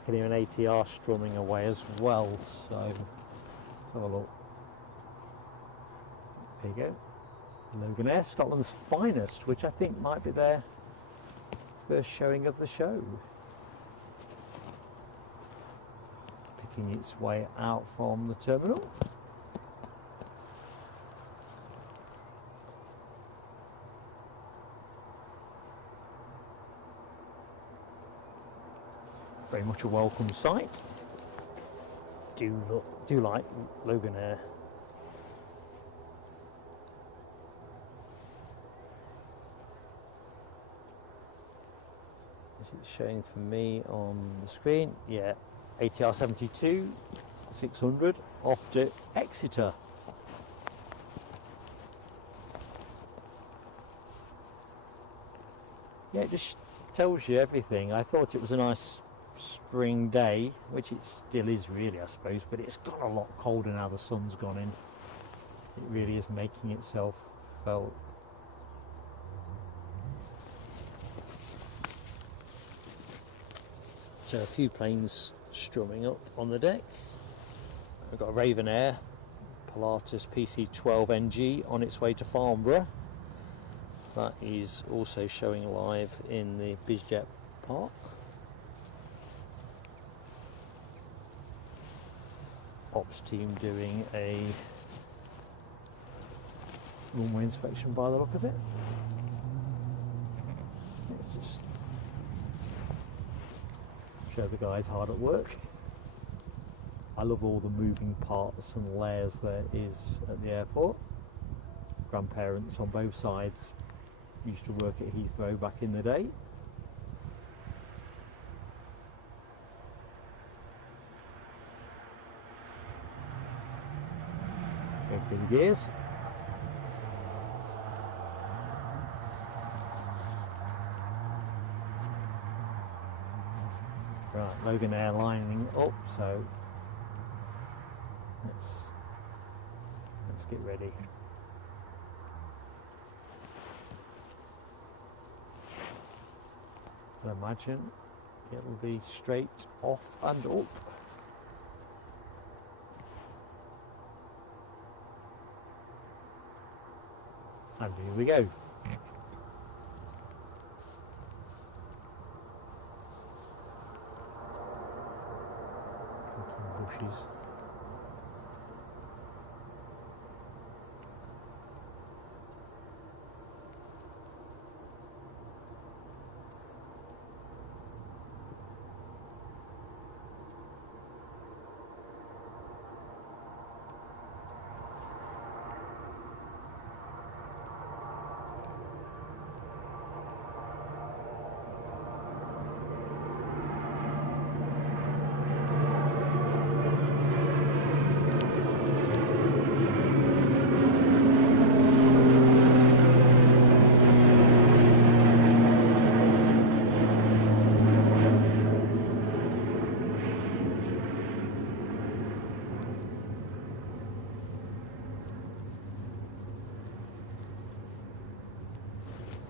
Can hear an ATR strumming away as well, so let's have a look. There you go. Loganair, Scotland's finest, which I think might be their first showing of the show. Picking its way out from the terminal. Very much a welcome sight. Do like Loganair. Is it showing for me on the screen? Yeah, ATR 72 600 off to Exeter. Yeah, it just tells you everything. I thought it was a nice spring day, which it still is really, I suppose, but it's got a lot colder now the sun's gone in. It really is making itself felt. So a few planes strumming up on the deck. We've got a Raven Air Pilatus PC-12NG on its way to Farnborough. That is also showing live in the Bizjet park. Ops team doing a runway inspection by the look of it. Let's just show the guys hard at work. I love all the moving parts and layers there is at the airport. Grandparents on both sides used to work at Heathrow back in the day. Go through the gears. Right, Loganair lining up, so let's get ready. I imagine it will be straight off and up. And here we go. Bushes.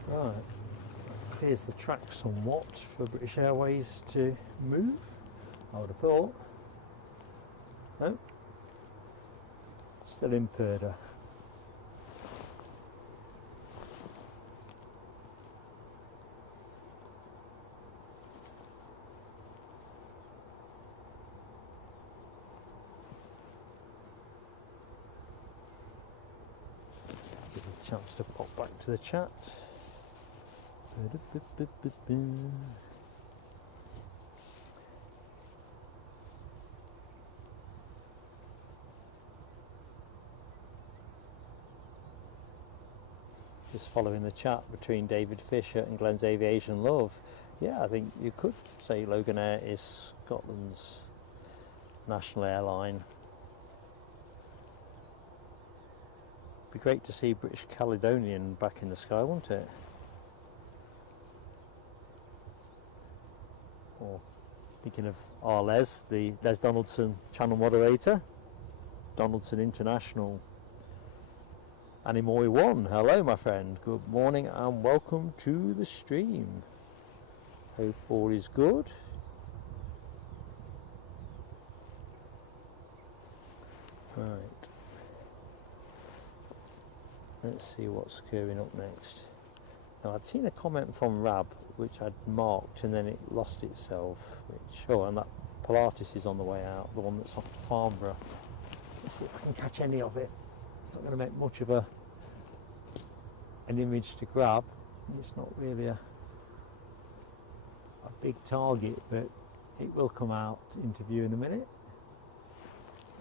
Right, here's the track somewhat for British Airways to move, I would have thought. No, still in Perda. Give a chance to pop back to the chat. Just following the chat between David Fisher and Glenn's Aviation Love. Yeah, I think you could say Loganair is Scotland's national airline. Be great to see British Caledonian back in the sky, wouldn't it? Or thinking of our Les, the Les Donaldson channel moderator, Donaldson International. Animoy 1, hello my friend, good morning and welcome to the stream. Hope all is good. Right, let's see what's occurring up next. Now I'd seen a comment from Rab which I'd marked and then it lost itself, which, oh, and that Pilatus is on the way out, the one that's off to Farnborough. Let's see if I can catch any of it. It's not going to make much of an image to grab. It's not really a big target, but it will come out into view in a minute.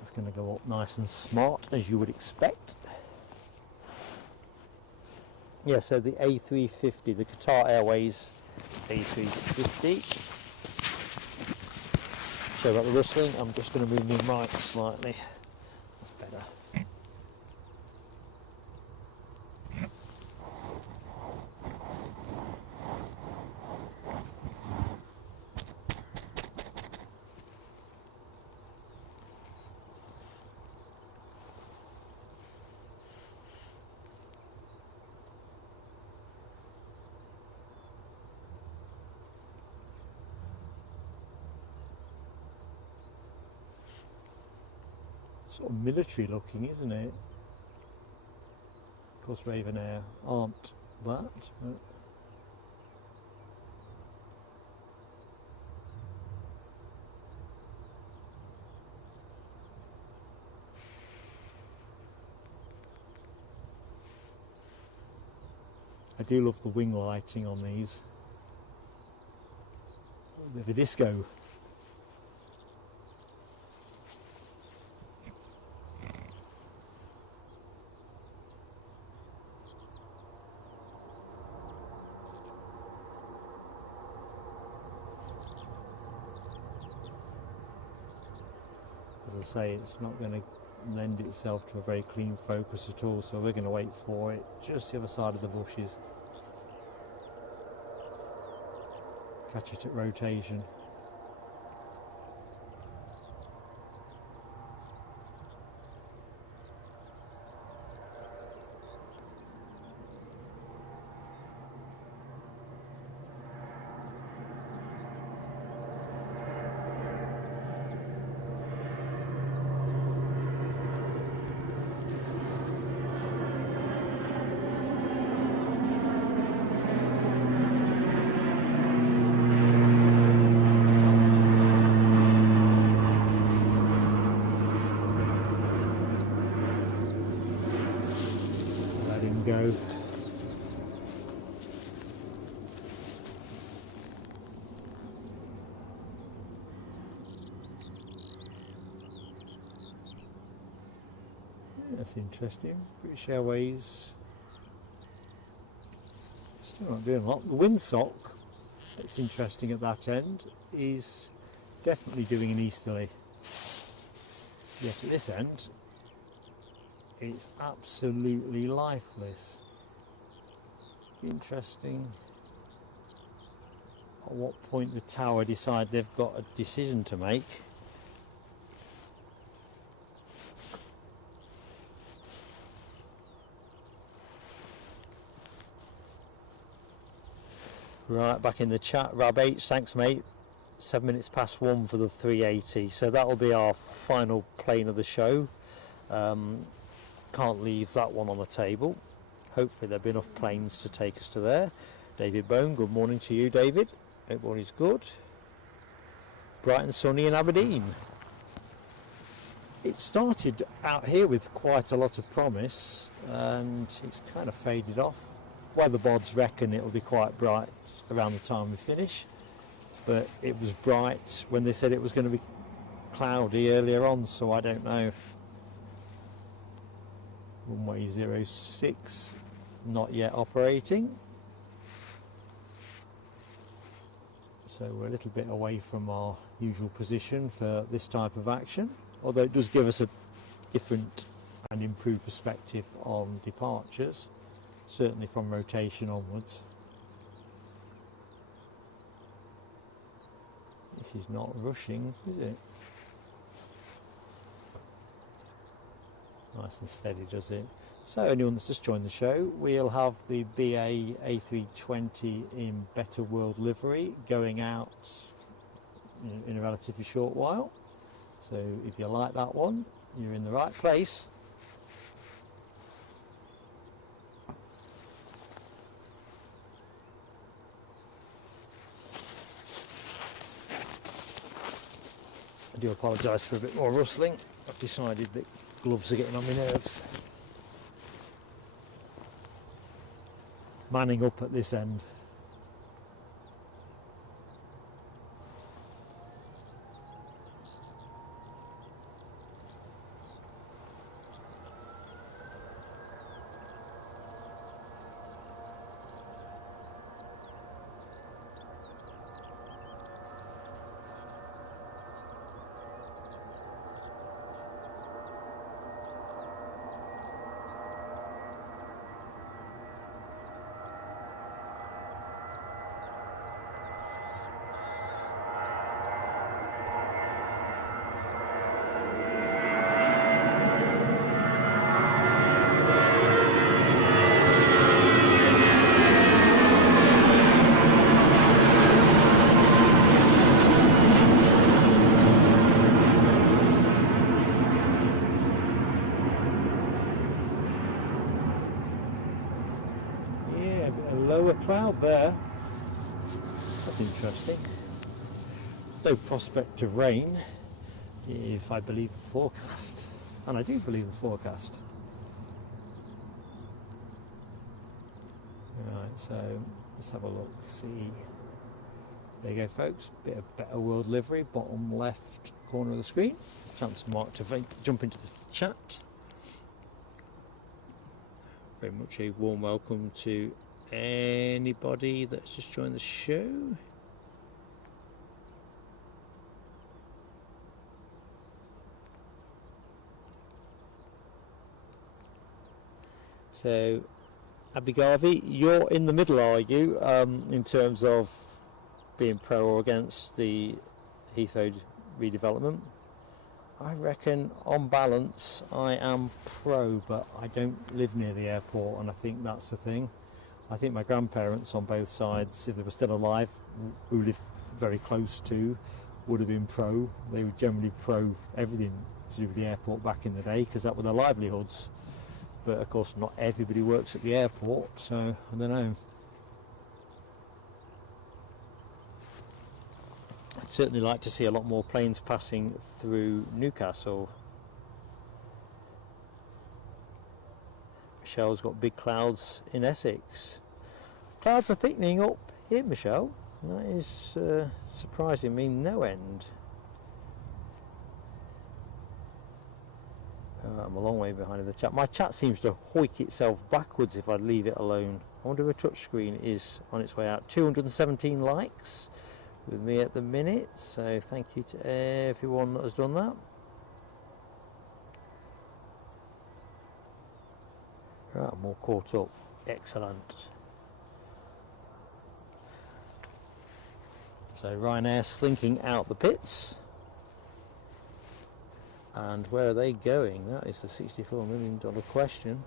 It's going to go up nice and smart, as you would expect. Yeah, so the A350, the Qatar Airways A350. Sorry about the whistling, I'm just going to move my mic slightly. That's better. sort of military looking, isn't it? Of course, Raven Air aren't that. But I do love the wing lighting on these. A bit of a disco. As I say, it's not going to lend itself to a very clean focus at all, so we're going to wait for it just the other side of the bushes. Catch it at rotation. Go. That's interesting. British Airways still not doing a lot. The windsock, that's interesting at that end, is definitely doing an easterly. Yet at this end, it's absolutely lifeless. Interesting at what point the tower decide they've got a decision to make. Right, back in the chat, Rab H, thanks mate. 7 minutes past 1 for the 380, so that'll be our final plane of the show. Can't leave that one on the table. Hopefully there'll be enough planes to take us to there. David Bone, good morning to you, David. Everybody's good. Bright and sunny in Aberdeen. It started out here with quite a lot of promise and it's kind of faded off. Weather bods reckon it'll be quite bright around the time we finish, but it was bright when they said it was going to be cloudy earlier on, so I don't know. Runway 06 not yet operating, so we're a little bit away from our usual position for this type of action, although it does give us a different and improved perspective on departures, certainly from rotation onwards. This is not rushing, is it? Nice and steady, does it? So anyone that's just joined the show, we'll have the BA A320 in Better World livery going out in a relatively short while. So if you like that one, you're in the right place. I do apologise for a bit more rustling. I've decided that gloves are getting on my nerves. Manning up at this end. cloud there. That's interesting. There's no prospect of rain if I believe the forecast, and I do believe the forecast. Right, so let's have a look, see. There you go, folks, bit of Better World livery, bottom left corner of the screen. Chance for Mark to jump into the chat. Very much a warm welcome to anybody that's just joined the show. So, Abby Garvey, you're in the middle, are you, in terms of being pro or against the Heathrow redevelopment? I reckon, on balance, I am pro, but I don't live near the airport, and I think that's the thing. I think my grandparents on both sides, if they were still alive, who live very close to, would have been pro. They were generally pro everything to do with the airport back in the day, because that were their livelihoods. But of course not everybody works at the airport, so I don't know. I'd certainly like to see a lot more planes passing through Newcastle. Michelle's got big clouds in Essex. Clouds are thickening up here, Michelle. That is surprising me no end. I'm a long way behind in the chat. My chat seems to hoik itself backwards if I leave it alone. I wonder if a touchscreen is on its way out. 217 likes with me at the minute, so thank you to everyone that has done that. Right, I'm all caught up. Excellent. So Ryanair slinking out the pits. And where are they going? That is the $64 million question.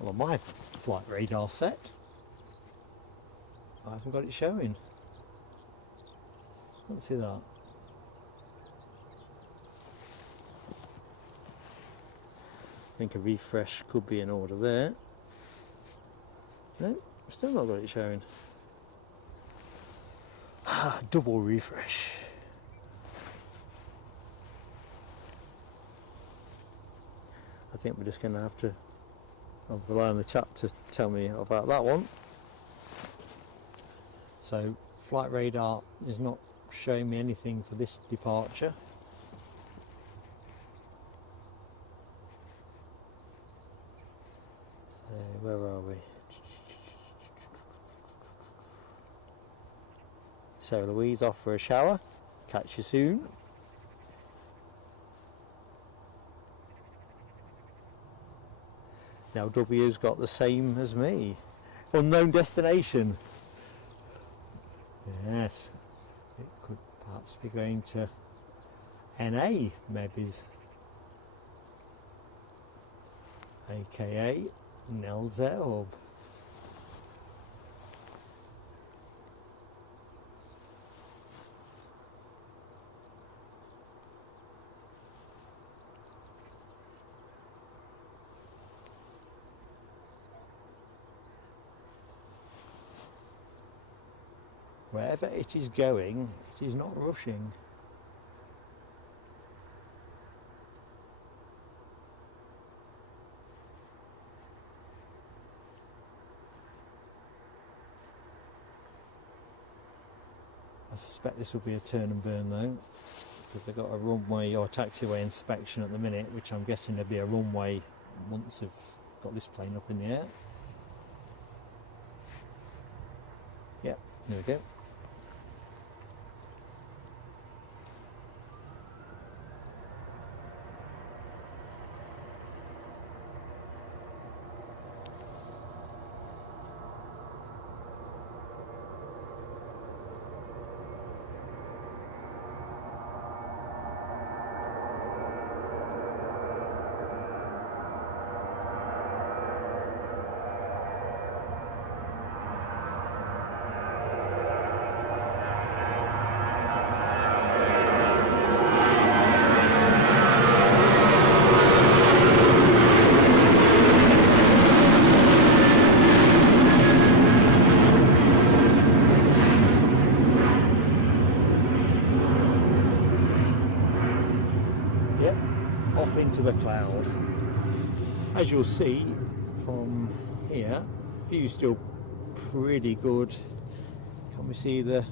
Well, on my flight radar set, I haven't got it showing. Let's see that. I think a refresh could be in order there. No, still not got it showing. Double refresh. I think we're just going to have to rely on the chat to tell me about that one. So flight radar is not showing me anything for this departure. So where are we? So Louise off for a shower. Catch you soon. Now W's got the same as me. Unknown destination. Yes, it could perhaps be going to NA, maybe, aka Nelzelb. Wherever it is going, it is not rushing. I suspect this will be a turn and burn though, because they've got a runway or taxiway inspection at the minute, which I'm guessing there'll be a runway once they've got this plane up in the air. Yep, there we go. off into the cloud. As you'll see from here, view's still pretty good. Can we see the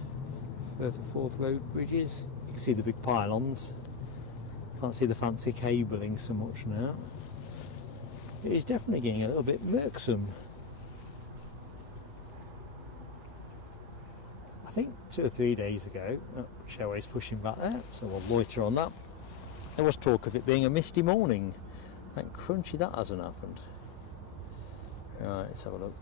Firth Road bridges? You can see the big pylons. Can't see the fancy cabling so much now. It is definitely getting a little bit murksome. I think 2 or 3 days ago, Shellway's pushing back there, so we'll loiter on that. There was talk of it being a misty morning. Thank crunchy that hasn't happened. Right, let's have a look.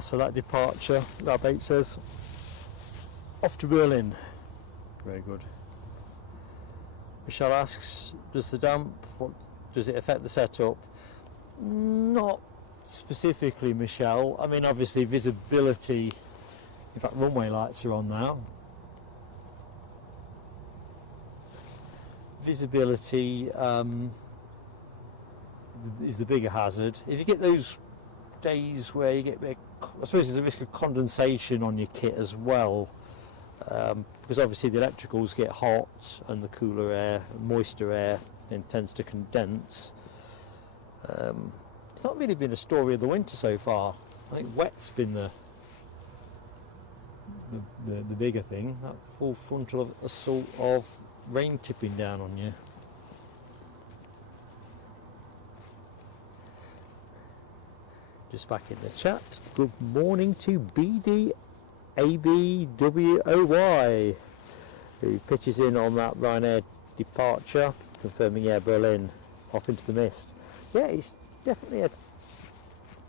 So that departure, that bait says off to Berlin. Very good. Michelle asks, does the damp, does it affect the setup? Not specifically, Michelle. I mean, obviously visibility, in fact runway lights are on now. Visibility is the bigger hazard. If you get those days where you get, I suppose there's a risk of condensation on your kit as well, because obviously the electricals get hot and the cooler air, moister air, then tends to condense. It's not really been a story of the winter so far. I think wet's been the bigger thing, that full frontal assault of rain tipping down on you. Just back in the chat, good morning to BDABWOY, who pitches in on that Ryanair departure, confirming Air Berlin off into the mist. Yeah, it's definitely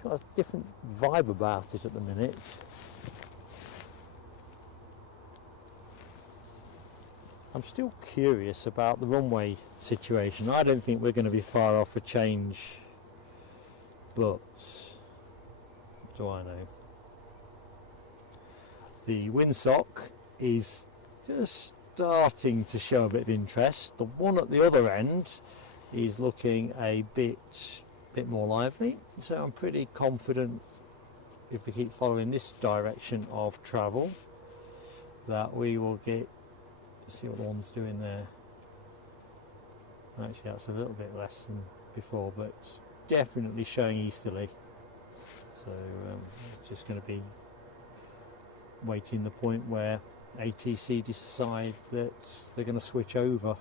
got a different vibe about it at the minute. I'm still curious about the runway situation. I don't think we're going to be far off a change, but what do I know? The windsock is just starting to show a bit of interest. The one at the other end is looking a bit more lively, so I'm pretty confident if we keep following this direction of travel that we will get. See what the one's doing there. Actually that's a little bit less than before, but definitely showing easterly, so it's just going to be waiting the point where ATC decide that they're going to switch over.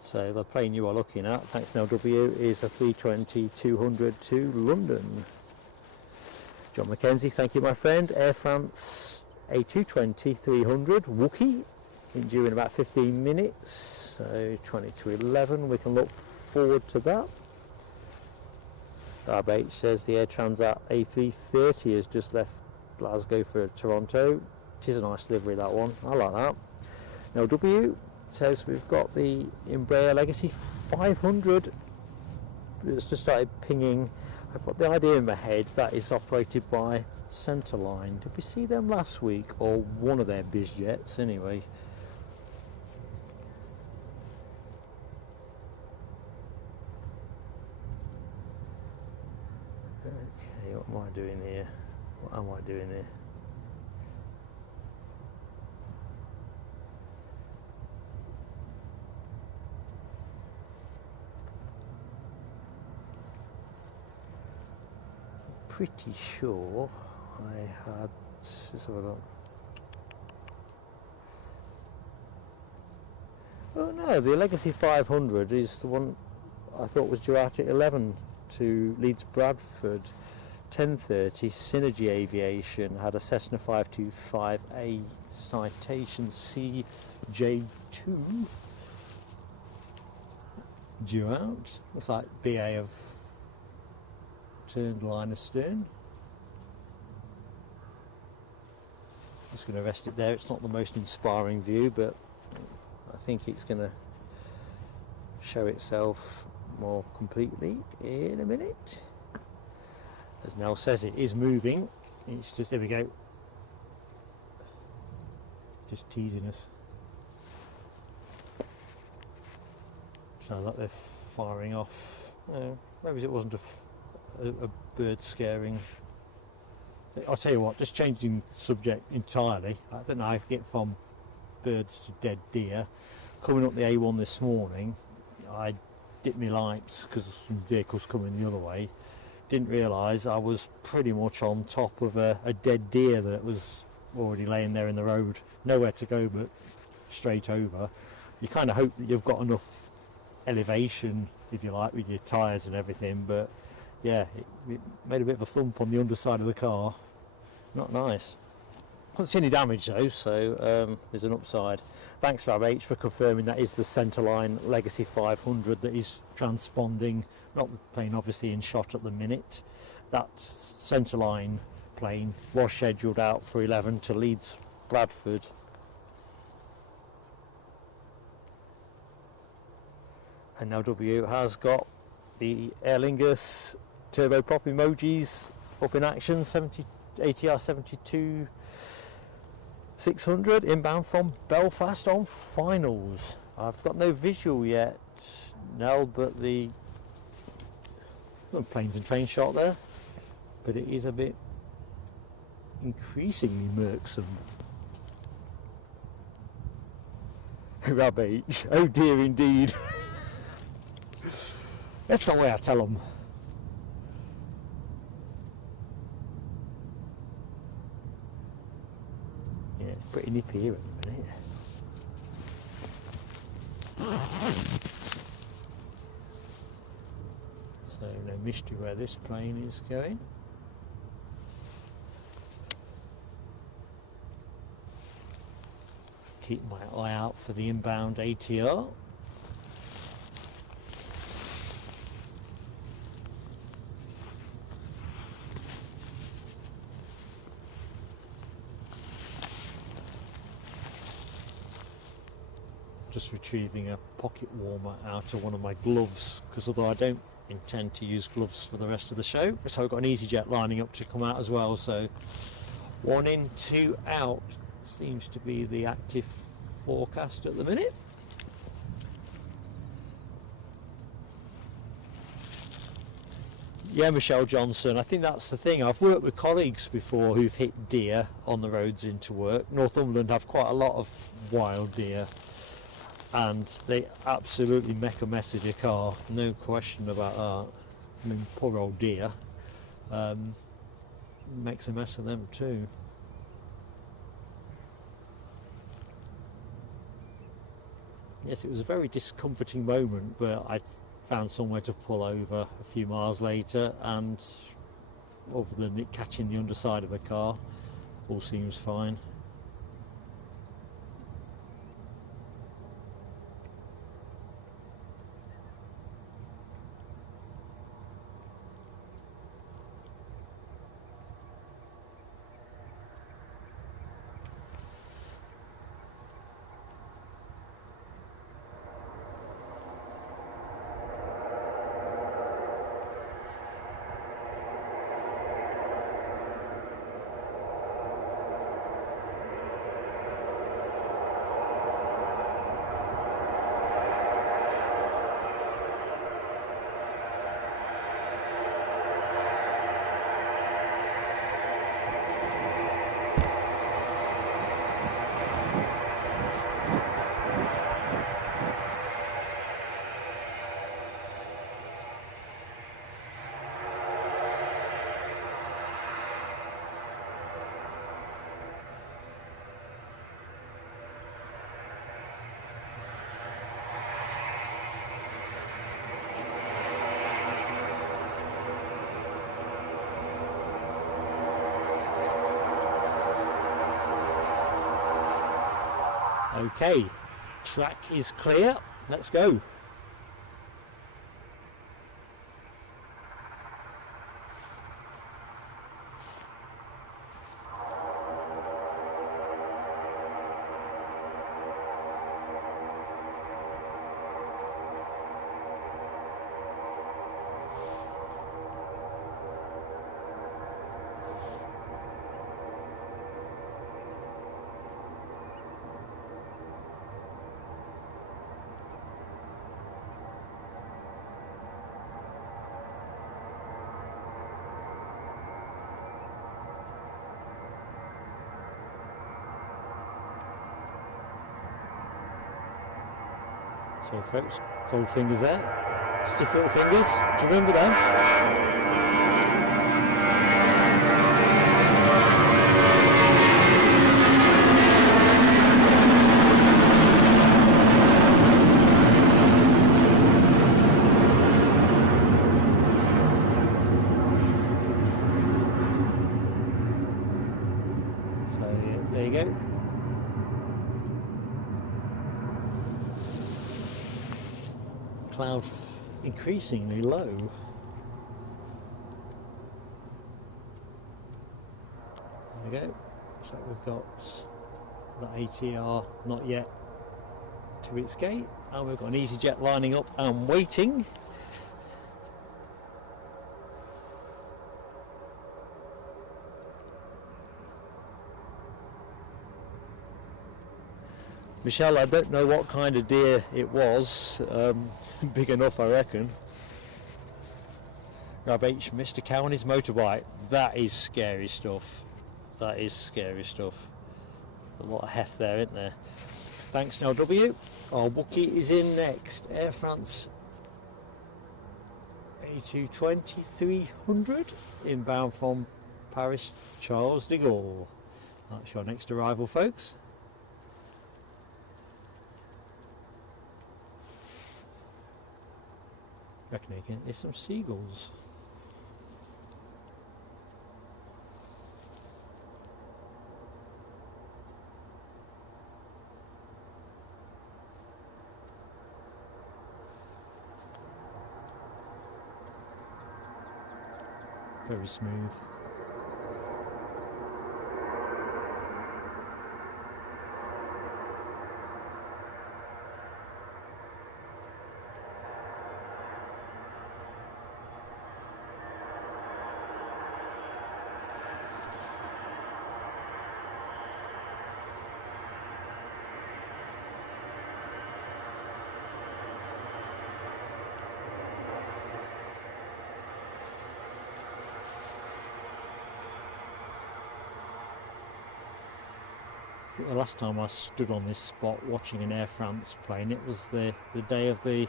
So the plane you are looking at, thanks NLW, is a 320-200 to London. John McKenzie, thank you my friend. Air France A220-300 Wookie, due in about 15 minutes, so 20 to 11, we can look forward to that. RBH says the Air Transat A330 has just left Glasgow for Toronto. It is a nice livery, that one, I like that. NLW says we've got the Embraer Legacy 500, it's just started pinging. I've got the idea in my head that is operated by Centreline. Did we see them last week, or one of their Bizjets anyway? Okay, what am I doing here? What am I doing here? Pretty sure I had, let's have a look. Oh no, the Legacy 500 is the one I thought was due out at 11 to Leeds Bradford. 10:30, Synergy Aviation had a Cessna 525A Citation CJ2 due out. Looks like BA have turned line astern. Just going to rest it there. It's not the most inspiring view, but I think it's going to show itself more completely in a minute. As Nell says, it is moving. It's just, there we go, just teasing us. Sounds like they're firing off. Maybe it wasn't a bird scaring I'll tell you what, just changing subject entirely, I don't know how I get from birds to dead deer. Coming up the A1 this morning, I dipped my lights because some vehicles coming the other way. Didn't realise I was pretty much on top of a dead deer that was already laying there in the road. Nowhere to go but straight over. You kind of hope that you've got enough elevation, if you like, with your tyres and everything, but yeah, it made a bit of a thump on the underside of the car. Not nice. Couldn't see any damage though, so there's an upside. Thanks Fab H for confirming that is the Centerline Legacy 500 that is transponding, not the plane obviously in shot at the minute. That Centerline plane was scheduled out for 11 to Leeds Bradford. And now W has got the Aer Lingus turboprop emojis up in action, ATR 72 600 inbound from Belfast on finals. I've got no visual yet, Nell, but the planes and train shot there, but it is a bit increasingly murksome. Rab H, oh dear indeed. That's the way I tell them. Yeah, it's pretty nippy here at the minute. So no mystery where this plane is going. Keep my eye out for the inbound ATR. Just retrieving a pocket warmer out of one of my gloves, because although I don't intend to use gloves for the rest of the show, so I've got an EasyJet lining up to come out as well, so 1 in 2 out seems to be the active forecast at the minute. Yeah, Michelle Johnson, I think that's the thing. I've worked with colleagues before who've hit deer on the roads into work. Northumberland have quite a lot of wild deer, and they absolutely make a mess of your car, no question about that. I mean, poor old deer makes a mess of them too. Yes, it was a very discomforting moment, but I found somewhere to pull over a few miles later, and other than it catching the underside of the car, all seems fine. Okay, track is clear, let's go. So folks, cold fingers there, stiff little fingers, do you remember them? So yeah, there you go. Cloud increasingly low. There we go. So we've got the ATR not yet to its gate, and we've got an EasyJet lining up and waiting. Michelle, I don't know what kind of deer it was, big enough I reckon. Rab H missed a cow on his motorbike. That is scary stuff. That is scary stuff. A lot of heft there, isn't there? Thanks now W. Our bookie is in next. Air France A220 300 inbound from Paris Charles de Gaulle. That's your next arrival, folks. Reckon again, there's some seagulls. Very smooth. I think the last time I stood on this spot watching an Air France plane, it was the day of the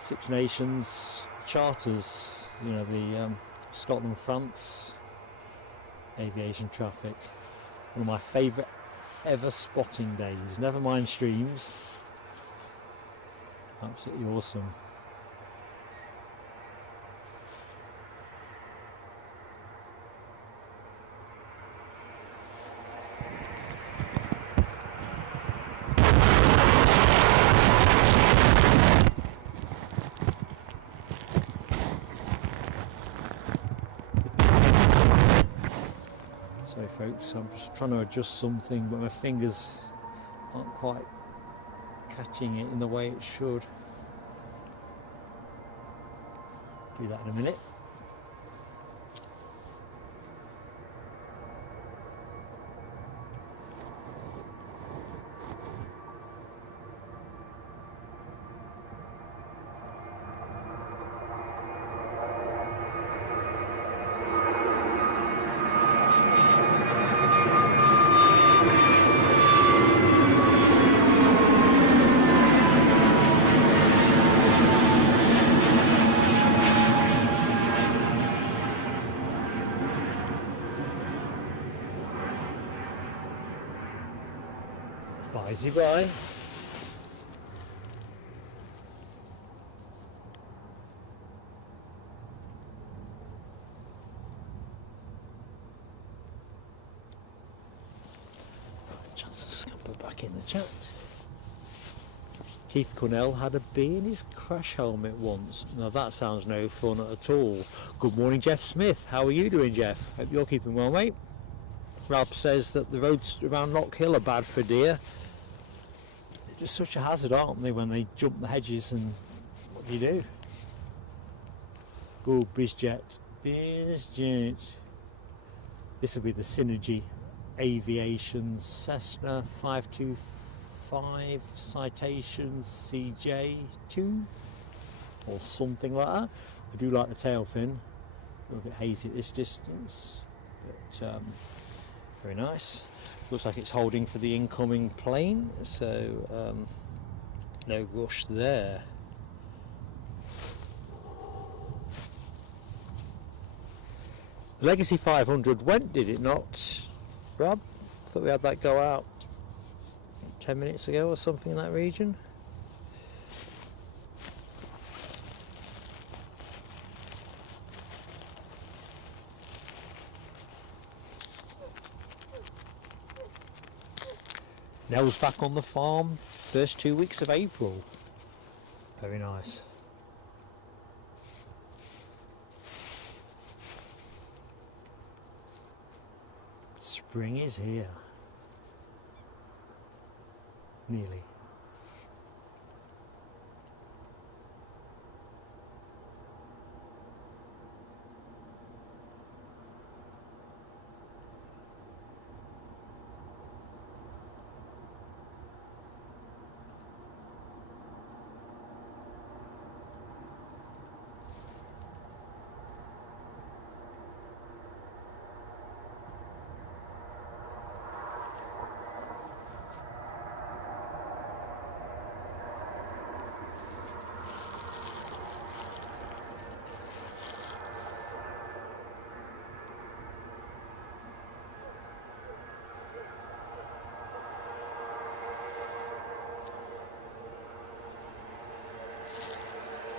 Six Nations charters, you know, the Scotland-France aviation traffic. One of my favourite ever spotting days, never mind streams. Absolutely awesome. So folks, I'm just trying to adjust something, but my fingers aren't quite catching it in the way it should. Do that in a minute. Bye. Chance to scamper back in the chat. Keith Cornell had a bee in his crash helmet once. Now that sounds no fun at all. Good morning, Jeff Smith. How are you doing, Jeff? Hope you're keeping well, mate. Rab says that the roads around Lock Hill are bad for deer. They're just such a hazard, aren't they, when they jump the hedges, and what do you do? Oh, Bizjet. This will be the Synergy Aviation Cessna 525 Citation CJ2 or something like that. I do like the tail fin. A little bit hazy at this distance, but very nice. Looks like it's holding for the incoming plane, so No rush there. The Legacy 500 went, did it not, Rob? I thought we had that go out 10 minutes ago or something in that region. Nell's back on the farm, first 2 weeks of April. Very nice. Spring is here. Nearly.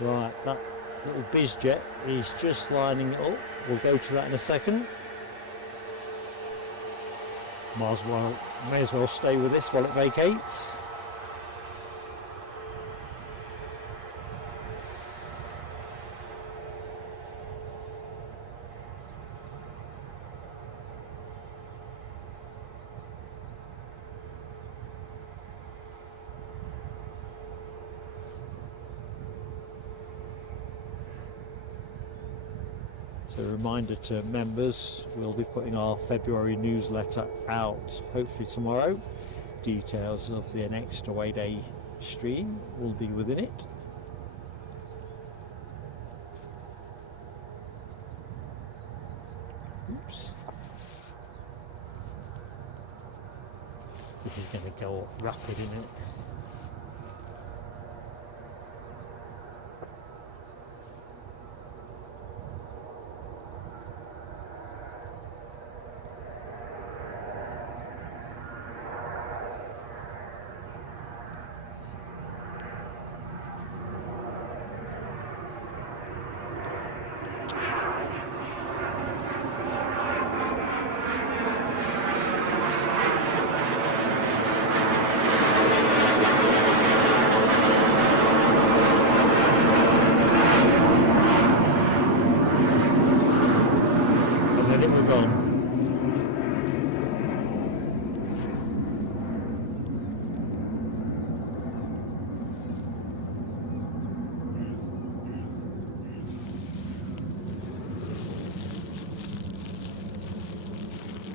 Right, that little Bizjet is just lining it up. We'll go to that in a second. May as well stay with this while it vacates. So a reminder to members, we'll be putting our February newsletter out hopefully tomorrow. Details of the next away day stream will be within it. Oops. This is going to go rapid, isn't it?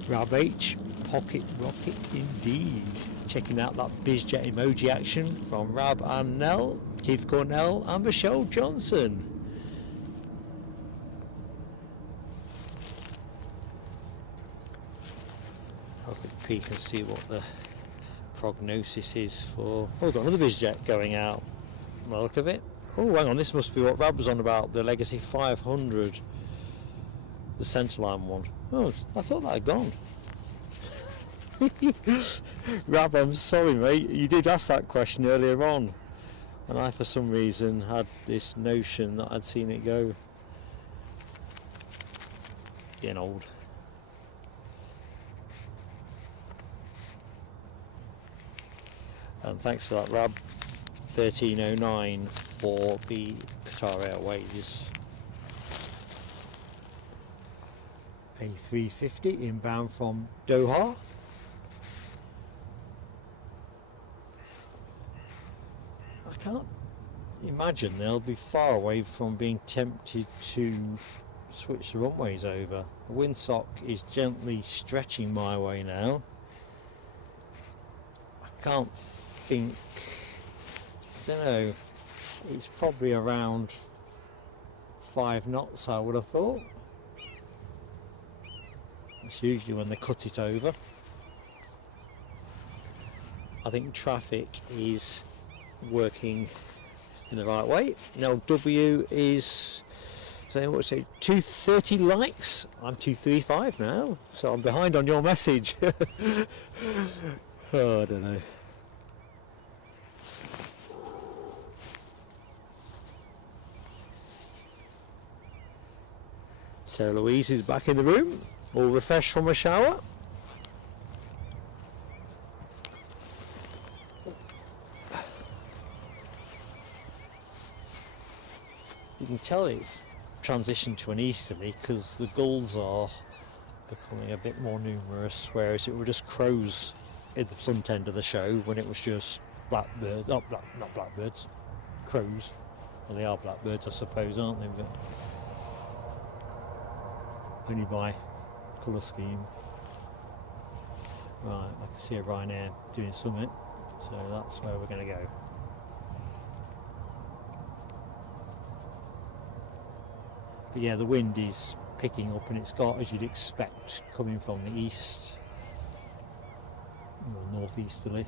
Rab H, pocket rocket indeed. Checking out that Bizjet emoji action from Rab and Nell, Keith Cornell and Michelle Johnson. Have a quick peek and see what the prognosis is for... Oh, we've got another Bizjet going out. By the look of it. Oh, hang on, this must be what Rab was on about, the Legacy 500. The centerline one. Oh, I thought that had gone. Rab, I'm sorry mate, you did ask that question earlier on and I for some reason had this notion that I'd seen it go. Getting old. And thanks for that, Rab. 1309 for the Qatar Airways. A350 inbound from Doha. I can't imagine they'll be far away from being tempted to switch the runways over. The windsock is gently stretching my way now. I can't think, I don't know, it's probably around 5 knots I would have thought. It's usually when they cut it over. I think traffic is working in the right way. Now W is, so what say, 230 likes. I'm 235 now, so I'm behind on your message. Oh, I don't know. Sarah Louise is back in the room, all refreshed from a shower. You can tell it's transitioned to an easterly because the gulls are becoming a bit more numerous, whereas it were just crows at the front end of the show when it was just blackbirds, not blackbirds, crows. Well, they are blackbirds, I suppose, aren't they? But only by colour scheme. Right, I can see a Ryanair doing something, so that's where we're going to go. But yeah, the wind is picking up, and it's got, as you'd expect, coming from the east, or northeasterly.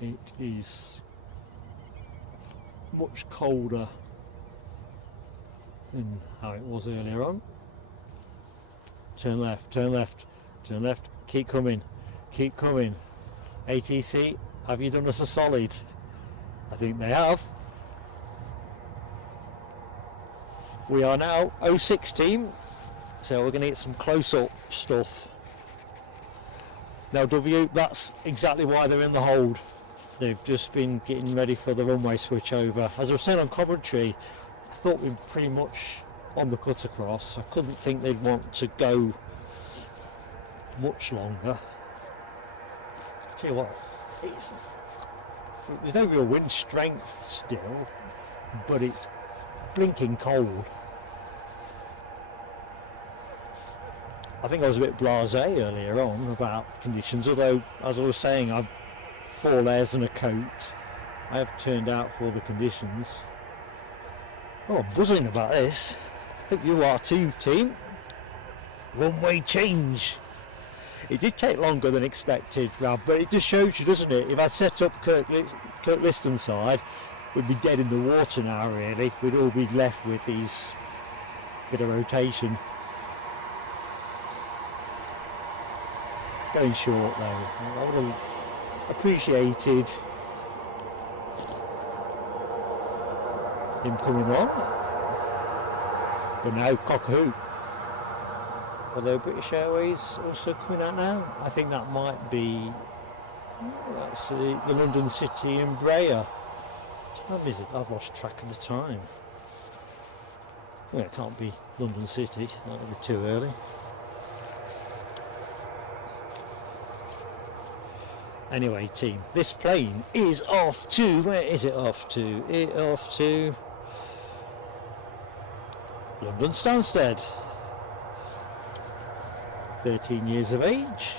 It is much colder than how it was earlier on. Turn left, turn left, turn left, keep coming, keep coming. ATC, have you done us a solid? I think they have. We are now 06 team, so we're going to get some close-up stuff. Now W, that's exactly why they're in the hold. They've just been getting ready for the runway switch over. As I was saying on commentary, I thought we were pretty much on the cut across. I couldn't think they'd want to go much longer. Tell you what, there's no real wind strength still, but it's blinking cold. I think I was a bit blasé earlier on about conditions, although as I was saying, I've 4 layers and a coat. I have turned out for the conditions. Oh, I'm buzzing about this. I hope you are too, team. Runway change. It did take longer than expected, Rab, but it just shows you, doesn't it? If I set up Kirk Liston side, we'd be dead in the water now, really. We'd all be left with these bit of rotation. Going short though. I would have appreciated him coming on. But now, cock-a-hoop. Although British Airways also coming out now. I think that might be, that's the London City Embraer. What time is it? I've lost track of the time. Well, it can't be London City, that would be too early. Anyway, team, this plane is off to, where is it off to? It's off to London Stansted. 13 years of age.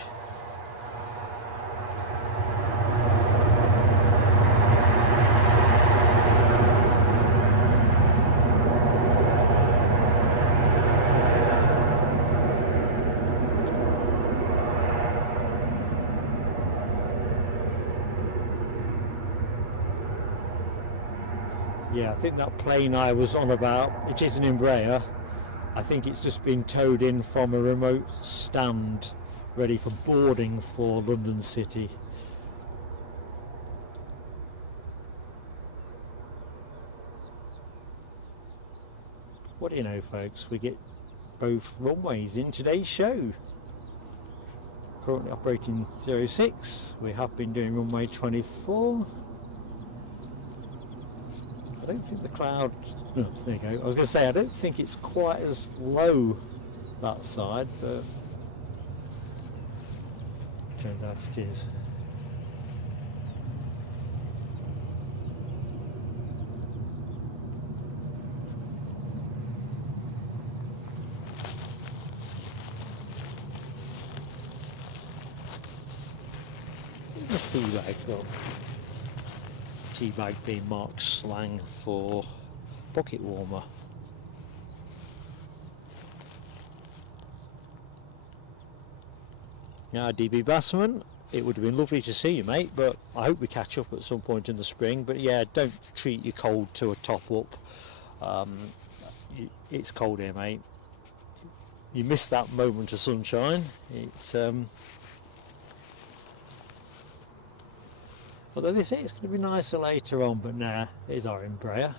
Yeah, I think that plane I was on about, it is an Embraer. I think it's just been towed in from a remote stand ready for boarding for London City. What do you know, folks, we get both runways in today's show. Currently operating 06, we have been doing runway 24. I don't think the cloud, no, there you go. I was going to say, I don't think it's quite as low that side, but turns out it is. The tea bag got. Tea bag being marked slang for bucket warmer. Now DB Bassman, it would have been lovely to see you, mate, but I hope we catch up at some point in the spring. But yeah, don't treat your cold to a top up. It's cold here, mate. You miss that moment of sunshine. It's although they say it's going to be nicer later on, but nah, here's our Embraer.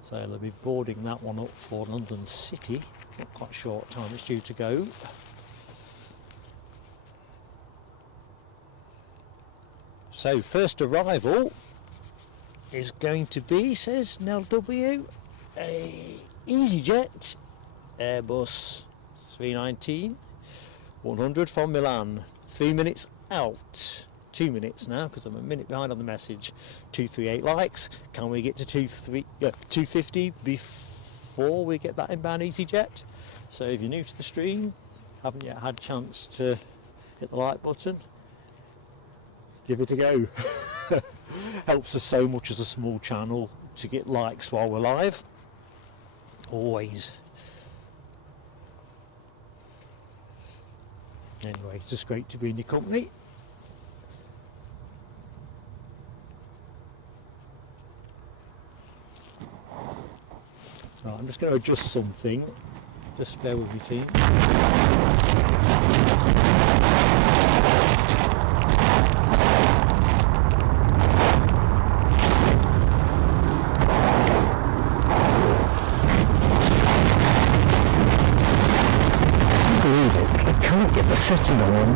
So they'll be boarding that one up for London City. Not quite sure what time it's due to go. So first arrival is going to be, says Nell W, a EasyJet Airbus 319-100 from Milan. 3 minutes out. 2 minutes now because I'm a minute behind on the message. 238 likes. Can we get to 250 before we get that inbound EasyJet? So if you're new to the stream, haven't yet had a chance to hit the like button, give it a go. Helps us so much as a small channel to get likes while we're live. Always. Anyway, it's just great to be in your company. Right, I'm just going to adjust something. Just bear with me, team. I can't get the setting on.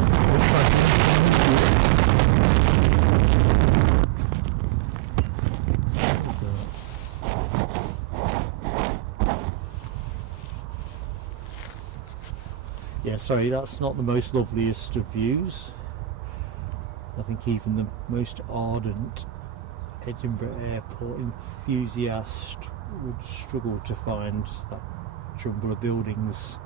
Yeah, sorry, that's not the most loveliest of views. I think even the most ardent Edinburgh airport enthusiast would struggle to find that jumble of buildings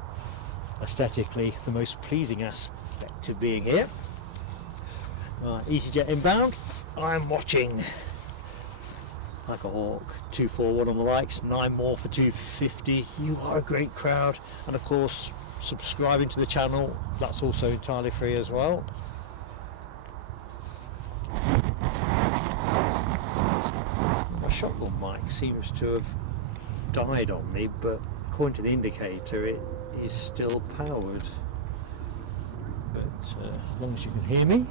aesthetically the most pleasing aspect of being here. Right, EasyJet inbound. I'm watching like a hawk. 241 on the likes, 9 more for 250. You are a great crowd, and of course subscribing to the channel, that's also entirely free as well. My shotgun mic seems to have died on me, but according to the indicator it is still powered. But as long as you can hear me.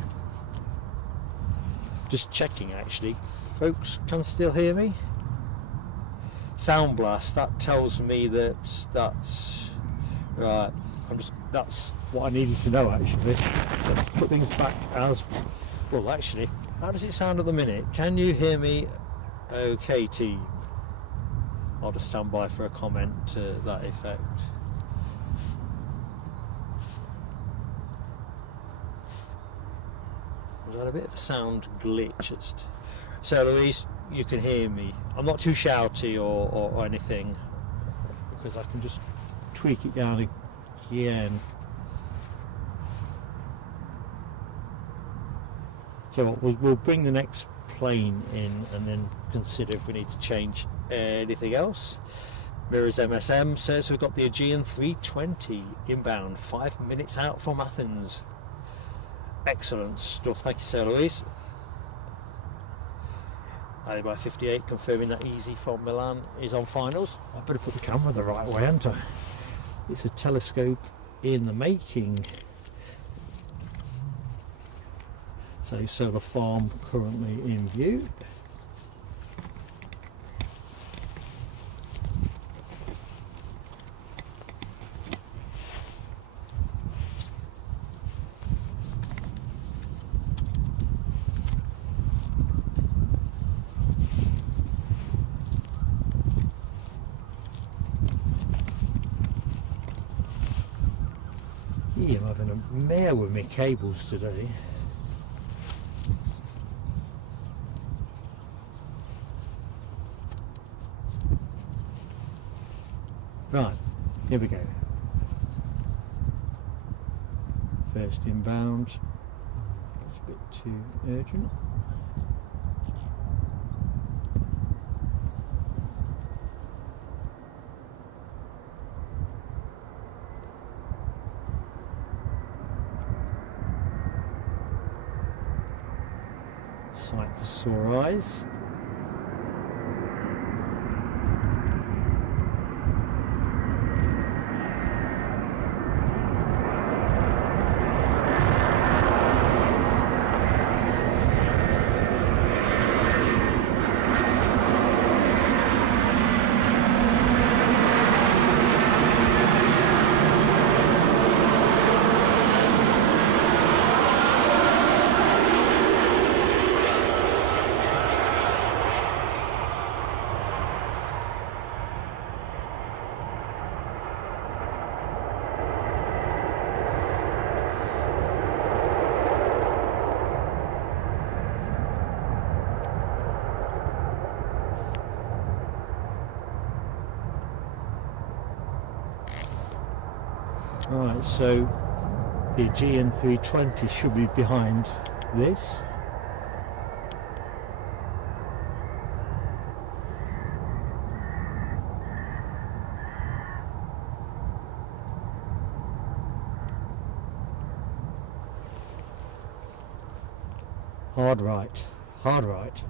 Just checking actually, folks can still hear me. Sound blast, that tells me that that's right. That's what I needed to know actually. Let's put things back as well. Actually, how does it sound at the minute? Can you hear me okay, team? I'll just stand by for a comment to that effect. Was that a bit of a sound glitch? So Louise, you can hear me. I'm not too shouty or anything because I can just tweak it down again. So we'll bring the next plane in and then consider if we need to change anything else. Mirrors MSM says we've got the Aegean 320 inbound, 5 minutes out from Athens. Excellent stuff, thank you Sir Louise. Alibi 58 confirming that Easy from Milan is on finals. I better put the camera the right way, haven't I? It's a telescope in the making. So solar farm currently in view. I'm having a mare with my cables today. Right, here we go. First inbound. That's a bit too urgent. sight for sore eyes. Right, so the Aegean 320 should be behind this. Hard right, hard right.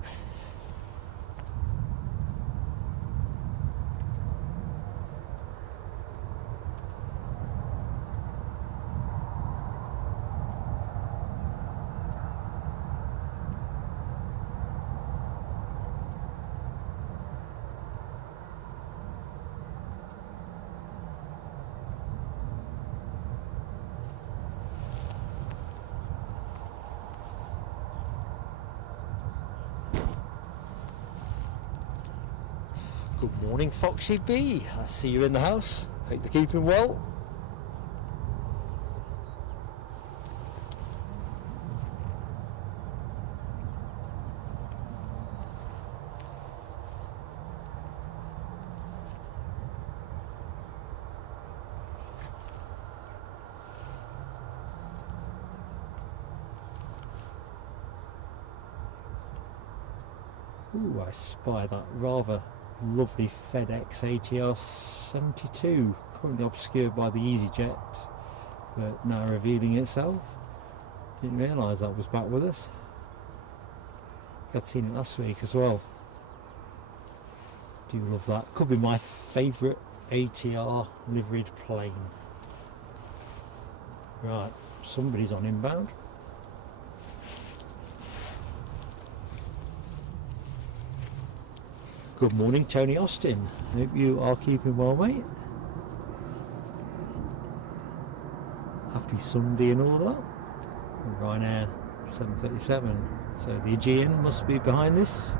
Good morning, Foxy B. I see you in the house. Hope you're keeping well. Ooh, I spy that rather lovely FedEx ATR 72, currently obscured by the EasyJet, but now revealing itself. Didn't realise that was back with us. I'd seen it last week as well. Do love that. Could be my favourite ATR liveried plane. Right, somebody's on inbound. Good morning, Tony Austin. Hope you are keeping well, mate. Happy Sunday and all that. Ryanair 737. So the Aegean must be behind this.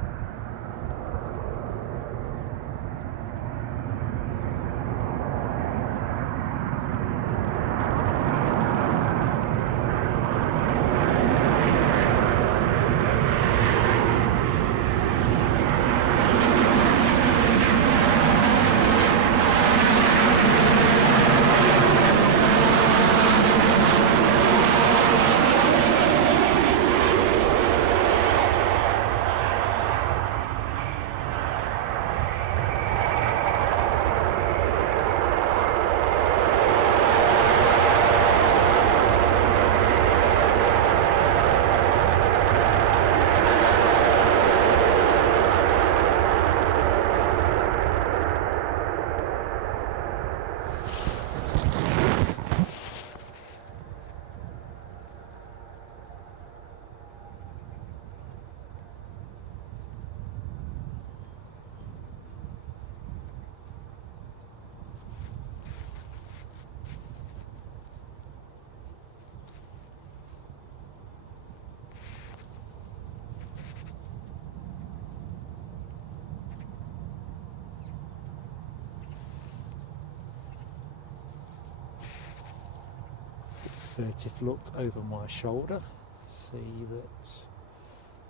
Furtive look over my shoulder, see that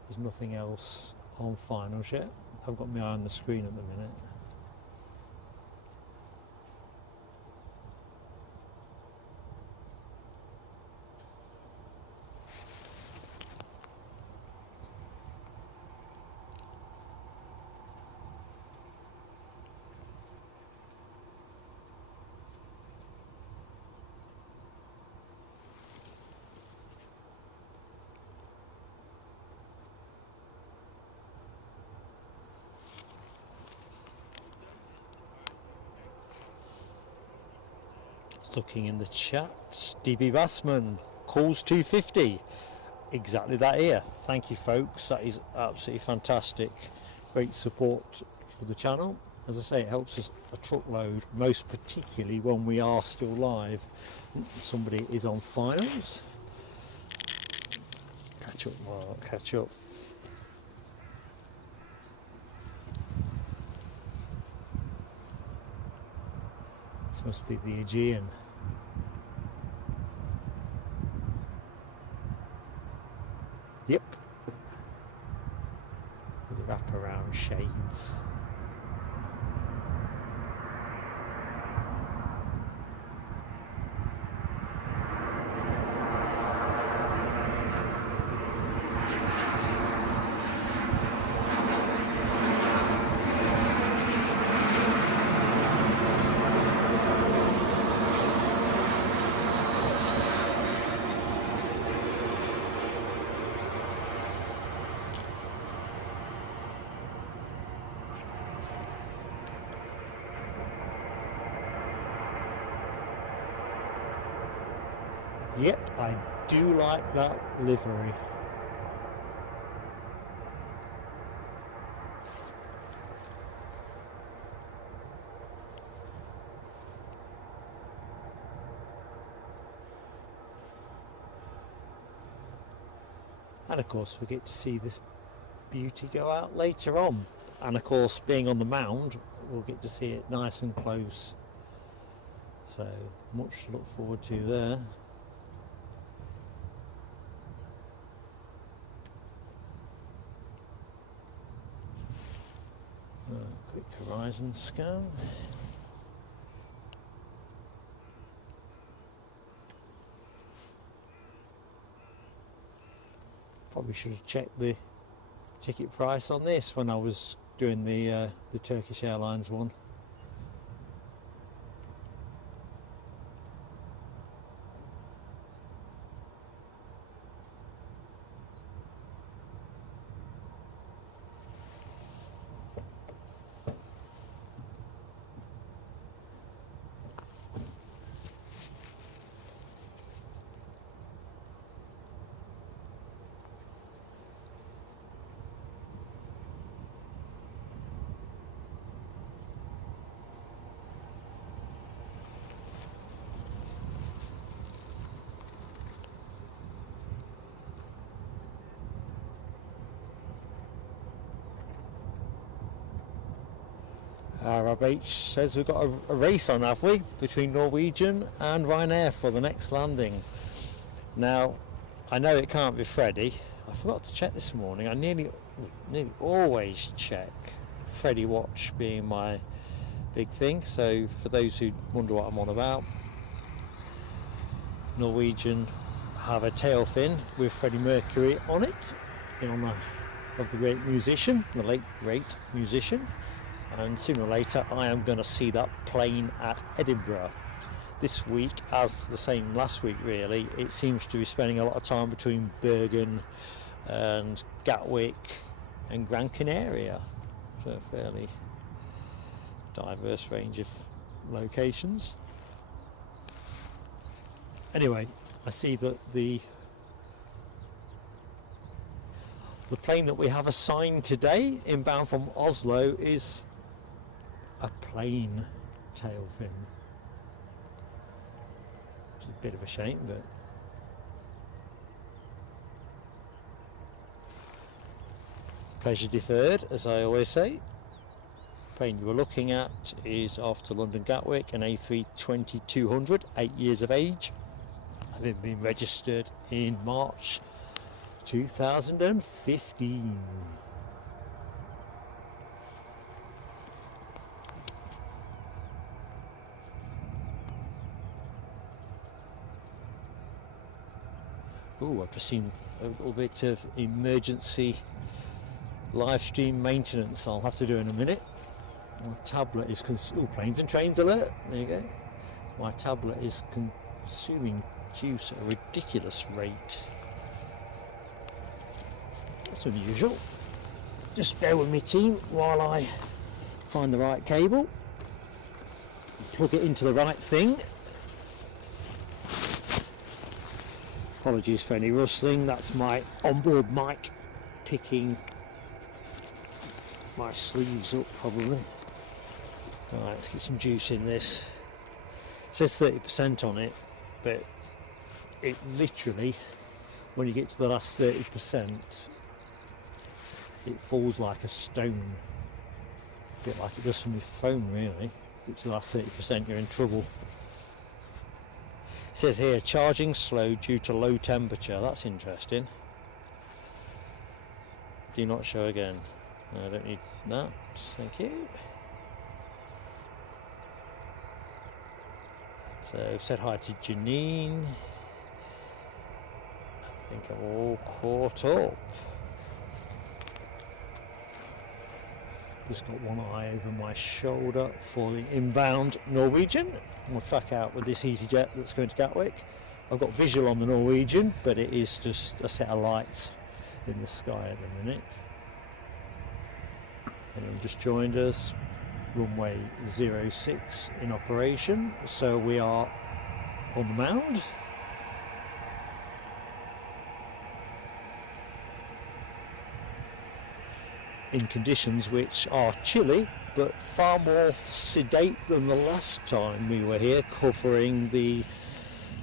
there's nothing else on finals yet. I've got my eye on the screen at the minute. looking in the chat, DB Bassman calls 250. Exactly that here. Thank you folks, that is absolutely fantastic. Great support for the channel. As I say, it helps us a truckload, most particularly when we are still live. Somebody is on finals. Catch up, Mark, catch up. This must be the Aegean. Yep. With the wraparound shades. Yep, I do like that livery. And of course we get to see this beauty go out later on. And of course, being on the mound, we'll get to see it nice and close. So much to look forward to there. Quick horizon scan. Probably should have checked the ticket price on this when I was doing the Turkish Airlines one. Rob H says we've got a race on, have we, between Norwegian and Ryanair for the next landing. Now, I know it can't be Freddie. I forgot to check this morning. I nearly always check. Freddie Watch being my big thing. So for those who wonder what I'm on about, Norwegian have a tail fin with Freddie Mercury on it, in honour of the great musician, the late great musician. And sooner or later I am going to see that plane at Edinburgh. This week, as the same last week really, it seems to be spending a lot of time between Bergen and Gatwick and Gran Canaria. So a fairly diverse range of locations. Anyway, I see that the plane that we have assigned today, inbound from Oslo, is a plain tail fin. Which is a bit of a shame, but pleasure deferred, as I always say. The plane you were looking at is after London Gatwick, an A320-200, 8 years of age, having been registered in March 2015. Oh, I've just seen a little bit of emergency live stream maintenance I'll have to do in a minute. My tablet is planes and trains alert. There you go. My tablet is consuming juice at a ridiculous rate. That's unusual. Just bear with me, team, while I find the right cable, plug it into the right thing. Apologies for any rustling, that's my onboard mic picking my sleeves up probably. Right, let's get some juice in this. It says 30% on it, but it literally, when you get to the last 30%, it falls like a stone. A bit like it does from your phone really. Get to the last 30%, you're in trouble. It says here, charging slow due to low temperature. That's interesting. Do not show again. I don't need that. Thank you. So I've said hi to Janine. I think I'm all caught up. Just got one eye over my shoulder for the inbound Norwegian. We'll track out with this EasyJet that's going to Gatwick. I've got visual on the Norwegian, but it is just a set of lights in the sky at the minute. Anyone just joined us? Runway 06 in operation, so we are on the mound. In conditions which are chilly but far more sedate than the last time we were here covering the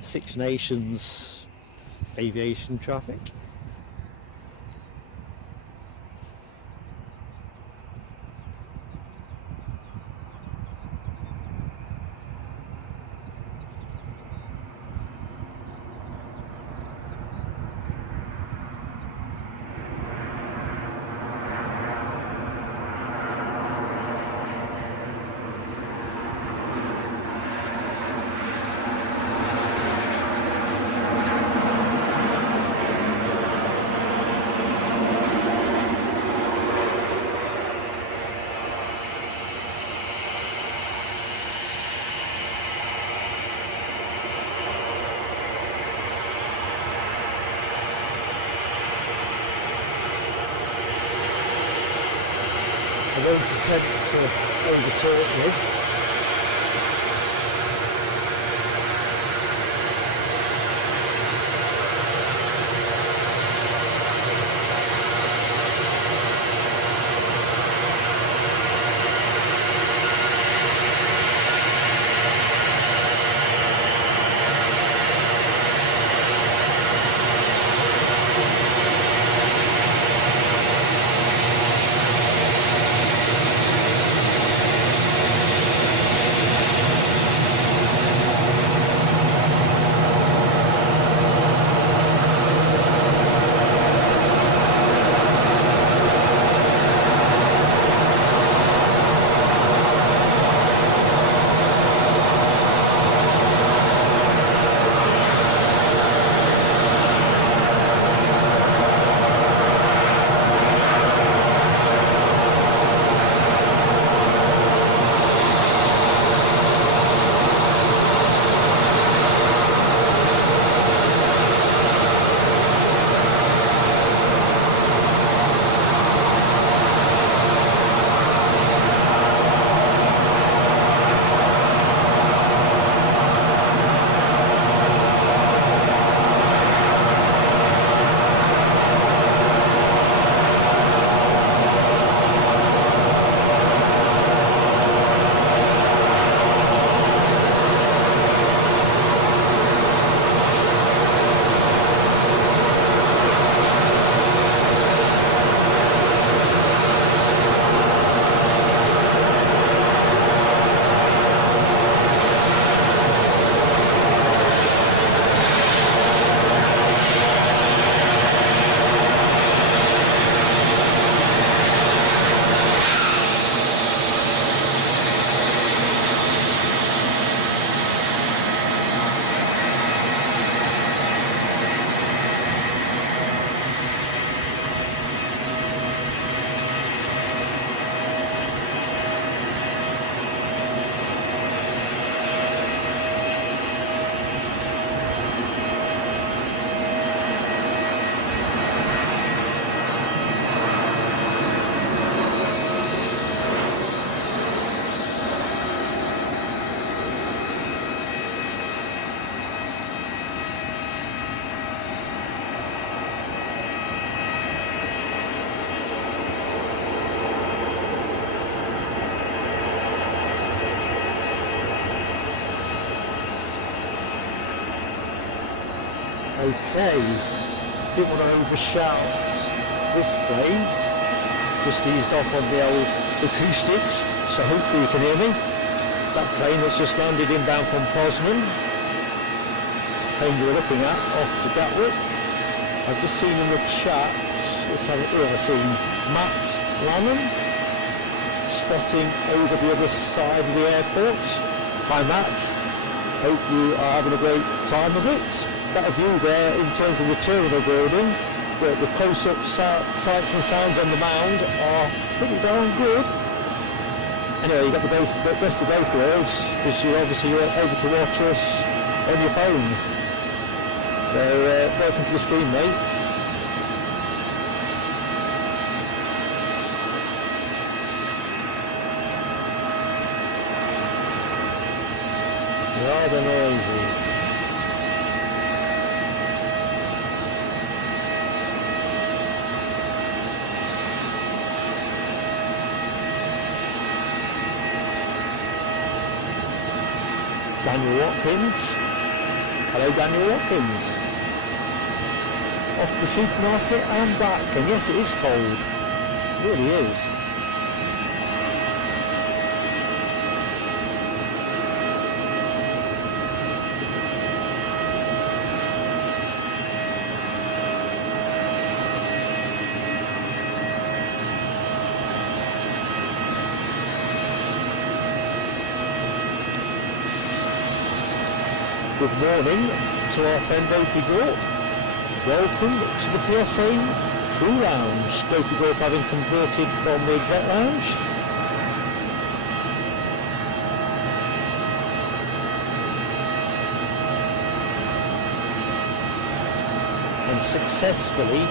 Six Nations aviation traffic. I won't attempt to overtalk this. Okay, didn't want to overshout this plane. Just eased off on the old acoustics, so hopefully you can hear me. That plane that's just landed inbound from Poznan, plane you were looking at, off to Gatwick. I've just seen in the chat, let's have a look, I've seen Matt Lanham spotting over the other side of the airport. Hi Matt, hope you are having a great time of it. That view there in terms of the terminal building, the close-up sights and sounds on the mound are pretty darn good. Anyway, you got the best of both worlds, because you're obviously able to watch us on your phone. So welcome to the stream, mate. Rather noisy. Daniel Watkins. Hello Daniel Watkins. Off to the supermarket and back, and yes, it is cold. It really is. Good morning to our friend Dopey Gorp. Welcome to the PSA Crew Lounge. Dopey Gorp having converted from the exec lounge. And successfully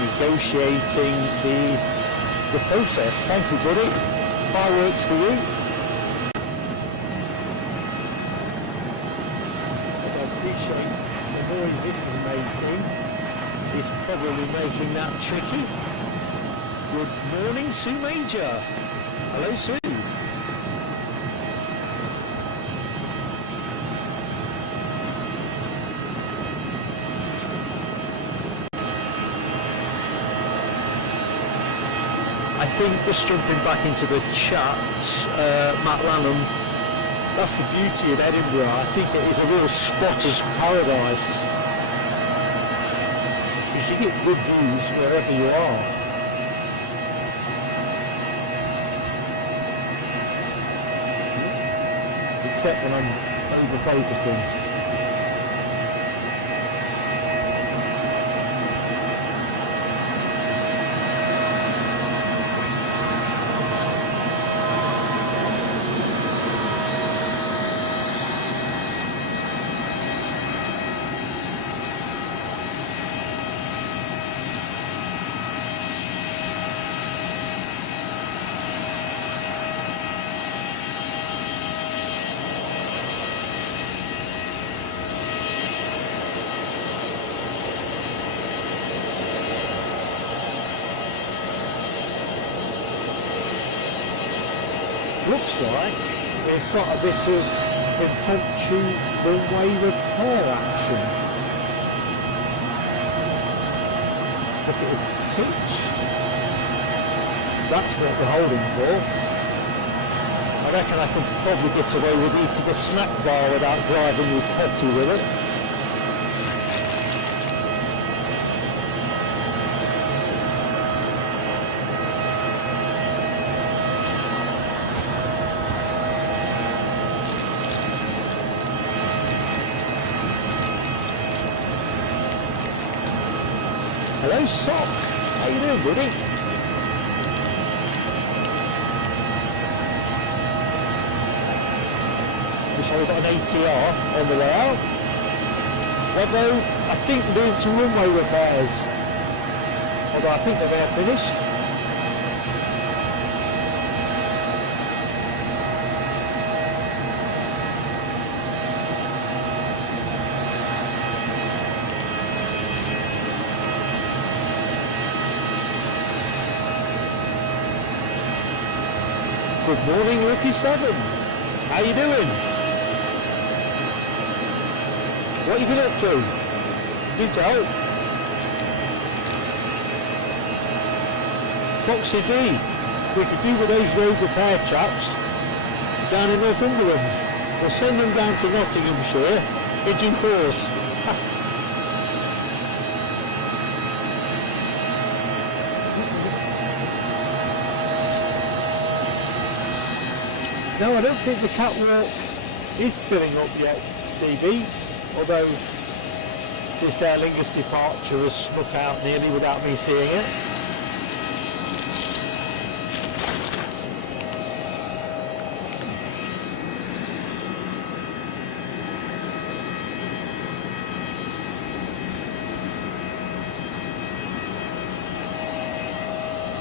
negotiating the process. Thank you, buddy. Fireworks for you. The noise this is making is probably making that tricky. Good morning, Sue Major. Hello, Sue. I think just jumping back into the chat, Matt Lanham, that's the beauty of Edinburgh. I think it is a real spotter's paradise. Because you get good views wherever you are. Except when I'm over-focusing. Looks like they've got a bit of impromptu runway repair action. Look at the pitch. That's what we're holding for. I reckon I can probably get away with eating a snack bar without driving with Potty with it. Hello, Sock. How you doing, buddy? Looks like we've got an ATR on the way out. Although, I think we're doing some runway repairs. Although I think they're finished. Good morning, Lucky7. How you doing? What have you been up to? Bizjet. Foxy B, we could do with those road repair chaps down in Northumberland. We'll send them down to Nottinghamshire in due course. No, I don't think the catwalk is filling up yet, DB, although this Aer Lingus departure has snuck out nearly without me seeing it.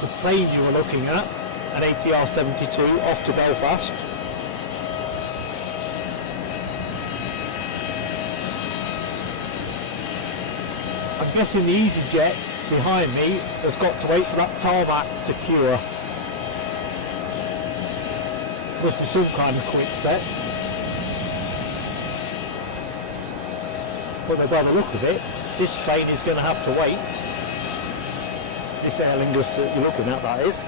The plane you were looking at, an ATR 72 off to Belfast. I'm guessing the EasyJet behind me has got to wait for that tarmac to cure. Must be some kind of quick set. But by the look of it, this plane is going to have to wait. This Aer Lingus that you're looking at, that is.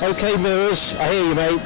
Okay, mirrors, I hear you, mate.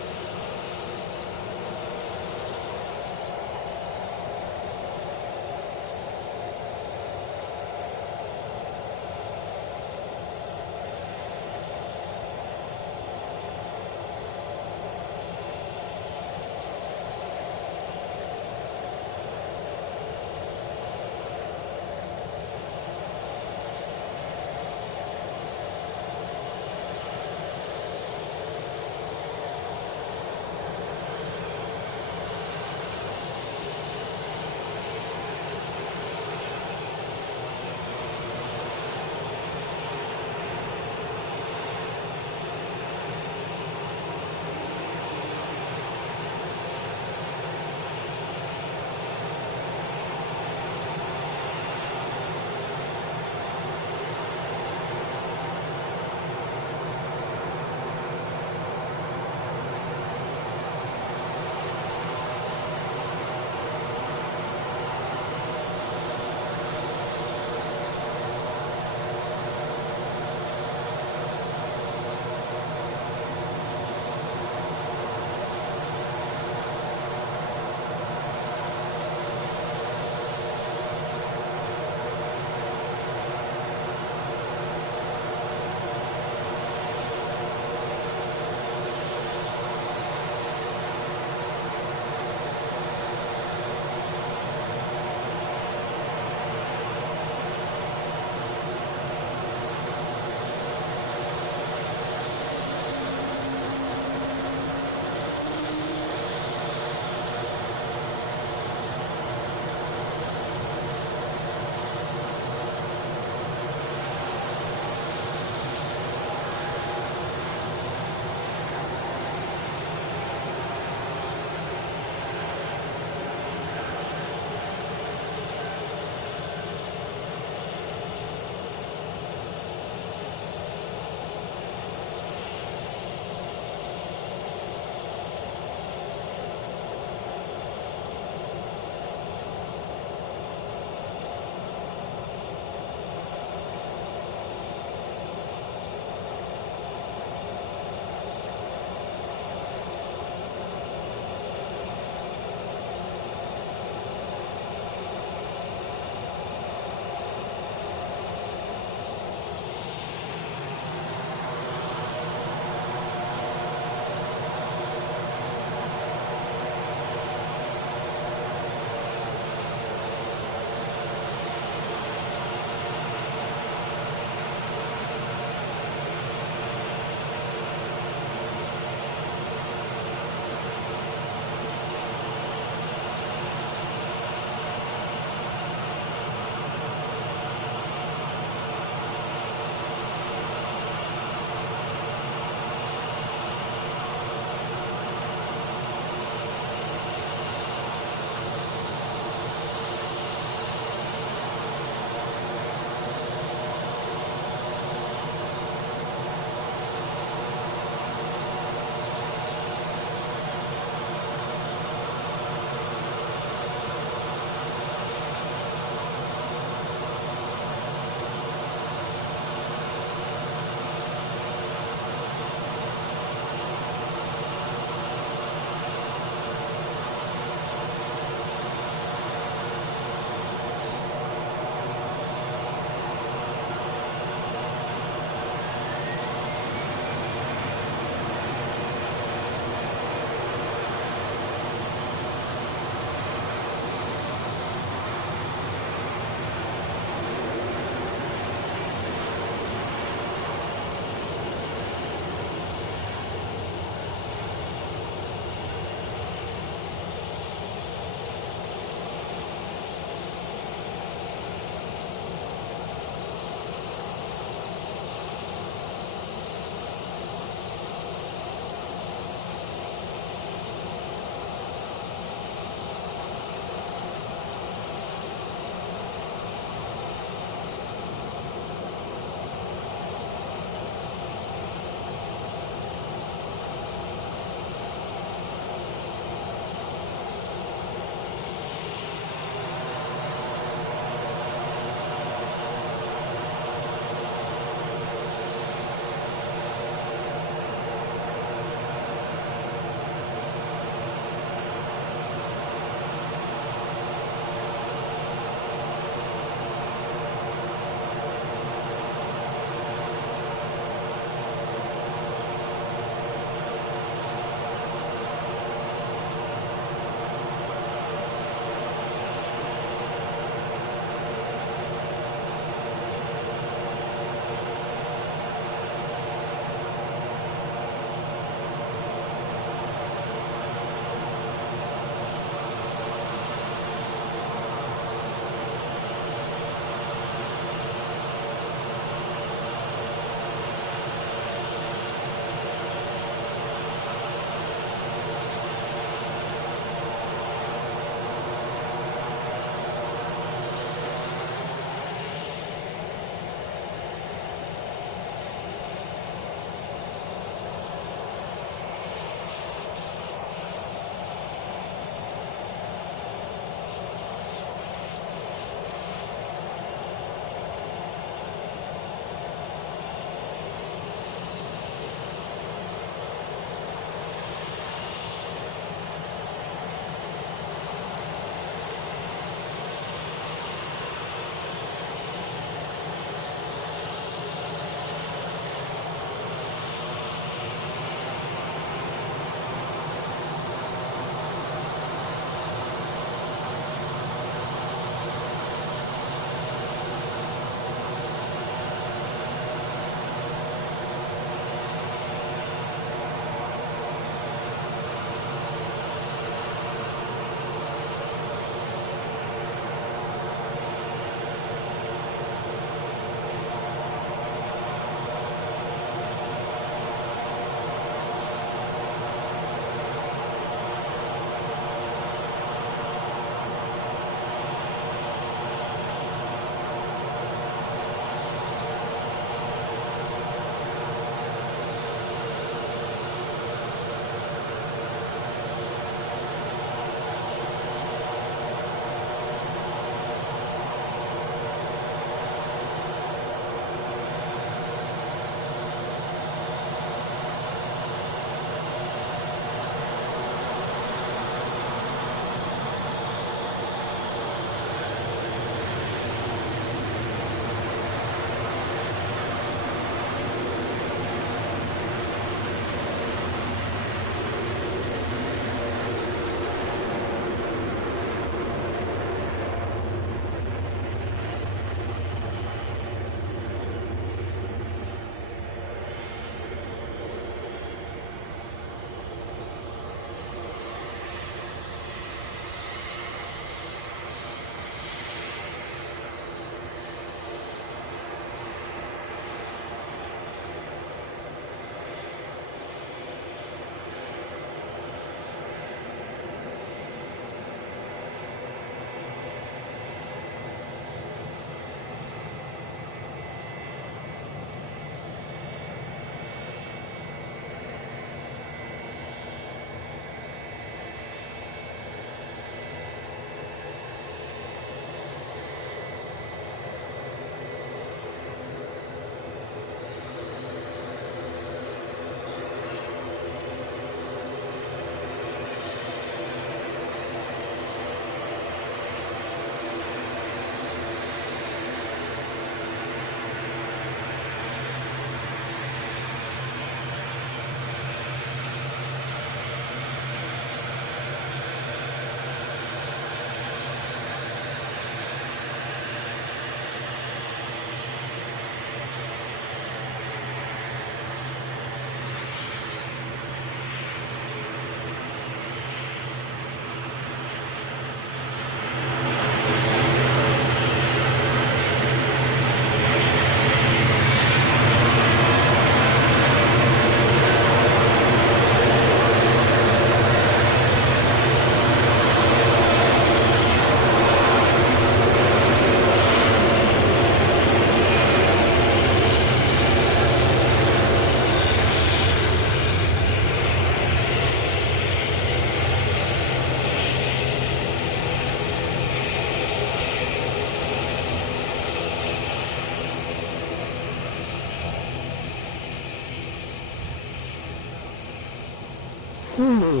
Ooh.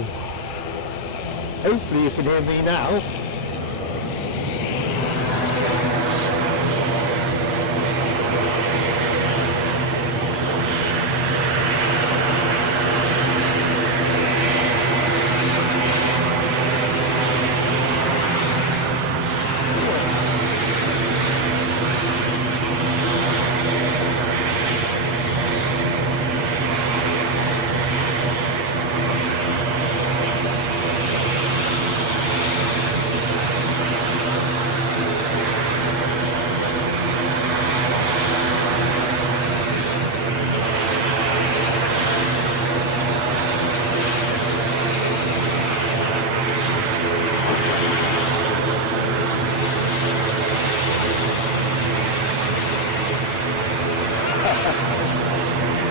Hopefully you can hear me now.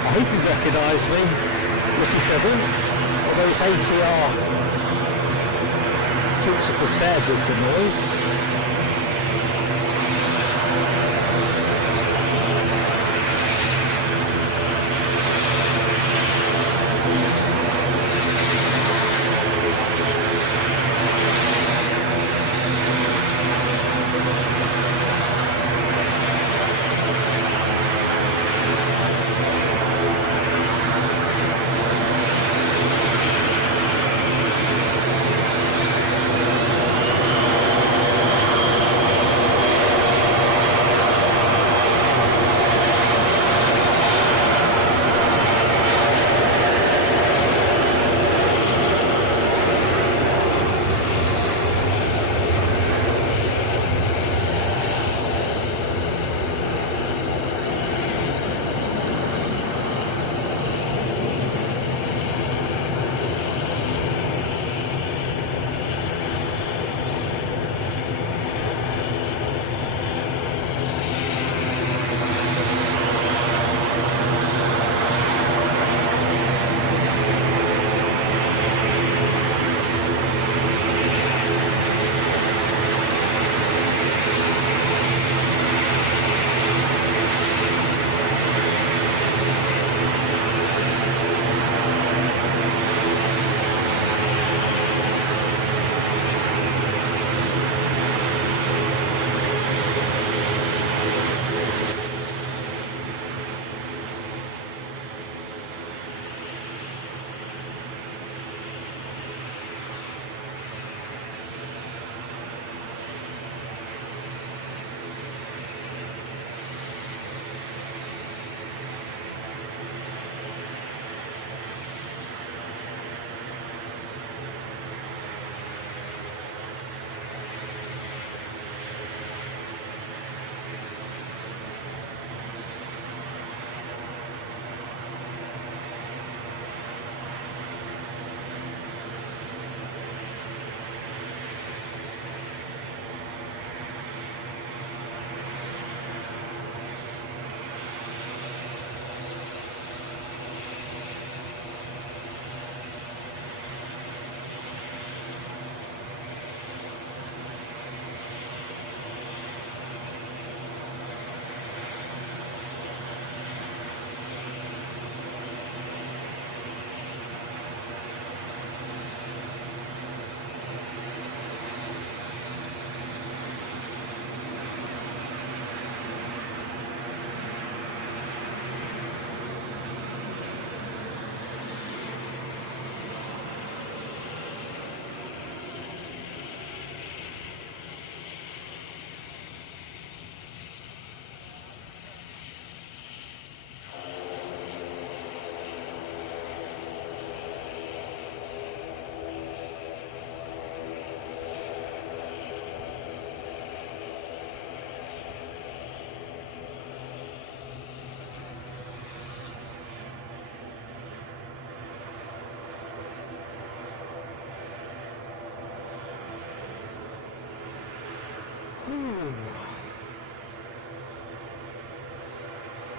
I hope you recognise me, Lucky 7, although this ATR keeps up a fair bit of noise.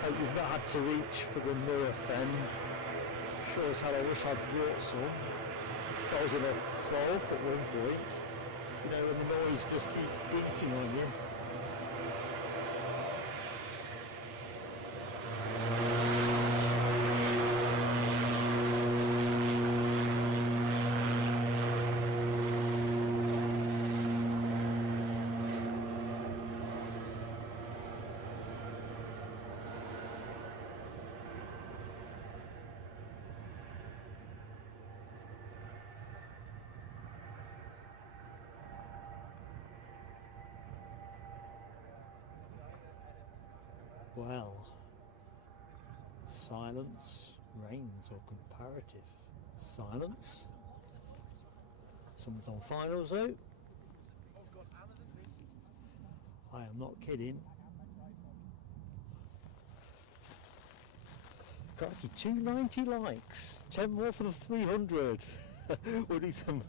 Hope you've not had to reach for the Nurofen. Sure as hell I wish I'd brought some. I was going to throw up at one point, you know, when the noise just keeps beating on you. Well, silence reigns, or comparative silence. Someone's on finals though. I am not kidding. Crikey, 290 likes, 10 more for the 300. We'll do some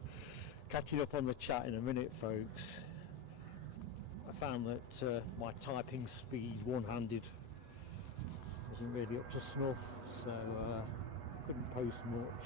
catching up on the chat in a minute, folks. I found that my typing speed one-handed wasn't really up to snuff, so I couldn't post much.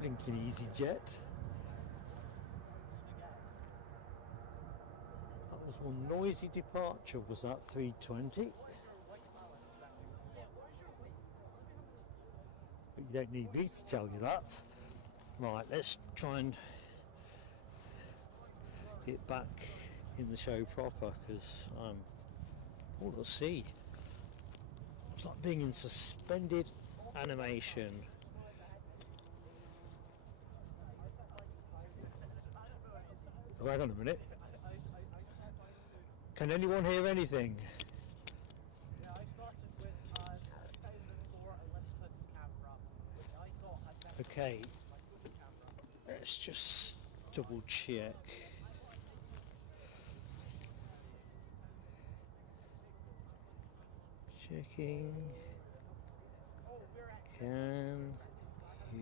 Blinking EasyJet. That was one noisy departure, was that 320? But you don't need me to tell you that. Right, let's try and get back in the show proper, because I'm all at sea. It's like being in suspended animation. Oh, hang on a minute. Can anyone hear anything? Yeah, I started with 2004 Olympus camera, which I thought had better Okay, camera. let's just double check. Checking. Can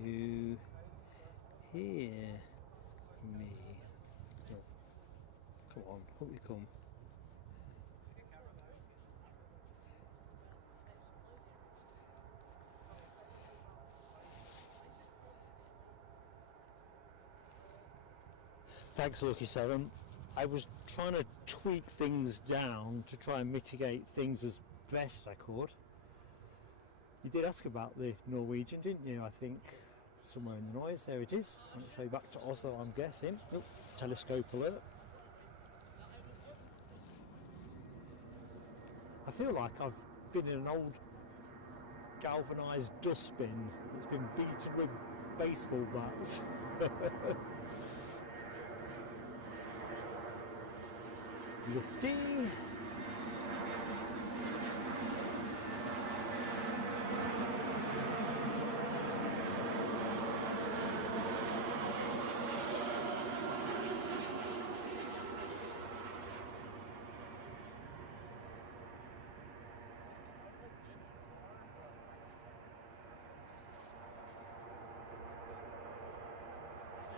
you hear me? No. Come on, hope you come. Thanks, Lucky7. I was trying to tweak things down to try and mitigate things as best I could. You did ask about the Norwegian, didn't you? I think somewhere in the noise. There it is. On its way back to Oslo, I'm guessing. Oh, telescope alert. I feel like I've been in an old galvanised dustbin that's been beaten with baseball bats. Lifty.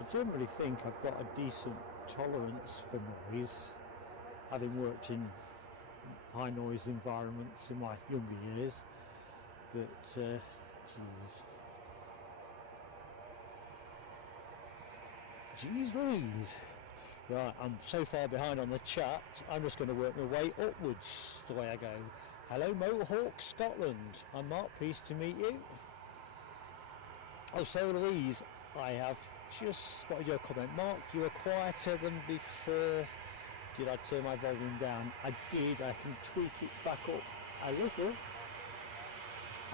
I generally think I've got a decent tolerance for noise, having worked in high noise environments in my younger years, but geez Louise. Right, I'm so far behind on the chat, I'm just going to work my way upwards the way I go. Hello Mohawk Scotland, I'm Mark, pleased to meet you. Oh, so Louise, I have just spotted your comment. Mark, you were quieter than before. Did I turn my volume down? I did. I can tweak it back up a little.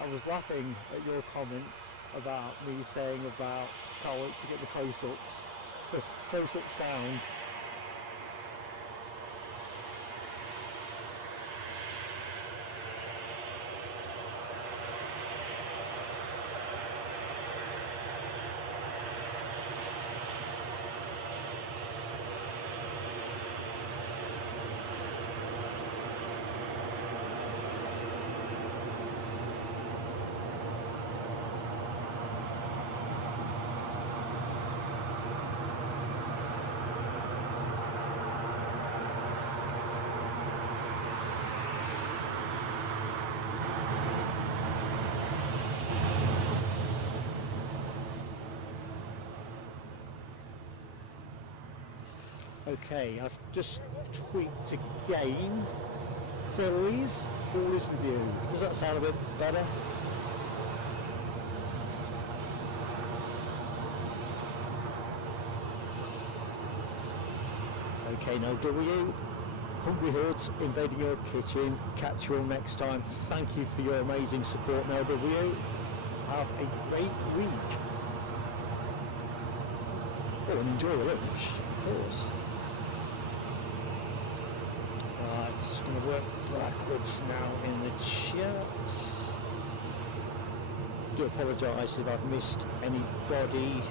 I was laughing at your comment about me saying about can't wait to get the close-ups, close-up sound. Okay, I've just tweaked again. So Louise, ball is with you. Does that sound a bit better? Okay, now W. Hungry Hordes invading your kitchen. Catch you all next time. Thank you for your amazing support, now W. Have a great week. Oh, and enjoy your lunch, of course. Right, just going to work backwards now in the chat. Do apologise if I've missed anybody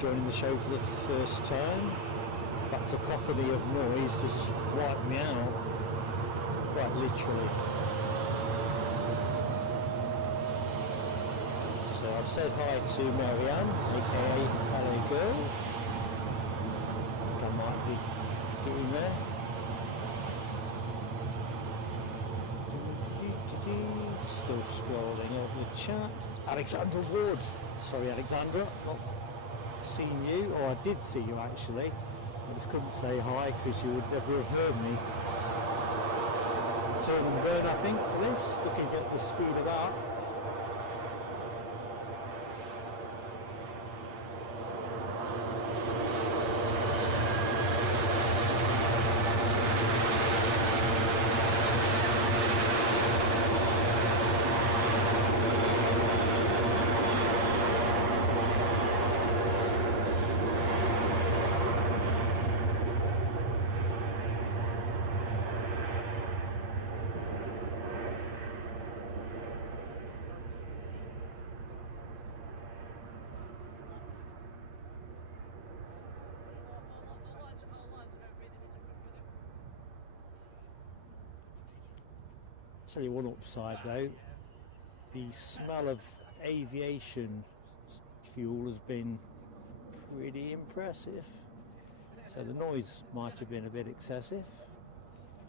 joining the show for the first time. That cacophony of noise just wiped me out, quite literally. So I've said hi to Marianne, aka Hello Girl. I think I might be getting there. Still scrolling on the chat. Alexandra Wood. Sorry Alexandra, not seen you, or I did see you actually. I just couldn't say hi because you would never have heard me. Turn and burn, I think, for this, looking at the speed of that. Tell you one upside though, the smell of aviation fuel has been pretty impressive. So the noise might have been a bit excessive,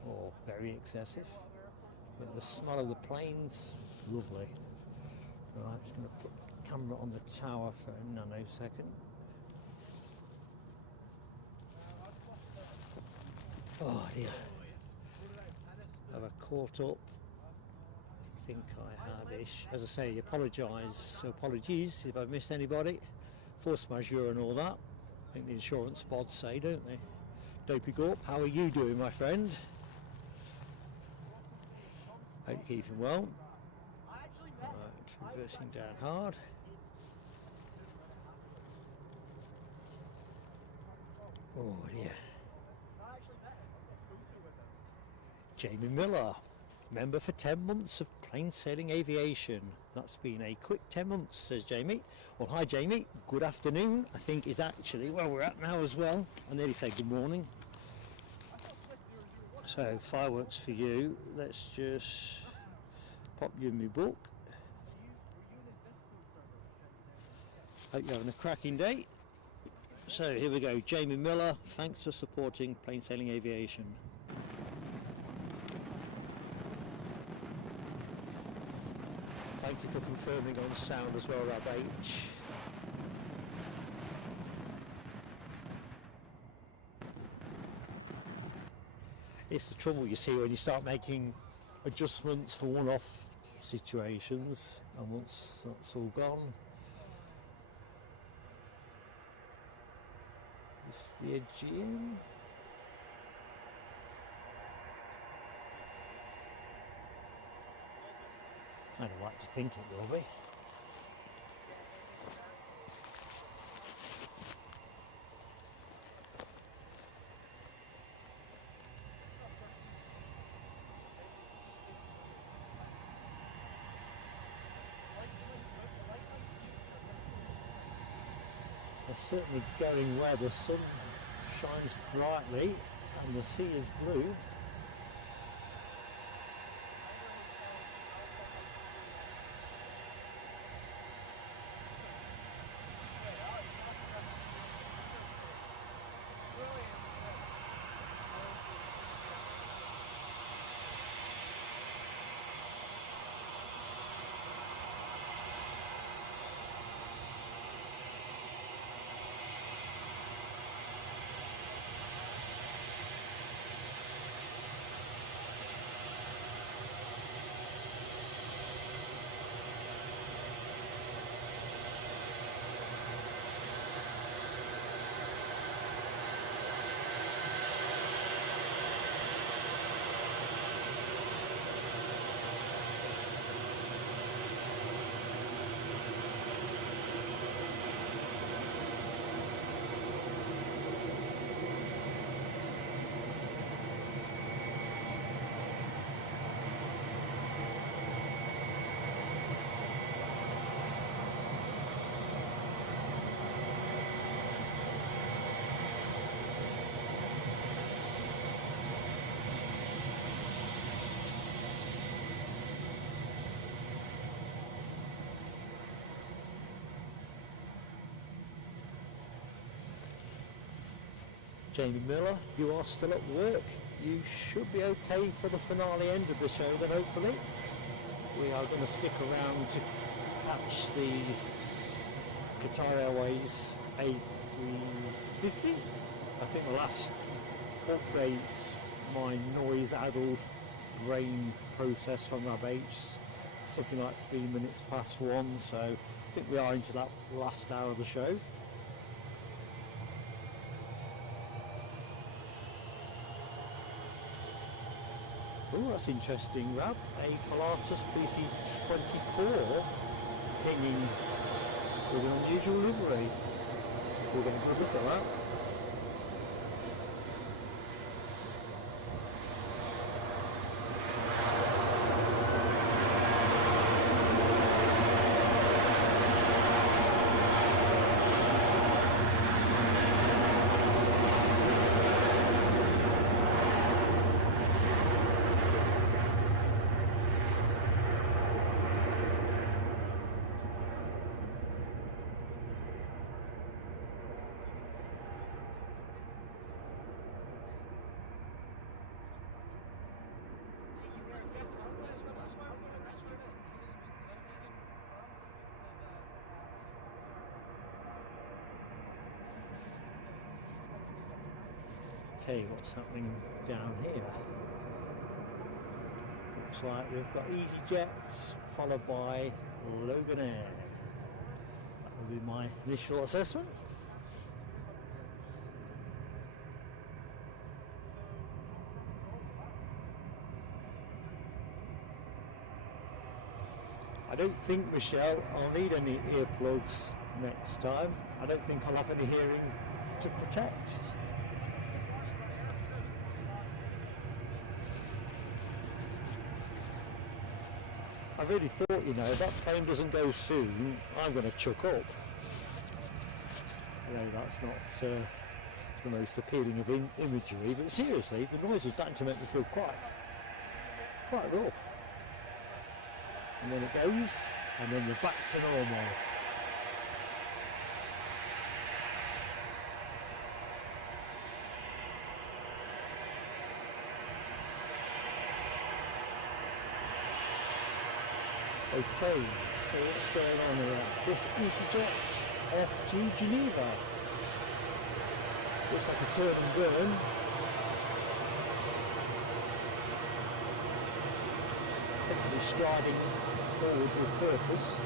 or very excessive, but the smell of the planes, lovely. Right, I'm just going to put the camera on the tower for a nanosecond. Oh dear. Have I caught up? I think I have-ish. As I say, apologies if I've missed anybody. Force majeure and all that. I think the insurance pods say, don't they? Dopey Gorp, how are you doing, my friend? Hope you're keeping well. Reversing down hard. Oh dear. Jamie Miller, member for 10 months of plain sailing aviation. That's been a quick 10 months, says Jamie. Well, hi Jamie, good afternoon. I think is actually where we're at now as well. I nearly say good morning. So, fireworks for you. Let's just pop you in my book. Hope you're having a cracking day. So, here we go. Jamie Miller, thanks for supporting plain sailing aviation. Thank you for confirming on sound as well, Rab H. It's the trouble, you see, when you start making adjustments for one-off situations, and once that's all gone, it's the Aegean. Kind of like to think it will be. They're certainly going where the sun shines brightly and the sea is blue. Jamie Miller. You are still at work. You should be okay for the finale end of the show then, hopefully. We are going to stick around to catch the Qatar Airways A350. I think the last update, my noise-addled brain process from that base, something like 3 minutes past 1, so I think we are into that last hour of the show. Oh, that's interesting, Rab. A Pilatus PC-24 pinging with an unusual livery. We'll get a good look at that. Okay, what's happening down here? Looks like we've got EasyJet followed by Loganair. That will be my initial assessment. I don't think, Michelle, I'll need any earplugs next time. I don't think I'll have any hearing to protect. I really thought, you know, if that plane doesn't go soon, I'm going to chuck up. You know, that's not the most appealing of imagery, but seriously, the noise was starting to make me feel quite rough. And then it goes, and then we're back to normal. Okay, so what's going on here? This EasyJet's off to Geneva. Looks like a turn and burn. Definitely striding forward with purpose.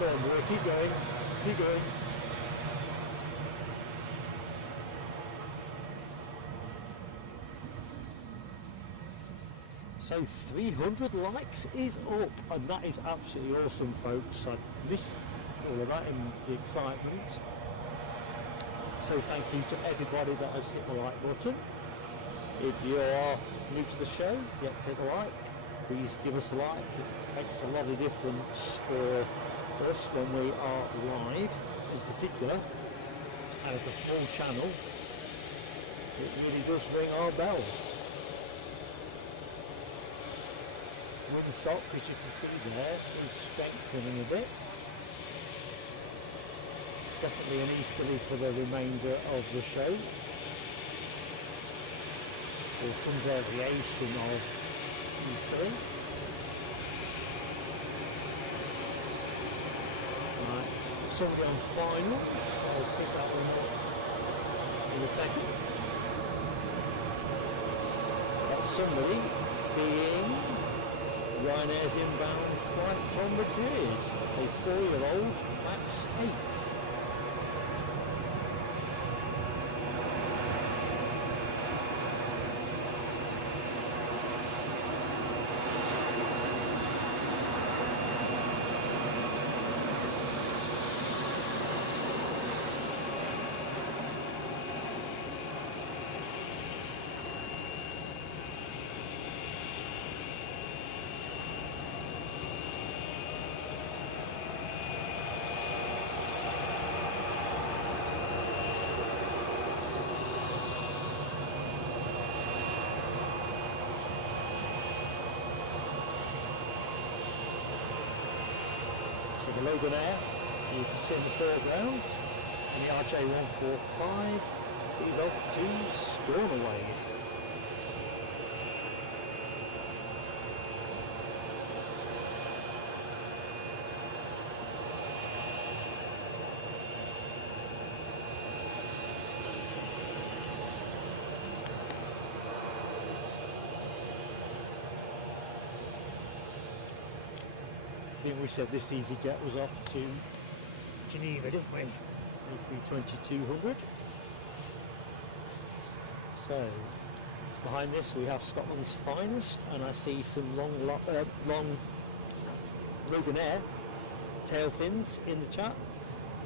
Go on, boy, keep going, keep going. So 300 likes is up, and that is absolutely awesome, folks. I miss all of that in the excitement. So thank you to everybody that has hit the like button. If you are new to the show, yet to hit the like, please give us a like. It makes a lot of difference for us when we are live in particular, and as a small channel it really does ring our bell. Windsock, as you can see there, is strengthening a bit. Definitely an easterly for the remainder of the show, or some variation of easterly. Somebody on finals, I'll pick that one up in a second. That's somebody being Ryanair's inbound flight from Madrid, a 4-year-old MAX 8. Loganair, you can see in the foreground, and the RJ145 is off to Stornoway. I think we said this EasyJet was off to Geneva, didn't we? A320-200. So behind this we have Scotland's finest, and I see some long Loganair tail fins in the chat.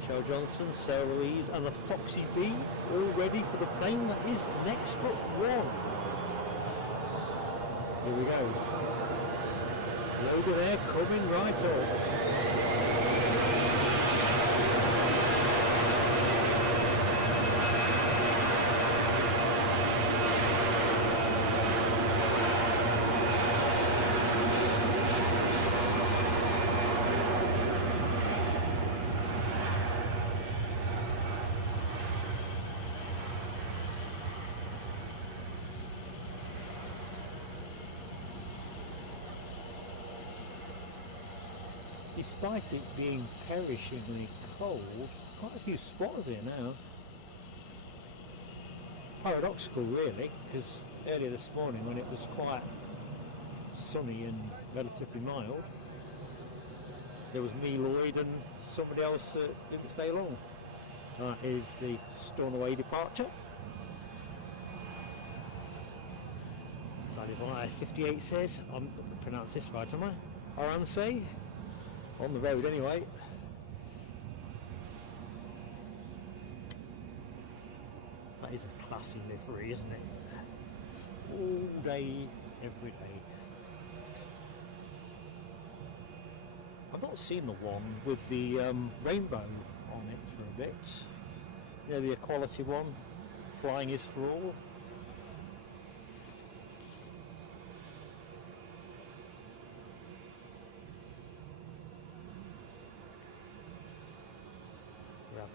Michelle Johnson, Sarah Louise, and the Foxy B all ready for the plane that is next but one. Here we go. Loganair coming right up. Despite it being perishingly cold, there's quite a few spotters here now. Paradoxical really, because earlier this morning when it was quite sunny and relatively mild, there was me, Lloyd, and somebody else that didn't stay long. That is the Stornoway departure. As I-58 says, I'm not going to pronounce this right, am I? Aransay. On the road anyway. That is a classy livery, isn't it? All day, every day. I've not seen the one with the rainbow on it for a bit. You know, the equality one, flying is for all.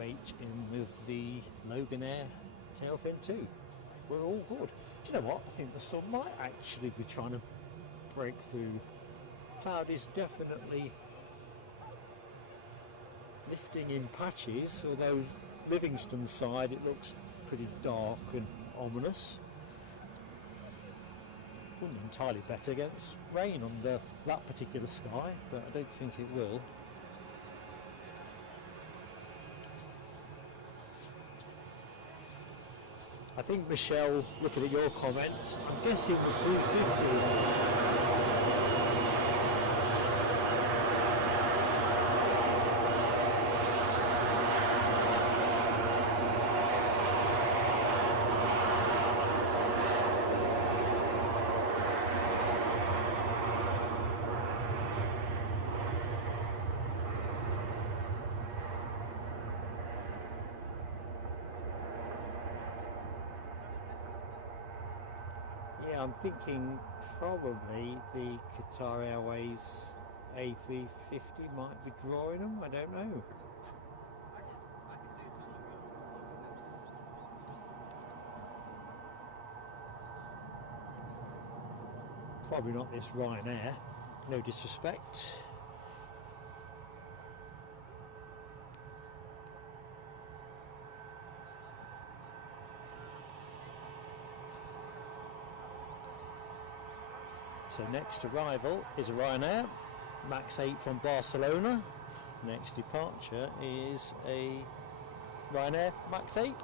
H in with the Loganair tailfin too. We're all good. Do you know what? I think the sun might actually be trying to break through. Cloud is definitely lifting in patches, although Livingston's side it looks pretty dark and ominous. Wouldn't entirely bet against rain under that particular sky, but I don't think it will. I think, Michelle, looking at your comment, I'm guessing the 350. I'm thinking probably the Qatar Airways A350 might be drawing them, I don't know. Probably not this Ryanair, no disrespect. So next arrival is a Ryanair, Max 8 from Barcelona. Next departure is a Ryanair Max 8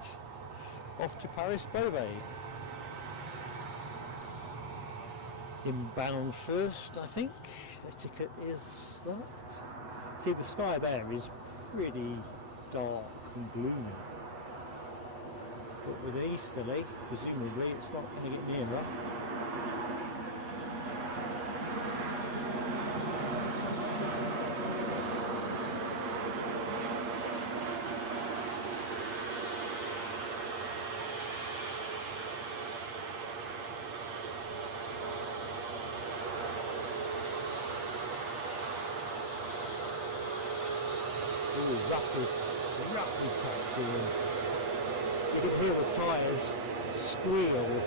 off to Paris-Beauvais. Inbound first, I think. The ticket is that. See, the sky there is pretty dark and gloomy. But with an easterly, presumably it's not going to get nearer. really rapid taxiing. You can hear the tyres squeal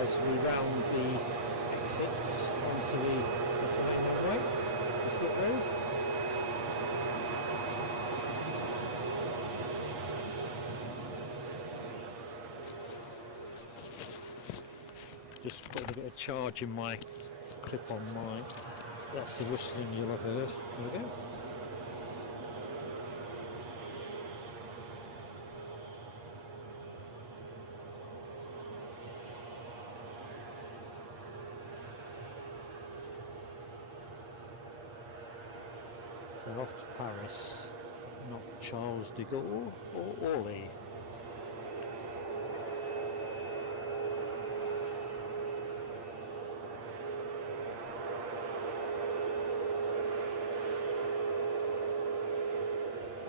as we round the exit onto the main runway, the slip road. Just put a bit of charge in my clip-on mic. That's the whistling you'll have heard. There we go. So off to Paris, not Charles de Gaulle or Orly.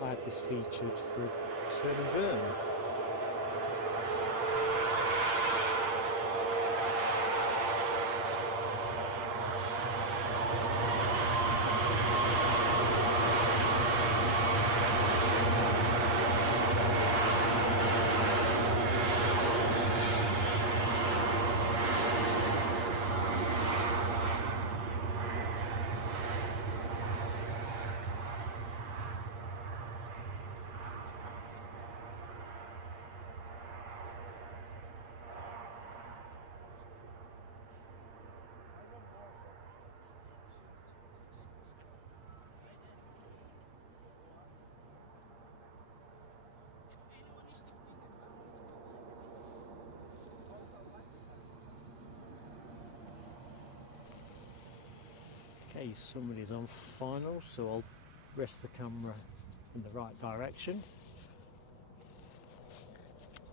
I had this featured for a turn and burn. Okay, somebody's on final, so I'll rest the camera in the right direction.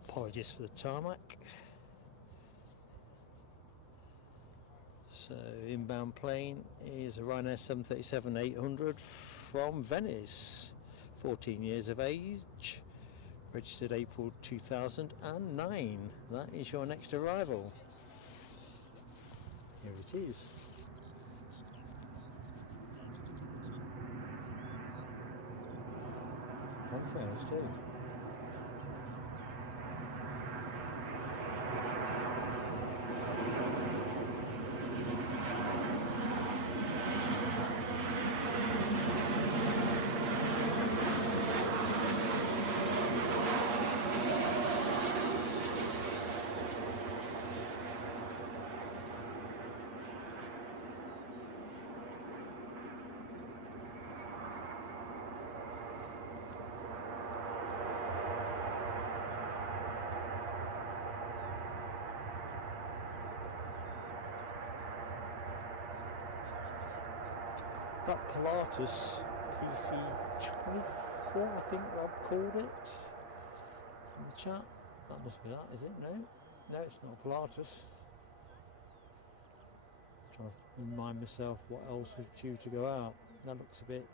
Apologies for the tarmac. So inbound plane is a Ryanair 737-800 from Venice, 14 years of age, registered April 2009. That is your next arrival. Here it is. Contrails too. That Pilatus PC24, I think Rob called it in the chat. That must be that, is it? No, it's not a Pilatus. Trying to remind myself what else was due to go out. That looks a bit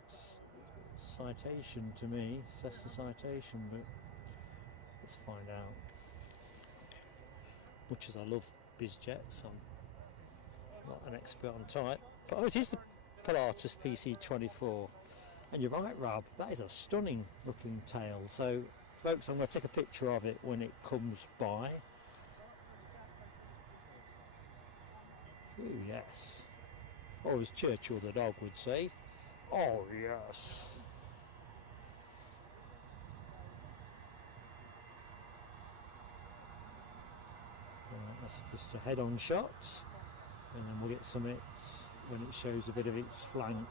citation to me, Cessna citation, but let's find out. Much as I love Bizjets, I'm not an expert on type. But oh, it is the Pilatus PC24. And you're right, Rob, that is a stunning looking tail. So, folks, I'm going to take a picture of it when it comes by. Ooh, yes. Or as Churchill the dog would say, oh, yes. Right, that's just a head-on shot. And then we'll get some it when it shows a bit of its flank.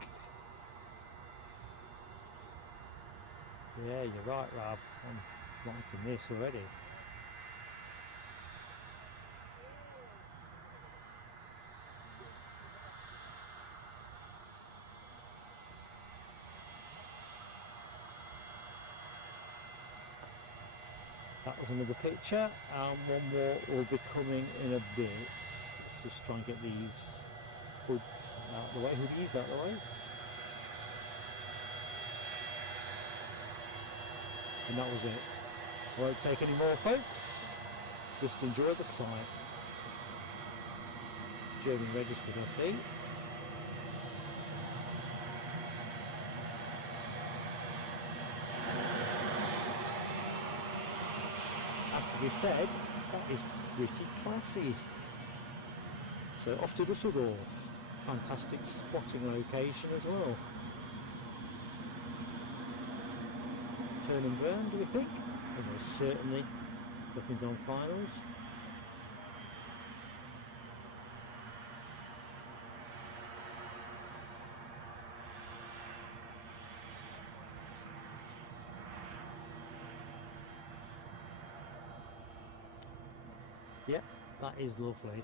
Yeah, you're right, Rob. I'm liking this already. That was another picture, and one more will be coming in a bit. Let's just try and get these hoods out the way, hoodies out the way. And that was it. Won't take any more, folks. Just enjoy the sight. German registered, I see. to be said, that is pretty classy. So off to Dusseldorf. Fantastic spotting location as well. Turn and burn, do we think? Almost certainly. Nothing's on finals. Yep, that is lovely.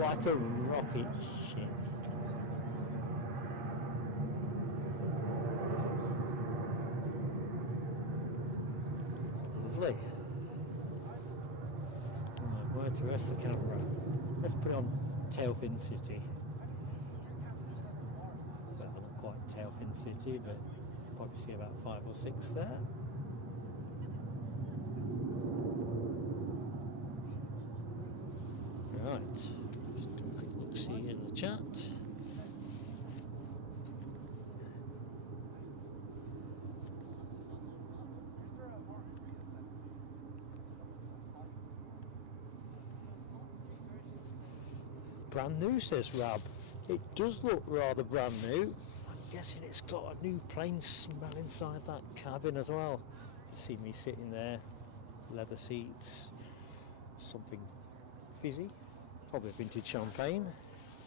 Like a rocket ship. Lovely. Right, where to rest the camera? Let's put it on Tailfin City. Well, not quite Tailfin City, but probably see about 5 or 6 there. Right. Just do a quick look see in the chat. Brand new, says Rab. It does look rather brand new. I'm guessing it's got a new plane smell inside that cabin as well. You see me sitting there, leather seats, something fizzy. Probably vintage champagne.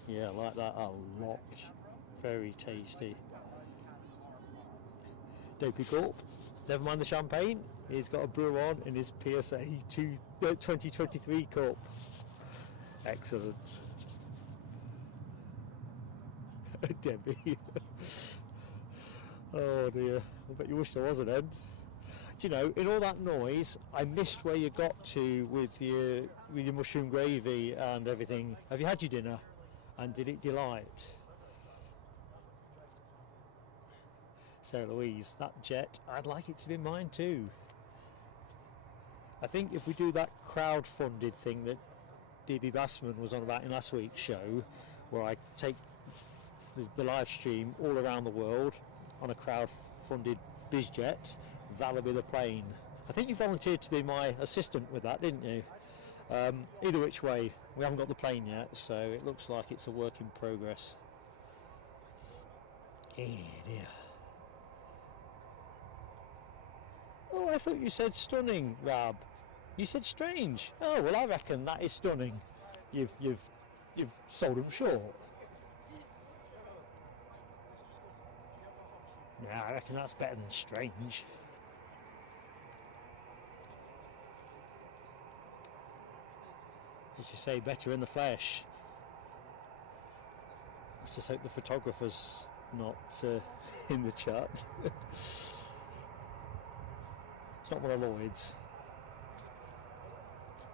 Yeah, I like that a lot. Very tasty. Dopey Corp. Never mind the champagne. He's got a brew on in his PSA 2023 Corp. Excellent. Debbie. Oh dear. I bet you wish there was an end. Do you know, in all that noise, I missed where you got to with your mushroom gravy and everything. Have you had your dinner? And did it delight? Sarah Louise, that jet, I'd like it to be mine too. I think if we do that crowd-funded thing that DB Bassman was on about in last week's show, where I take the live stream all around the world on a crowd-funded Bizjet, that'll be the plane. I think you volunteered to be my assistant with that, didn't you? Either which way, we haven't got the plane yet, so it looks like it's a work in progress. Eh, dear. Oh, I thought you said stunning, Rab. You said strange. Oh, well, I reckon that is stunning. You've sold them short. Yeah, I reckon that's better than strange. As you say, better in the flesh. Let's just hope the photographer's not in the chat. It's not one of Lloyd's.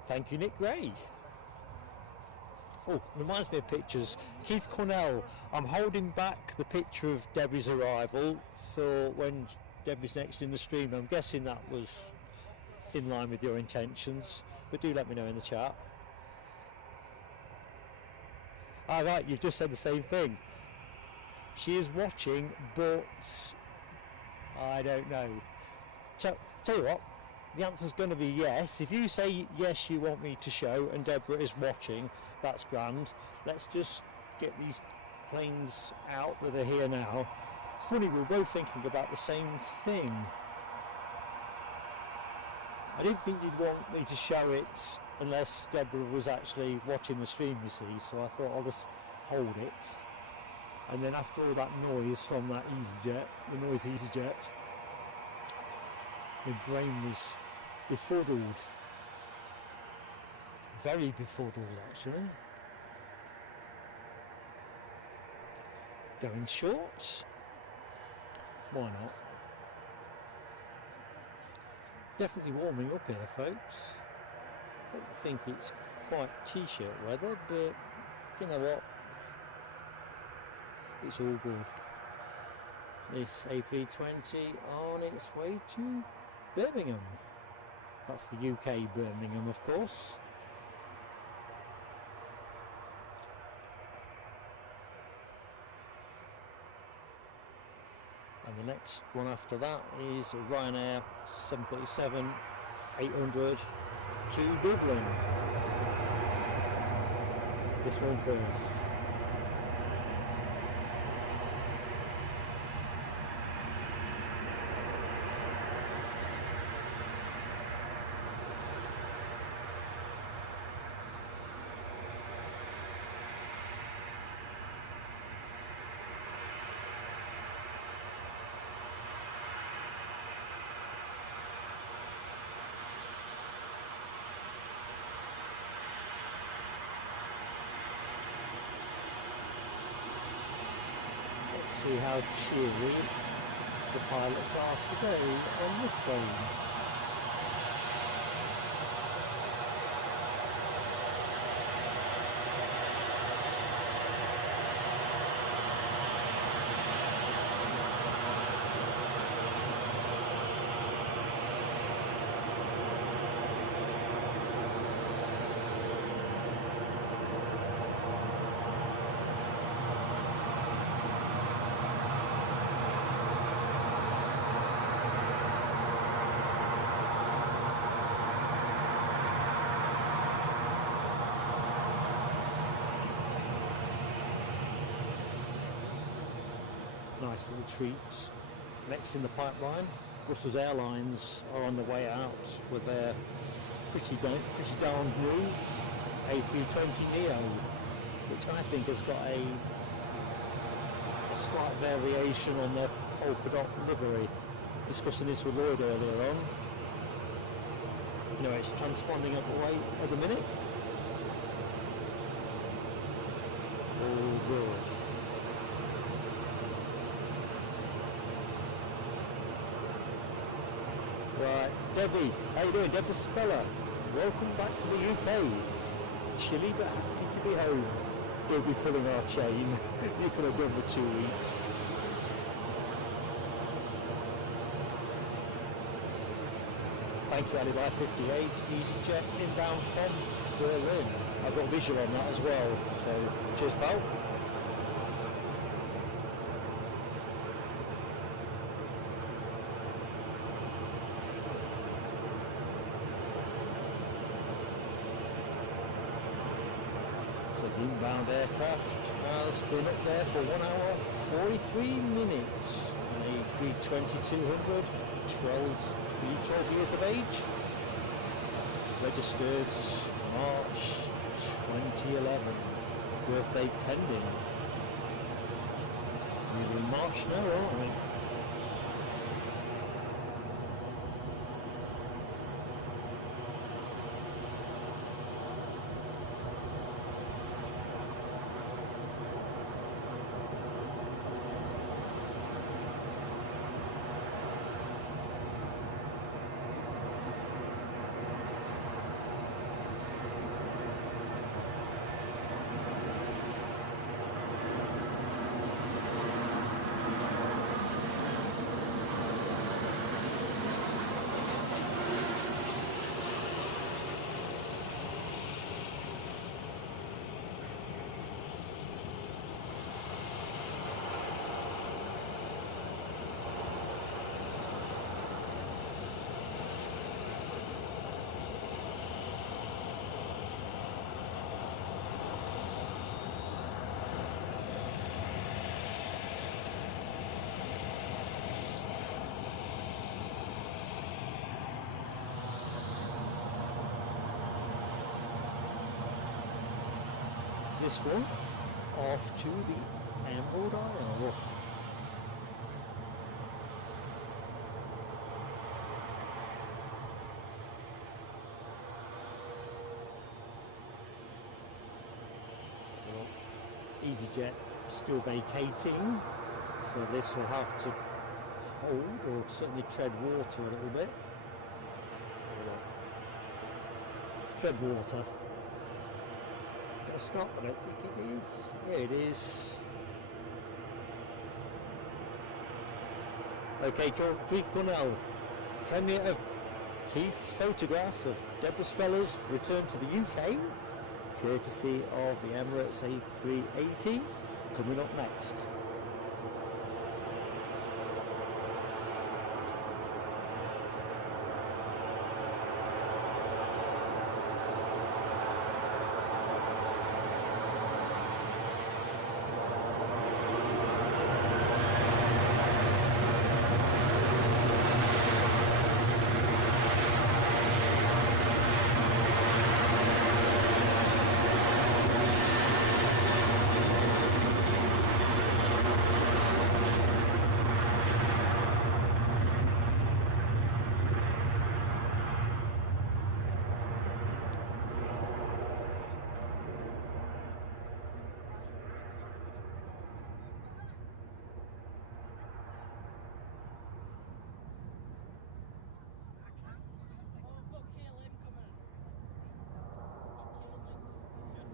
Thank you, Nick Gray. Oh, reminds me of pictures. Keith Cornell, I'm holding back the picture of Debbie's arrival for when Debbie's next in the stream. I'm guessing that was in line with your intentions, but do let me know in the chat. Ah, right, you've just said the same thing. She is watching, but I don't know. Tell you what, the answer's going to be yes. If you say yes, you want me to show, and Deborah is watching, that's grand. Let's just get these planes out that are here now. It's funny, we're both thinking about the same thing. I didn't think you'd want me to show it unless Deborah was actually watching the stream, you see, so I thought I'll just hold it. And then after all that noise from that EasyJet, the noisy EasyJet, my brain was befuddled. Very befuddled, actually. Going short. Why not? Definitely warming up here, folks. I don't think it's quite t-shirt weather, but you know what? It's all good. This A320 on its way to Birmingham. That's the UK Birmingham, of course. And the next one after that is a Ryanair 737-800 to Dublin. This one first. Let's see how cheery the pilots are today on this plane. Nice little treat. Next in the pipeline, Brussels Airlines are on the way out with their pretty darn new A320neo, which I think has got a slight variation on their polka dot livery. Discussing this with Lloyd earlier on. You know, it's transponding up the way at the minute. All good. Right, Debbie, how you doing? Deborah Speller, welcome back to the UK. Chilly but happy to be home. Don't be pulling our chain. You could have done for 2 weeks. Thank you, Alibi 58. EasyJet inbound from Berlin. I've got visual on that as well. So, cheers, pal. Inbound aircraft has been up there for 1 hour 43 minutes. An A320-200, 12 years of age. Registered March 2011. Birthday pending. We're in March now, aren't we? This one off to the Emerald Isle. EasyJet still vacating, so this will have to hold or certainly tread water a little bit. Tread water. It's going to stop, I don't think it is. Here it is. Okay, Keith Cornell, premiere of Keith's photograph of Deborah Speller's return to the UK, courtesy of the Emirates A380, coming up next.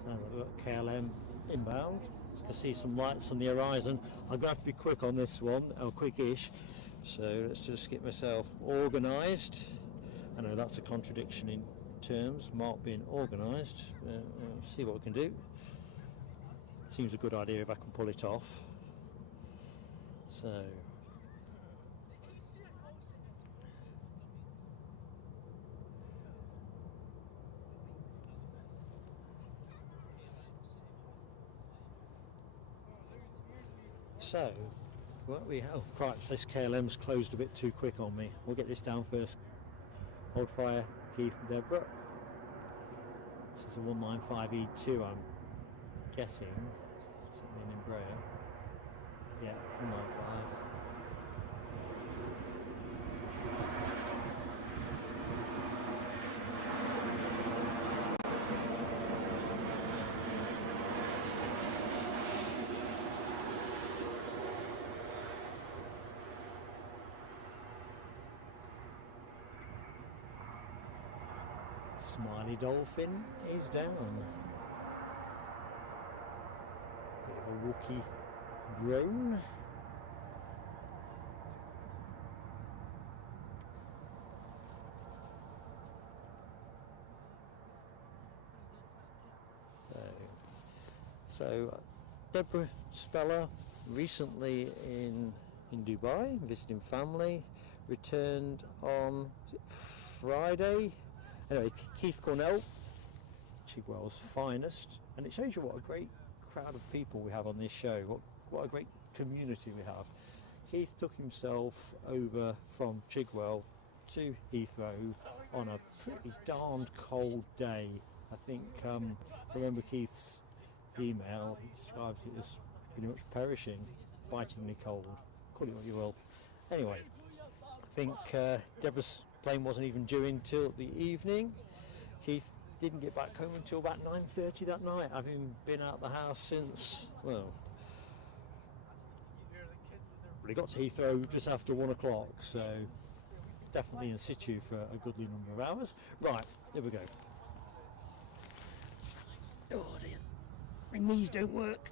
Sounds like we've got KLM inbound. You can see some lights on the horizon. I'm going to have to be quick on this one, or quick-ish. So let's just get myself organised. I know that's a contradiction in terms, Mark being organised. See what we can do. Seems a good idea if I can pull it off. So. So, what we have, oh crap, this KLM's closed a bit too quick on me. We'll get this down first. Hold fire, Keith and Deborah. This is a 195E2, I'm guessing. Something in Embraer. Yeah, 195. Smiley Dolphin is down. Bit of a Wookiee drone. So Deborah Speller, recently in Dubai, visiting family, returned on Friday. Anyway, Keith Cornell, Chigwell's finest, and it shows you what a great crowd of people we have on this show, what a great community we have. Keith took himself over from Chigwell to Heathrow on a pretty darned cold day. I think, if I remember Keith's email, he described it as pretty much perishing, bitingly cold, call it what you will. Anyway, I think Deborah's plane wasn't even due until the evening. Keith didn't get back home until about 9:30 that night, having been out the house since, well, he got to Heathrow just after 1 o'clock, so definitely in situ for a goodly number of hours. Right, here we go. Oh dear, my knees don't work.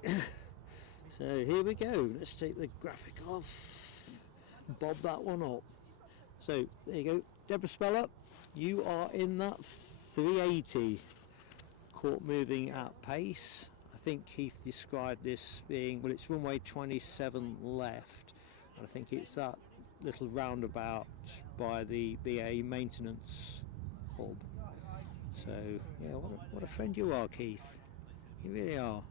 So here we go, let's take the graphic off, bob that one up. So there you go, Deborah Speller, you are in that 380, caught moving at pace. I think Keith described this being, well, it's runway 27 left, and I think it's that little roundabout by the BA maintenance hub. So yeah, what a friend you are, Keith, you really are.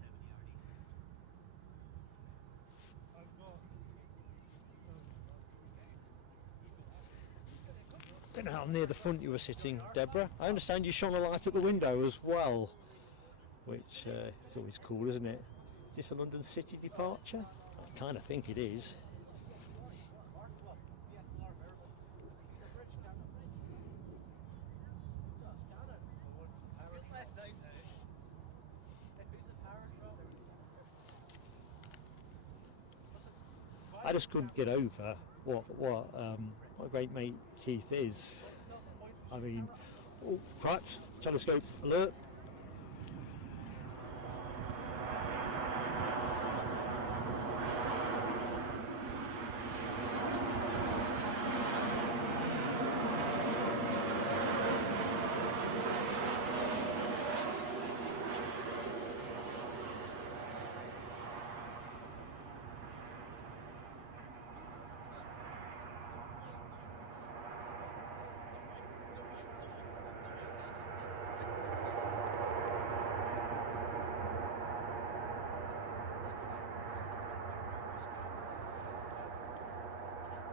I don't know how near the front you were sitting, Deborah. I understand you shone a light at the window as well, which is always cool, isn't it? Is this a London City departure? I kind of think it is. I just couldn't get over what a great mate Keith is. I mean, oh, cripes, telescope alert.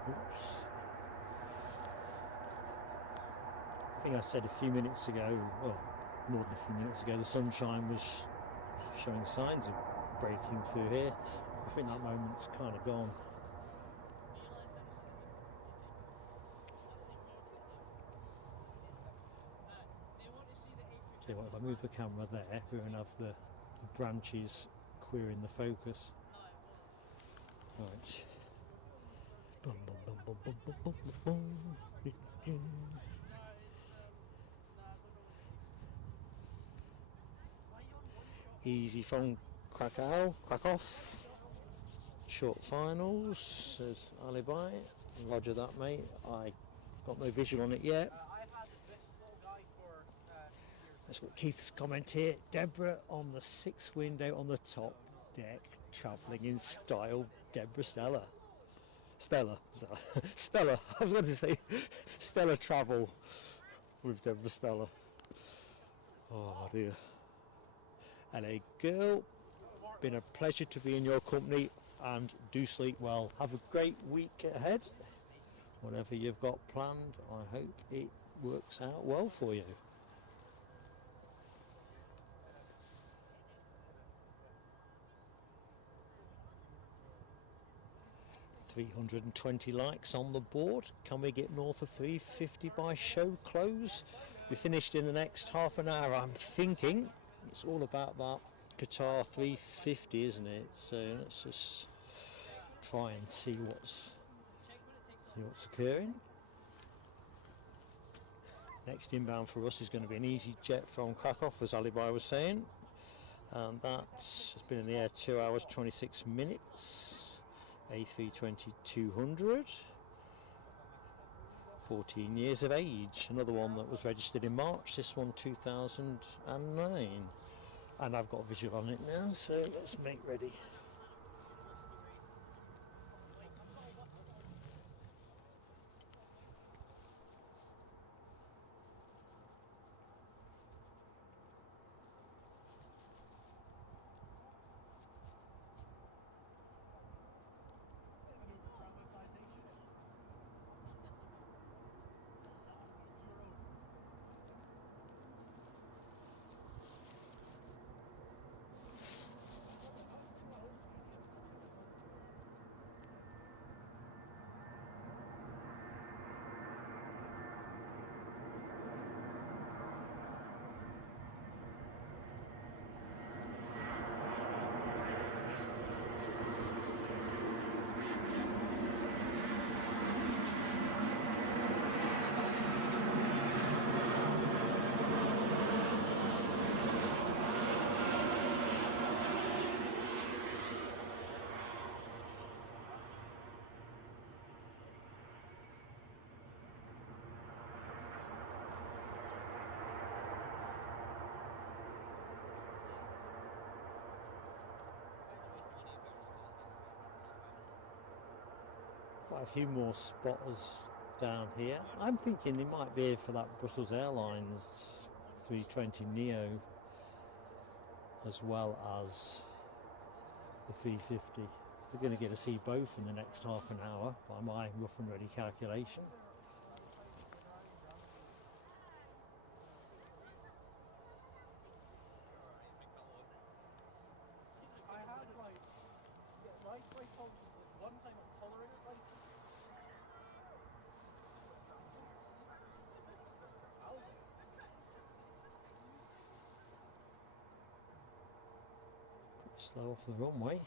Oops. I think I said a few minutes ago, well, more than a few minutes ago, the sunshine was showing signs of breaking through here. I think that moment's kind of gone. Tell you what, if I move the camera there, we're going to have the branches queering the focus. Right. Bum, bum, bum, bum, bum, bum, bum, bum. Easy from Krakow, short finals, says Alibi. Roger that, mate. I got no visual on it yet. That's what Keith's comment here. Deborah on the 6th window on the top deck, travelling in style. Deborah Speller. I was going to say Stellar Travel with Deborah Speller. Oh dear. Hello girl, been a pleasure to be in your company, and do sleep well. Have a great week ahead. Whatever you've got planned, I hope it works out well for you. 320 likes on the board. Can we get north of 350 by show close? We finished in the next half an hour. I'm thinking it's all about that Qatar 350, isn't it? So let's just try and see what's occurring. Next inbound for us is going to be an easy jet from Krakow, as Alibi was saying, and that's been in the air 2 hours 26 minutes. A350 200, 14 years of age. Another one that was registered in March, this one 2009. And I've got a visual on it now, so let's make ready. Quite a few more spotters down here. I'm thinking they might be here for that Brussels Airlines 320 Neo as well as the 350. We're going to get to see both in the next half an hour by my rough and ready calculation. Slow off the runway.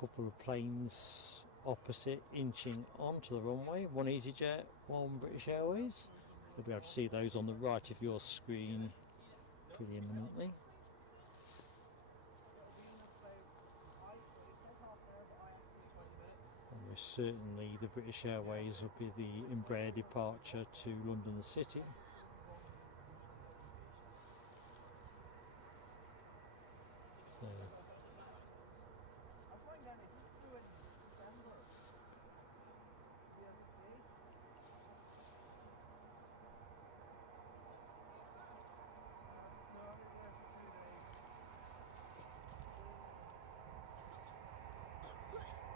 couple of planes opposite inching onto the runway, one EasyJet, one British Airways. You'll be able to see those on the right of your screen pretty imminently. And certainly the British Airways will be the Embraer departure to London City.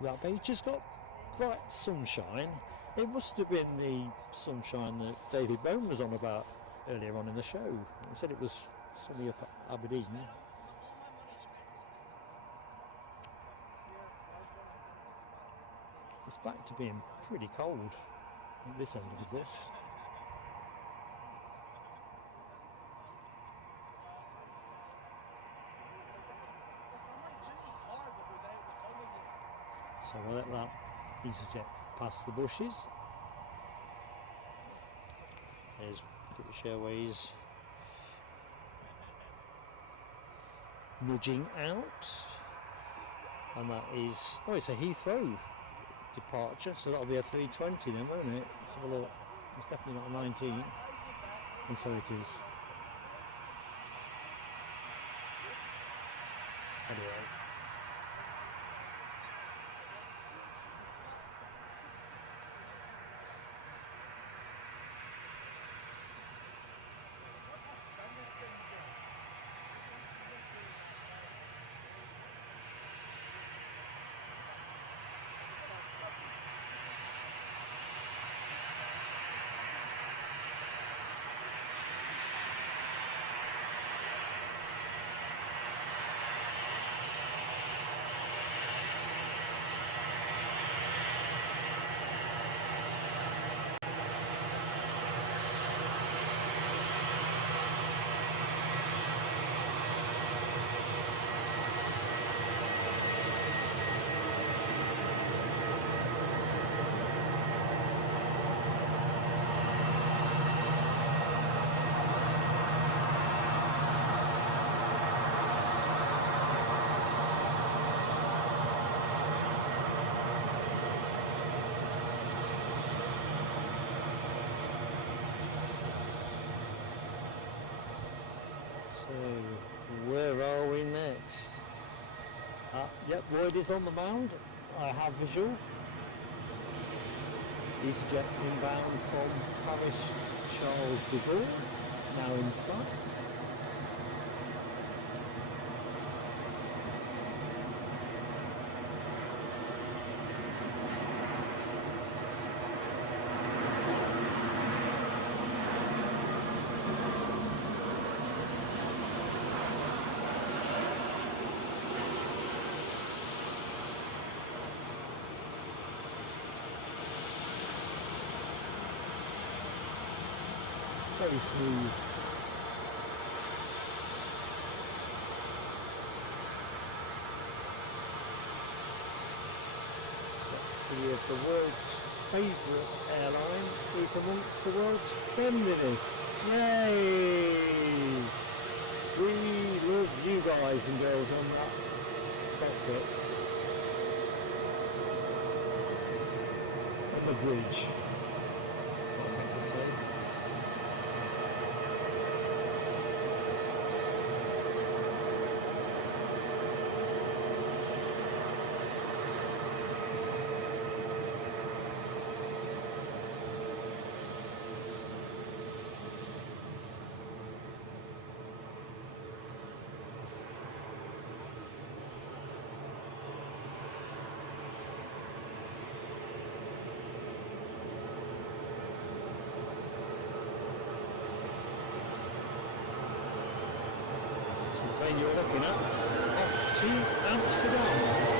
Rugby just got bright sunshine. It must have been the sunshine that David Bone was on about earlier on in the show. He said it was sunny up at Aberdeen. It's back to being pretty cold at this end of the bus. So we'll let that EasyJet pass the bushes. There's British Airways nudging out, and that is, oh, it's a Heathrow departure, so that'll be a 320 then, won't it? Let's have a look. It's definitely not a 19, and so it is. Anyway. Yep, Lloyd is on the mound. I have visual. EasyJet inbound from Paris Charles de Gaulle, now in sight. Very smooth. Let's see if the world's favourite airline is amongst the world's friendliest. Yay! We love you guys and girls on that cockpit. On the bridge. That's what I meant to say. The plane you're looking at, off to Amsterdam.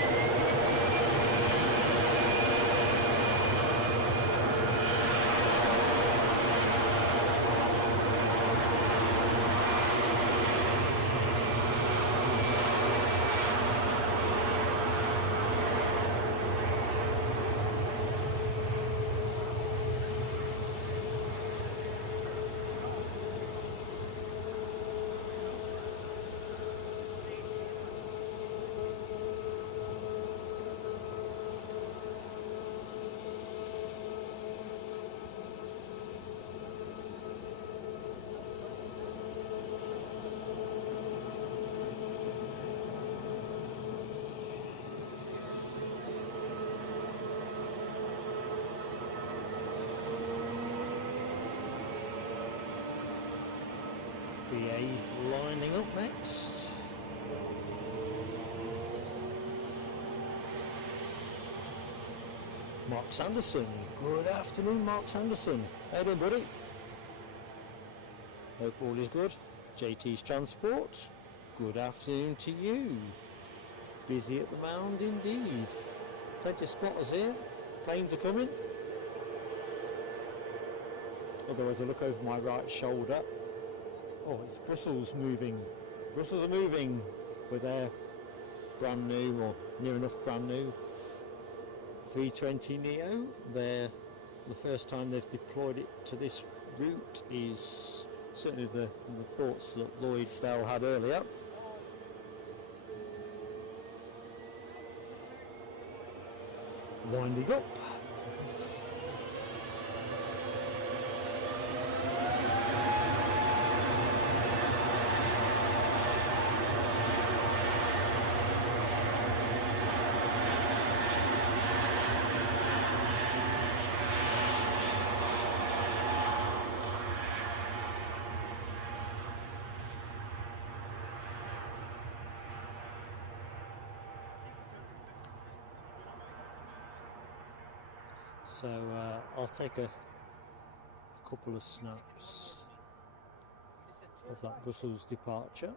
BA lining up next. Mark Sanderson. Good afternoon, Mark Sanderson. How doing, buddy? Hope all is good. JT's Transport. Good afternoon to you. Busy at the mound indeed. Plenty of spotters here. Planes are coming. Otherwise I look over my right shoulder. Oh, it's Brussels moving. Brussels are moving with their brand new, or near enough brand new, 320 Neo. The first time they've deployed it to this route is certainly the thoughts that Lloyd Bell had earlier. Winding up. So I'll take a couple of snaps of that Brussels departure.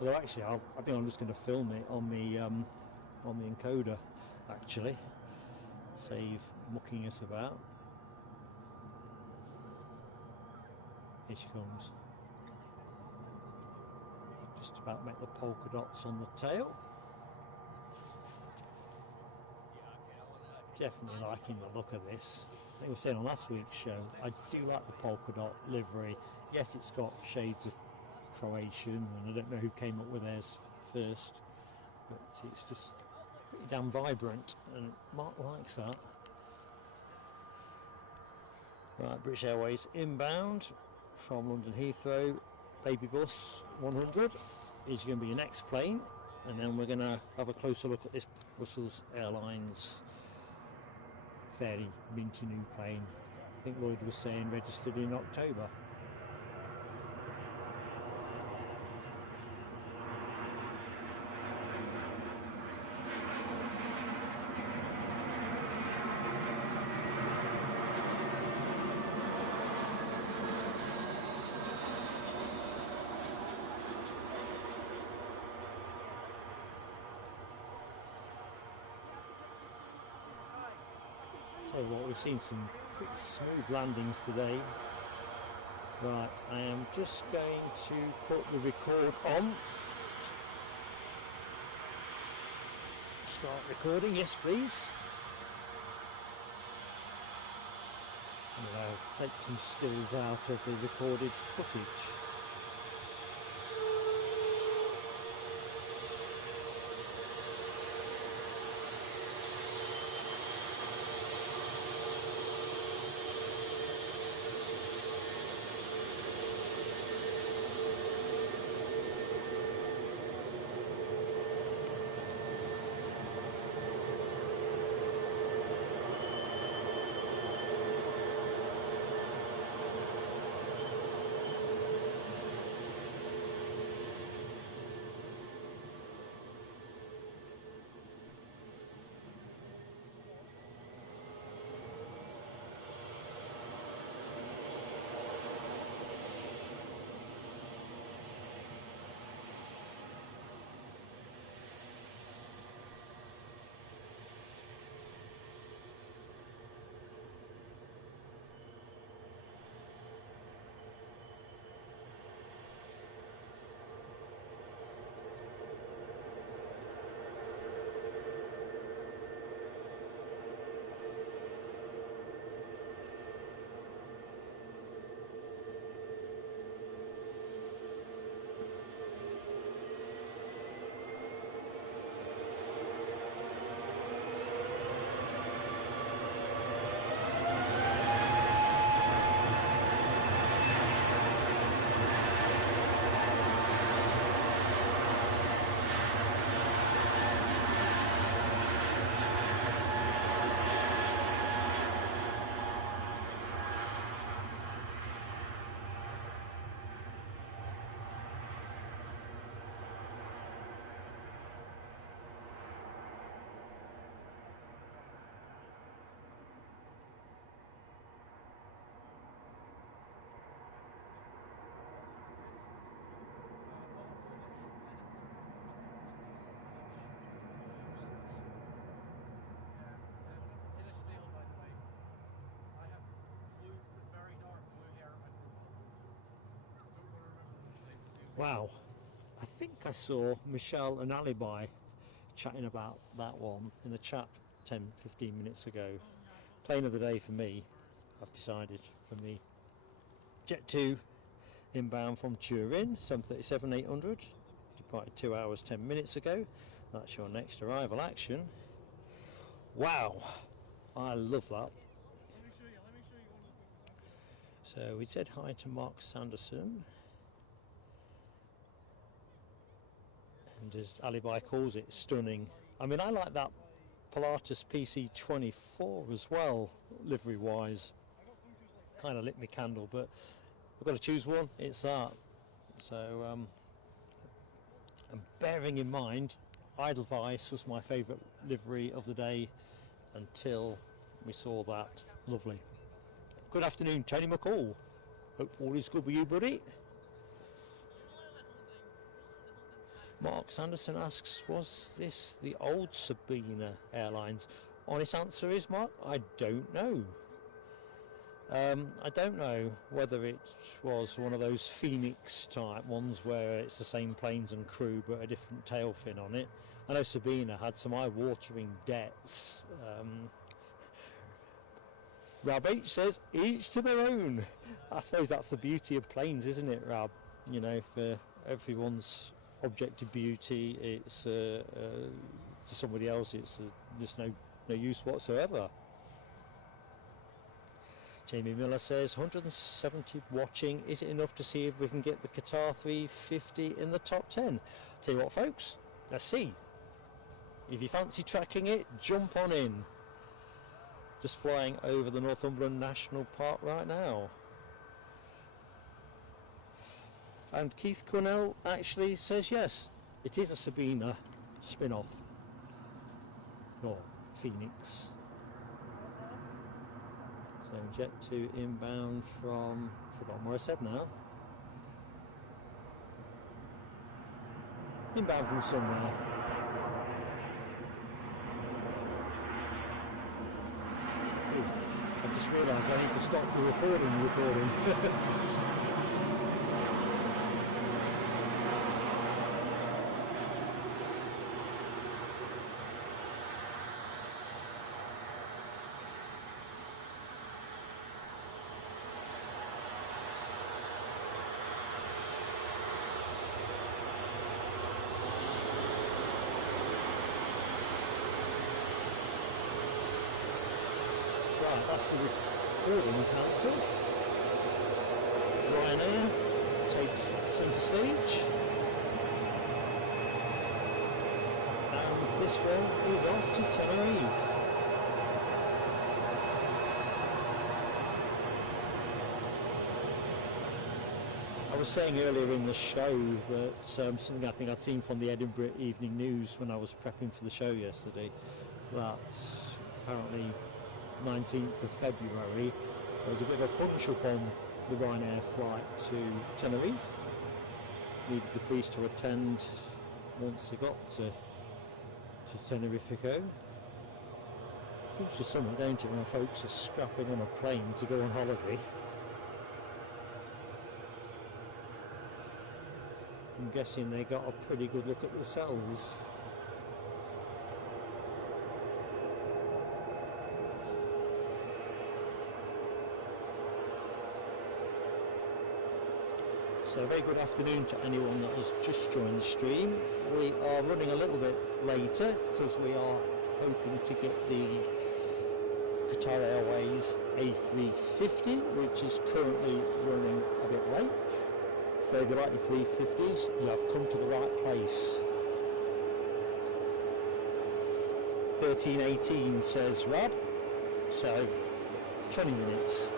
Although actually, I think I'm just going to film it on the encoder. Actually, save mucking us about. Here she comes. Just about make the polka dots on the tail. Definitely liking the look of this. I think we were saying on last week's show, I do like the polka dot livery. Yes, it's got shades of Croatian, and I don't know who came up with theirs first, but it's just pretty damn vibrant, and Mark likes that. Right, British Airways inbound from London Heathrow. Baby Bus 100 is going to be your next plane, and then we're going to have a closer look at this Brussels Airlines fairly minty new plane. I think Lloyd was saying registered in October. Tell you what, we've seen some pretty smooth landings today. Right, I am just going to put the record on. Start recording, yes please. And I'll take some stills out of the recorded footage. Wow, I think I saw Michelle and Alibi chatting about that one in the chat 10-15 minutes ago. Plane of the day for me, I've decided, for me. Jet 2 inbound from Turin, 737-800, departed 2 hours 10 minutes ago. That's your next arrival action. Wow, I love that. So we said hi to Mark Sanderson, and as Alibi calls it, stunning. I mean, I like that Pilatus PC24 as well, livery wise. Kind of lit me candle, but I've got to choose one, it's that. So and bearing in mind, Edelweiss was my favourite livery of the day until we saw that. Lovely. Good afternoon, Tony McCall. Hope all is good with you, buddy. Mark Sanderson asks, was this the old Sabina Airlines? Honest answer is, Mark, I don't know. I don't know whether it was one of those Phoenix type ones where it's the same planes and crew but a different tail fin on it. I know Sabina had some eye-watering debts. Rab H says, each to their own. I suppose that's the beauty of planes, isn't it, Rab? You know, for everyone's objective beauty, it's to somebody else, it's there's no use whatsoever. Jamie Miller says, 170 watching, is it enough to see if we can get the Qatar 350 in the top 10? Tell you what, folks, let's see. If you fancy tracking it, jump on in. Just flying over the Northumberland National Park right now. And Keith Cornell actually says yes, it is a Sabina spin-off. Or Phoenix. So Jet 2 inbound from, I've forgotten where I said now. Inbound from somewhere. I've just realised I need to stop the recording. That's the recording cancelled. Ryanair takes centre stage. And this one is off to Tenerife. I was saying earlier in the show that something I think I'd seen from the Edinburgh Evening News when I was prepping for the show yesterday, that apparently 19th of February there was a bit of a punch up on the Ryanair flight to Tenerife. Needed the police to attend once they got to Tenerifico. It's just something, don't it, when folks are scrapping on a plane to go on holiday. I'm guessing they got a pretty good look at themselves. So a very good afternoon to anyone that has just joined the stream. We are running a little bit later because we are hoping to get the Qatar Airways A350, which is currently running a bit late. So if you like your 350s, you have come to the right place. 13:18 says Rob, so 20 minutes.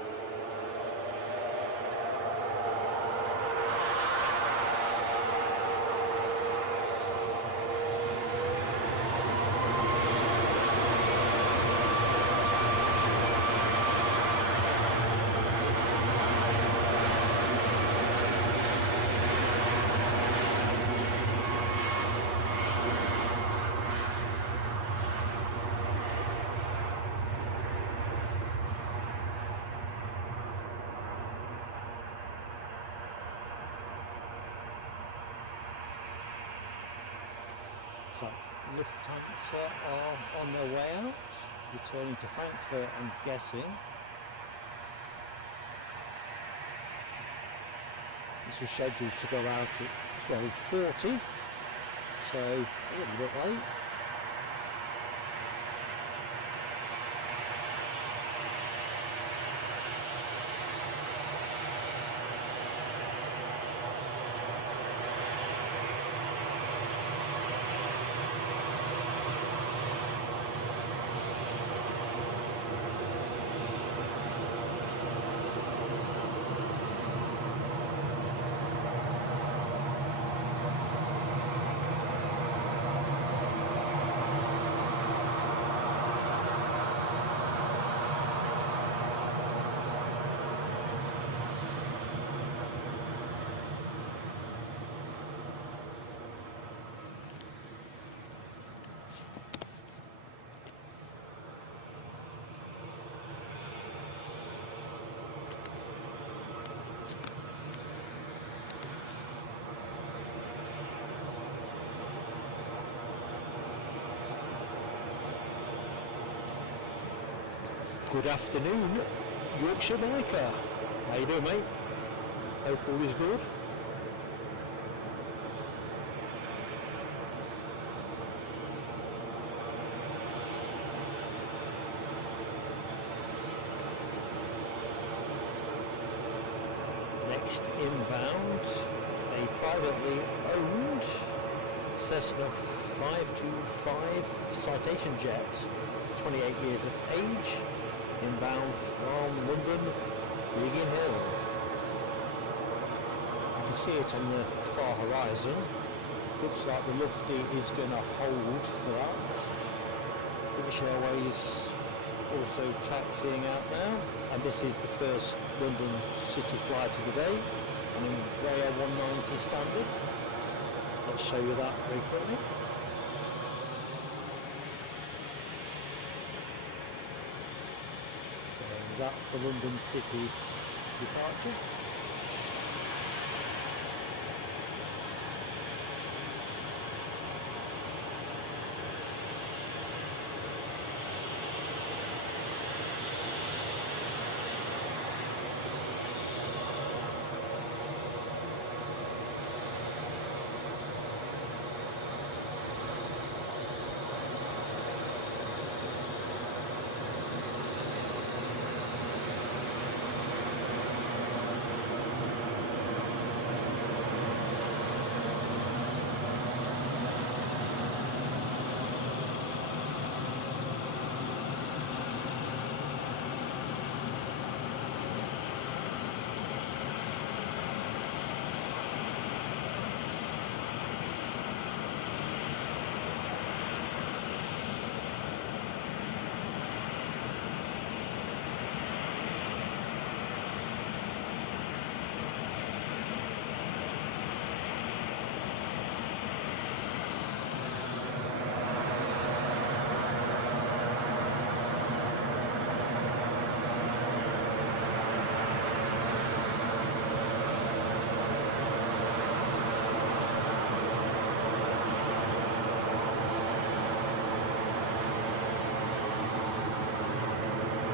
Lufthansa are on their way out, returning to Frankfurt, I'm guessing. This was scheduled to go out at 12:40, so a little bit late. Good afternoon, Yorkshire biker. How you doing, mate? Hope all is good. Next inbound, a privately owned Cessna 525 Citation jet, 28 years of age, inbound from London, Biggin Hill. You can see it on the far horizon. Looks like the Lufty is going to hold for that. British Airways also taxiing out now, and this is the first London City flight of the day, and in Embraer 190 standard. Let's show you that very quickly. That's the London City departure.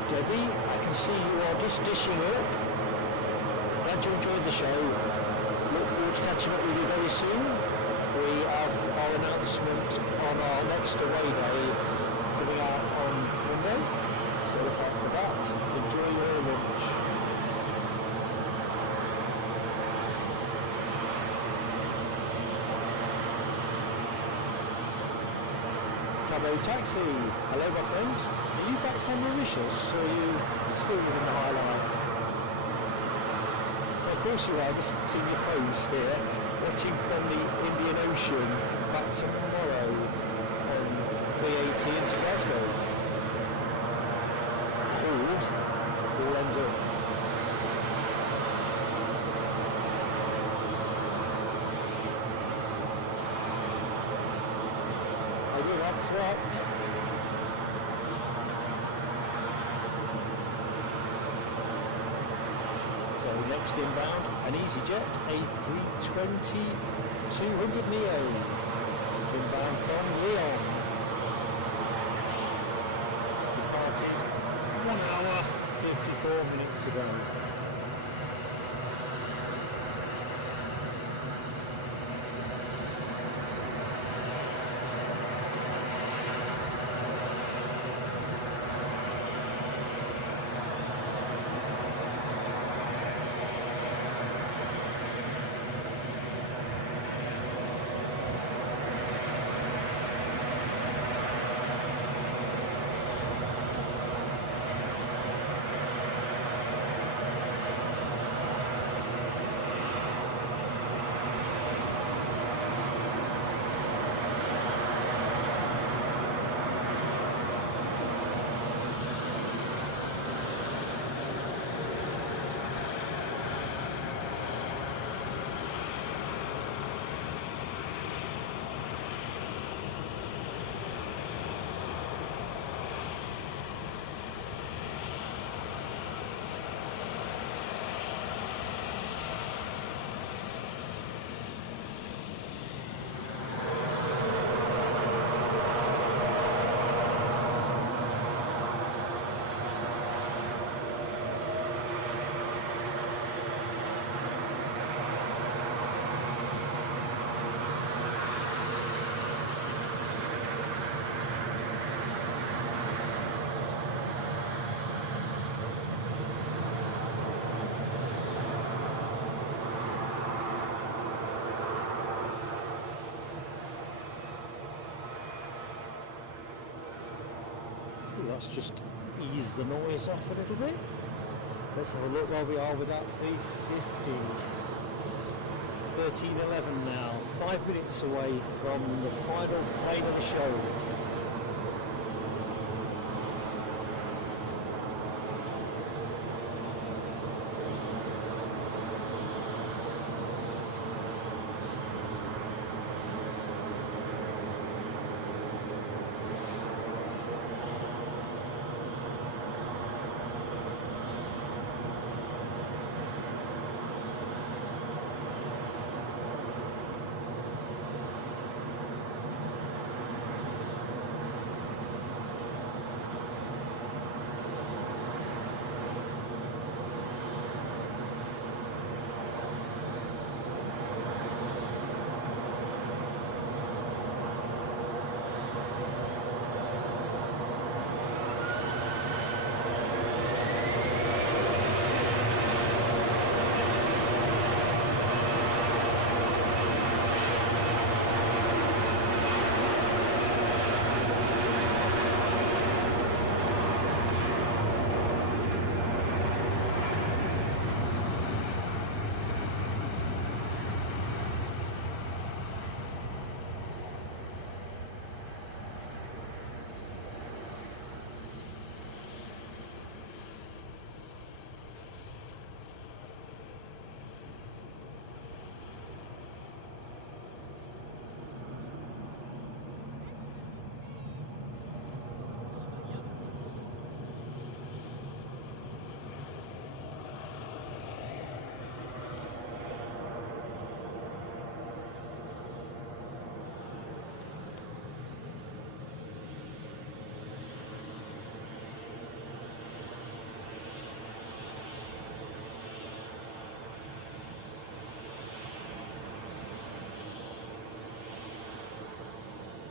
Debbie, I can see you are just dishing up. Glad you enjoyed the show. Look forward to catching up with you very soon. We have our announcement on our next away day coming out on Monday, so look out for that. Enjoy your lunch. Cabo Taxi. Hello, my friend. Are you back from Mauritius, or are you still living the high life? Of course you are. I've just seen your post here, watching from the Indian Ocean back tomorrow on 380 into Glasgow. Cool. All ends up. I will, that's right. So next inbound, an EasyJet A320 200 Neo, inbound from Lyon. Departed 1 hour 54 minutes ago. Let's just ease the noise off a little bit. Let's have a look where we are with that 350. 13:11 now, 5 minutes away from the final plane of the show.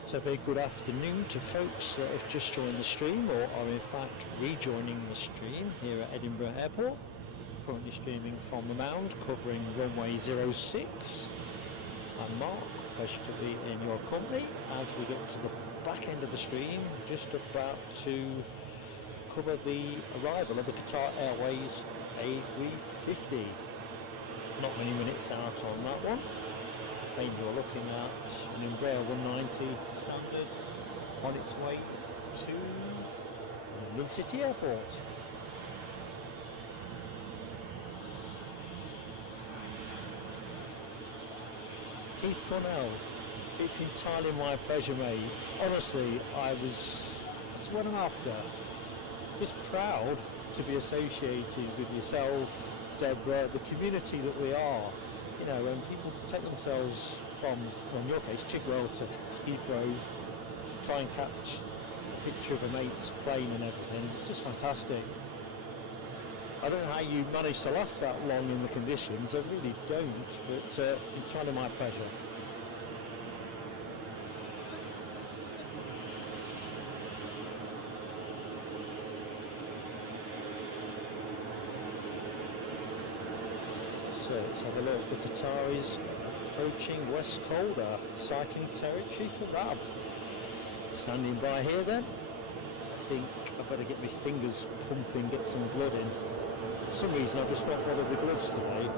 So a very good afternoon to folks that have just joined the stream or are in fact rejoining the stream here at Edinburgh Airport. Currently streaming from the Mound, covering runway 06. I'm Mark, pleasure to be in your company as we get to the back end of the stream, just about to cover the arrival of the Qatar Airways A350. Not many minutes out on that one. Plane you're looking at, an Embraer 190 standard on its way to London City Airport. Keith Cornell, it's entirely my pleasure, mate. Honestly, that's what I'm after. Just proud to be associated with yourself, Deborah, the community that we are. You know, when people take themselves from, well, in your case, Chigwell to Heathrow to try and catch a picture of a mate's plane and everything. It's just fantastic. I don't know how you manage to last that long in the conditions, I really don't, but entirely my pleasure. So let's have a look. The Qatar is approaching West Calder, cycling territory for RAB. Standing by here then. I think I better get my fingers pumping, get some blood in. For some reason I've just not bothered with gloves today.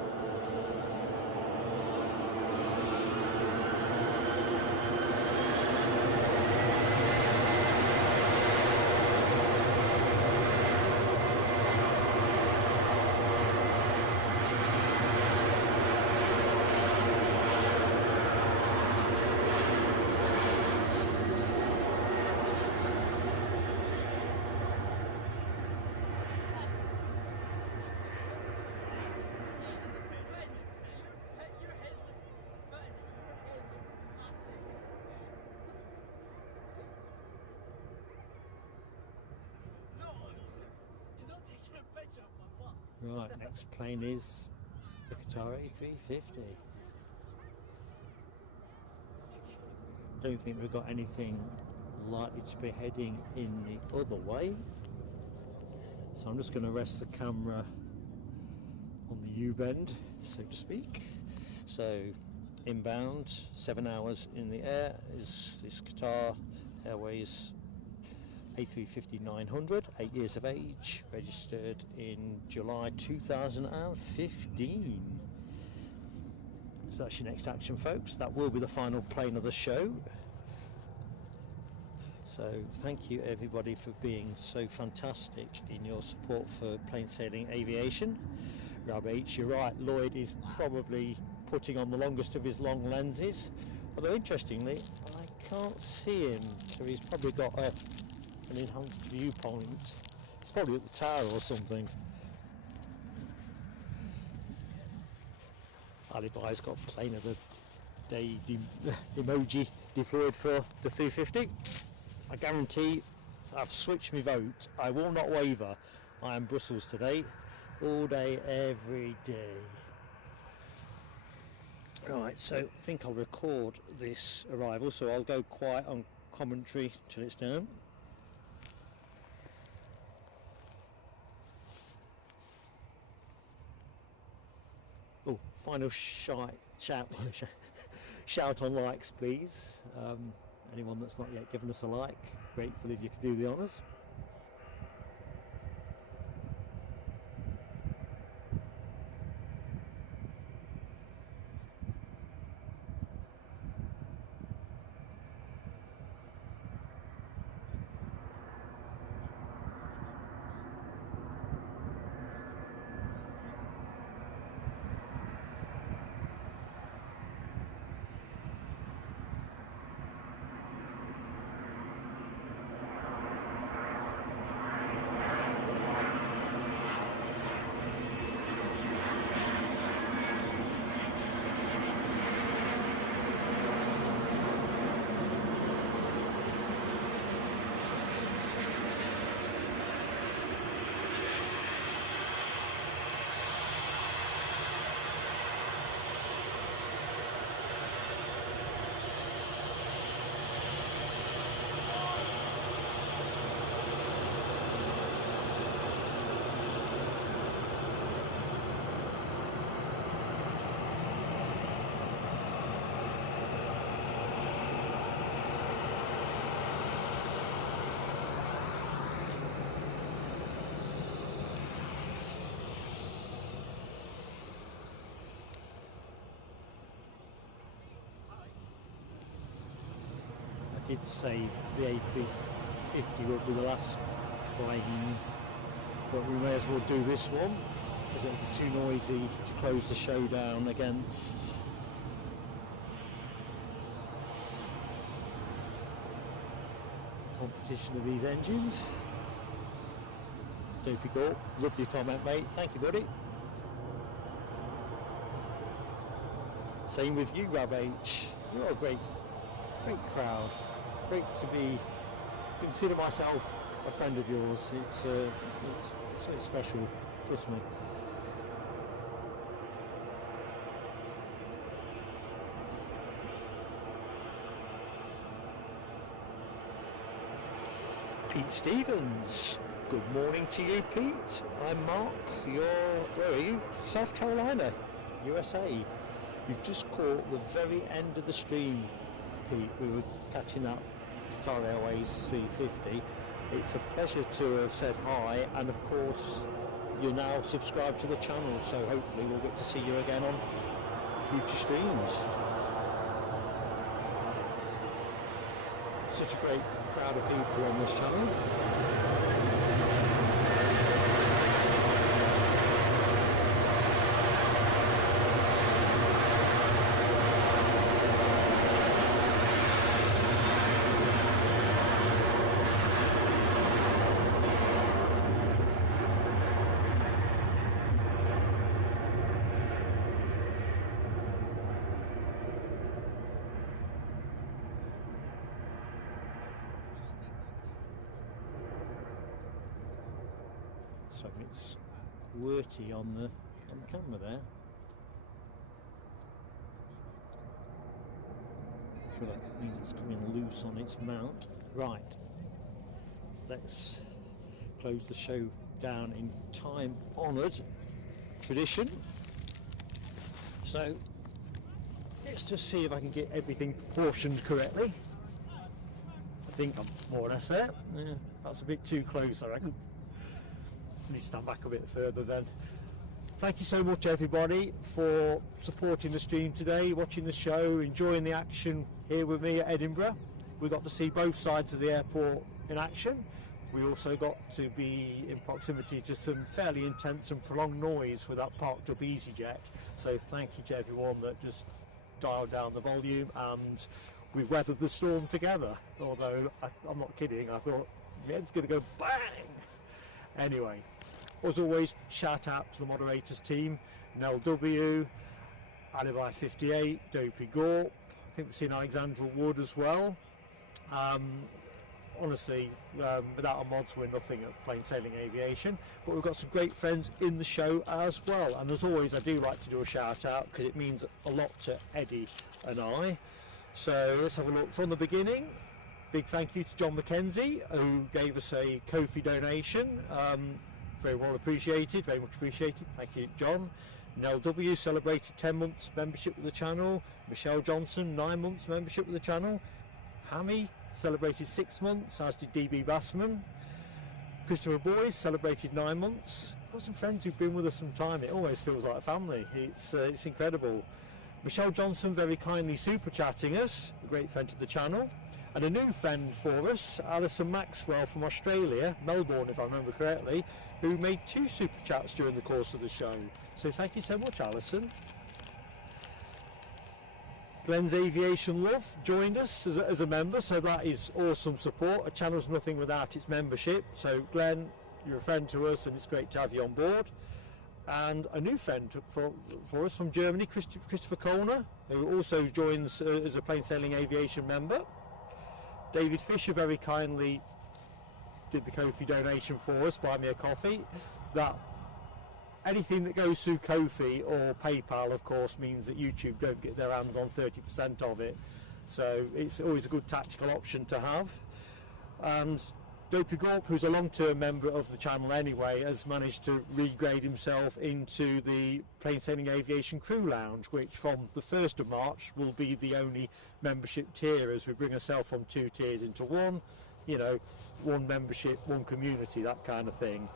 Right, next plane is the Qatar A350. Don't think we've got anything likely to be heading in the other way. So I'm just going to rest the camera on the U-bend, so to speak. So inbound, 7 hours in the air, is this Qatar Airways A350-900, 8 years of age, registered in July 2015. So that's your next action, folks. That will be the final plane of the show. So thank you everybody for being so fantastic in your support for plain sailing aviation. Rob H, you're right, Lloyd is probably putting on the longest of his long lenses, although interestingly I can't see him, so he's probably got an enhanced viewpoint. It's probably at the tower or something. Alibi's got plane of the day emoji deployed for the 350. I guarantee I've switched my vote. I will not waver. I am Brussels today, all day, every day. Right, so I think I'll record this arrival, so I'll go quiet on commentary till it's down. Oh, final shout on likes, please. Anyone that's not yet given us a like, grateful if you could do the honours. Did say the A350 would be the last plane, but we may as well do this one because it would be too noisy to close the show down against the competition of these engines. Dopey Corp, love your comment, mate. Thank you, buddy. Same with you, Rab H. You're a great Great crowd. Great to be, consider myself a friend of yours. It's very special, trust me. Pete Stevens. Good morning to you, Pete. I'm Mark. Where are you? South Carolina, USA. You've just caught the very end of the stream, Pete. We were catching that Qatar Airways 350. It's a pleasure to have said hi, and of course you're now subscribed to the channel, so hopefully we'll get to see you again on future streams. Such a great crowd of people on this channel. So it's QWERTY on the camera there. I'm sure that means it's coming loose on its mount. Right, let's close the show down in time-honoured tradition. So let's just see if I can get everything proportioned correctly. I think I'm more or less there. Yeah, that's a bit too close, I reckon. Let me stand back a bit further then. Thank you so much everybody for supporting the stream today, watching the show, enjoying the action here with me at Edinburgh. We got to see both sides of the airport in action. We also got to be in proximity to some fairly intense and prolonged noise with that parked up EasyJet. So thank you to everyone that just dialed down the volume, and we weathered the storm together. Although I'm not kidding, I thought the head's going to go bang. Anyway, as always, shout out to the moderators team, Nell W, Alibi 58, Dopey Gorp. I think we've seen Alexandra Wood as well. Honestly, without our mods we're nothing at Plain Sailing Aviation, but we've got some great friends in the show as well, and as always I do like to do a shout out because it means a lot to Eddie and I. So let's have a look from the beginning. Big thank you to John McKenzie, who gave us a Ko-fi donation. Very well appreciated, very much appreciated. Thank you, John. Nell W celebrated 10 months membership with the channel. Michelle Johnson, 9 months membership with the channel. Hammy celebrated 6 months, as did DB Bassman. Christopher Boys celebrated 9 months. I've got some friends who've been with us some time. It always feels like family. It's incredible. Michelle Johnson very kindly super chatting us, a great friend to the channel. And a new friend for us, Alison Maxwell from Australia, Melbourne if I remember correctly, who made 2 super chats during the course of the show. So thank you so much, Alison. Glenn's Aviation Love joined us as a member, so that is awesome support. A channel's nothing without its membership. So Glenn, you're a friend to us and it's great to have you on board. And a new friend for us from Germany, Christopher Kollner, who also joins as a Plain Sailing Aviation member. David Fisher very kindly did the Ko-fi donation for us, buy me a coffee. That anything that goes through Ko-fi or PayPal, of course, means that YouTube don't get their hands on 30% of it. So it's always a good tactical option to have. And Dopey Gorp, who's a long-term member of the channel anyway, has managed to regrade himself into the Plain Sailing Aviation Crew Lounge, which from the 1st of March will be the only membership tier, as we bring ourselves from 2 tiers into one, you know, one membership, one community, that kind of thing.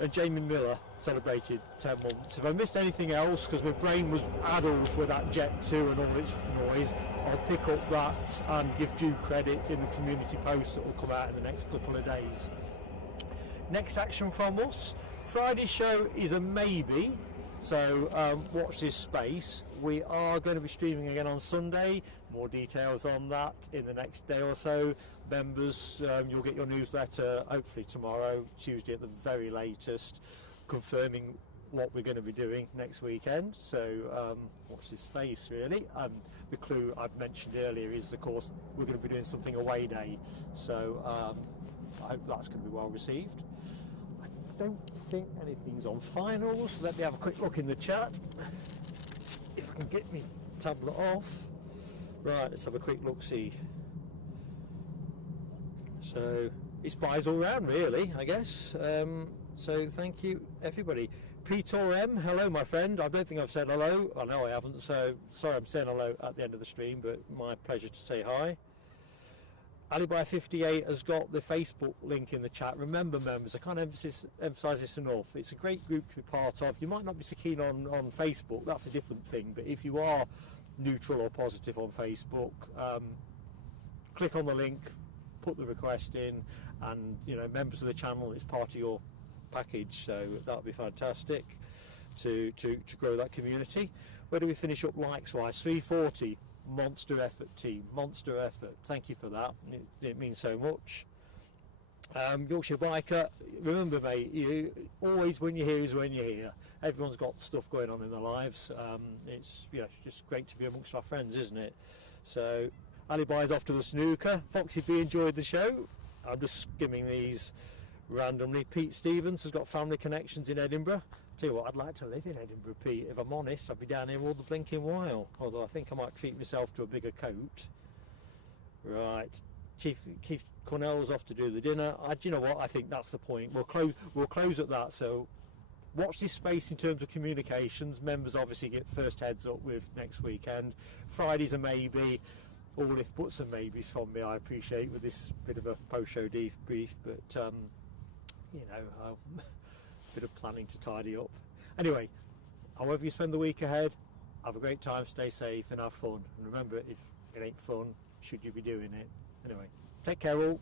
And Jamie Miller celebrated 10 months. If I missed anything else, because my brain was addled with that Jet 2 and all its noise, I'll pick up that and give due credit in the community post that will come out in the next couple of days. Next action from us. Friday's show is a maybe, so watch this space. We are going to be streaming again on Sunday. More details on that in the next day or so. Members, you'll get your newsletter hopefully tomorrow, Tuesday at the very latest, confirming what we're going to be doing next weekend, so watch this space really. The clue I've mentioned earlier is, of course, we're going to be doing something away day, so I hope that's going to be well received. I don't think anything's on finals. Let me have a quick look in the chat if I can get my tablet off. Right, let's have a quick look see. So it's buys all round really, I guess. So thank you everybody. Peter M, hello my friend. I don't think I've said hello. I know I haven't, so sorry I'm saying hello at the end of the stream, but my pleasure to say hi. Alibi58 has got the Facebook link in the chat. Remember members, I can't emphasise this enough, it's a great group to be part of. You might not be so keen on Facebook, that's a different thing, but if you are neutral or positive on Facebook, click on the link, put the request in, and you know, members of the channel, it's part of your package, so that would be fantastic to grow that community. Where do we finish up likes wise? 340. Monster effort team, monster effort, thank you for that, it means so much. Yorkshire Biker, remember mate, you always, when you're here is when you're here. Everyone's got stuff going on in their lives. It's, you know, it's just great to be amongst our friends, isn't it? So Alibi's off to the snooker. Foxy B enjoyed the show. I'm just skimming these randomly. Pete Stevens has got family connections in Edinburgh. Tell you what, I'd like to live in Edinburgh, Pete. If I'm honest, I'd be down here all the blinking while. Although I think I might treat myself to a bigger coat. Right, Chief Keith Cornell's off to do the dinner. Do you know what? I think that's the point. We'll close at that. So watch this space in terms of communications. Members obviously get first heads up with next weekend. Friday's a maybe. All if buts and maybes from me. I appreciate with this bit of a post-show debrief, but you know. Bit of planning to tidy up. Anyway, however you spend the week ahead, have a great time, stay safe and have fun. And remember, if it ain't fun, should you be doing it? Anyway, take care all.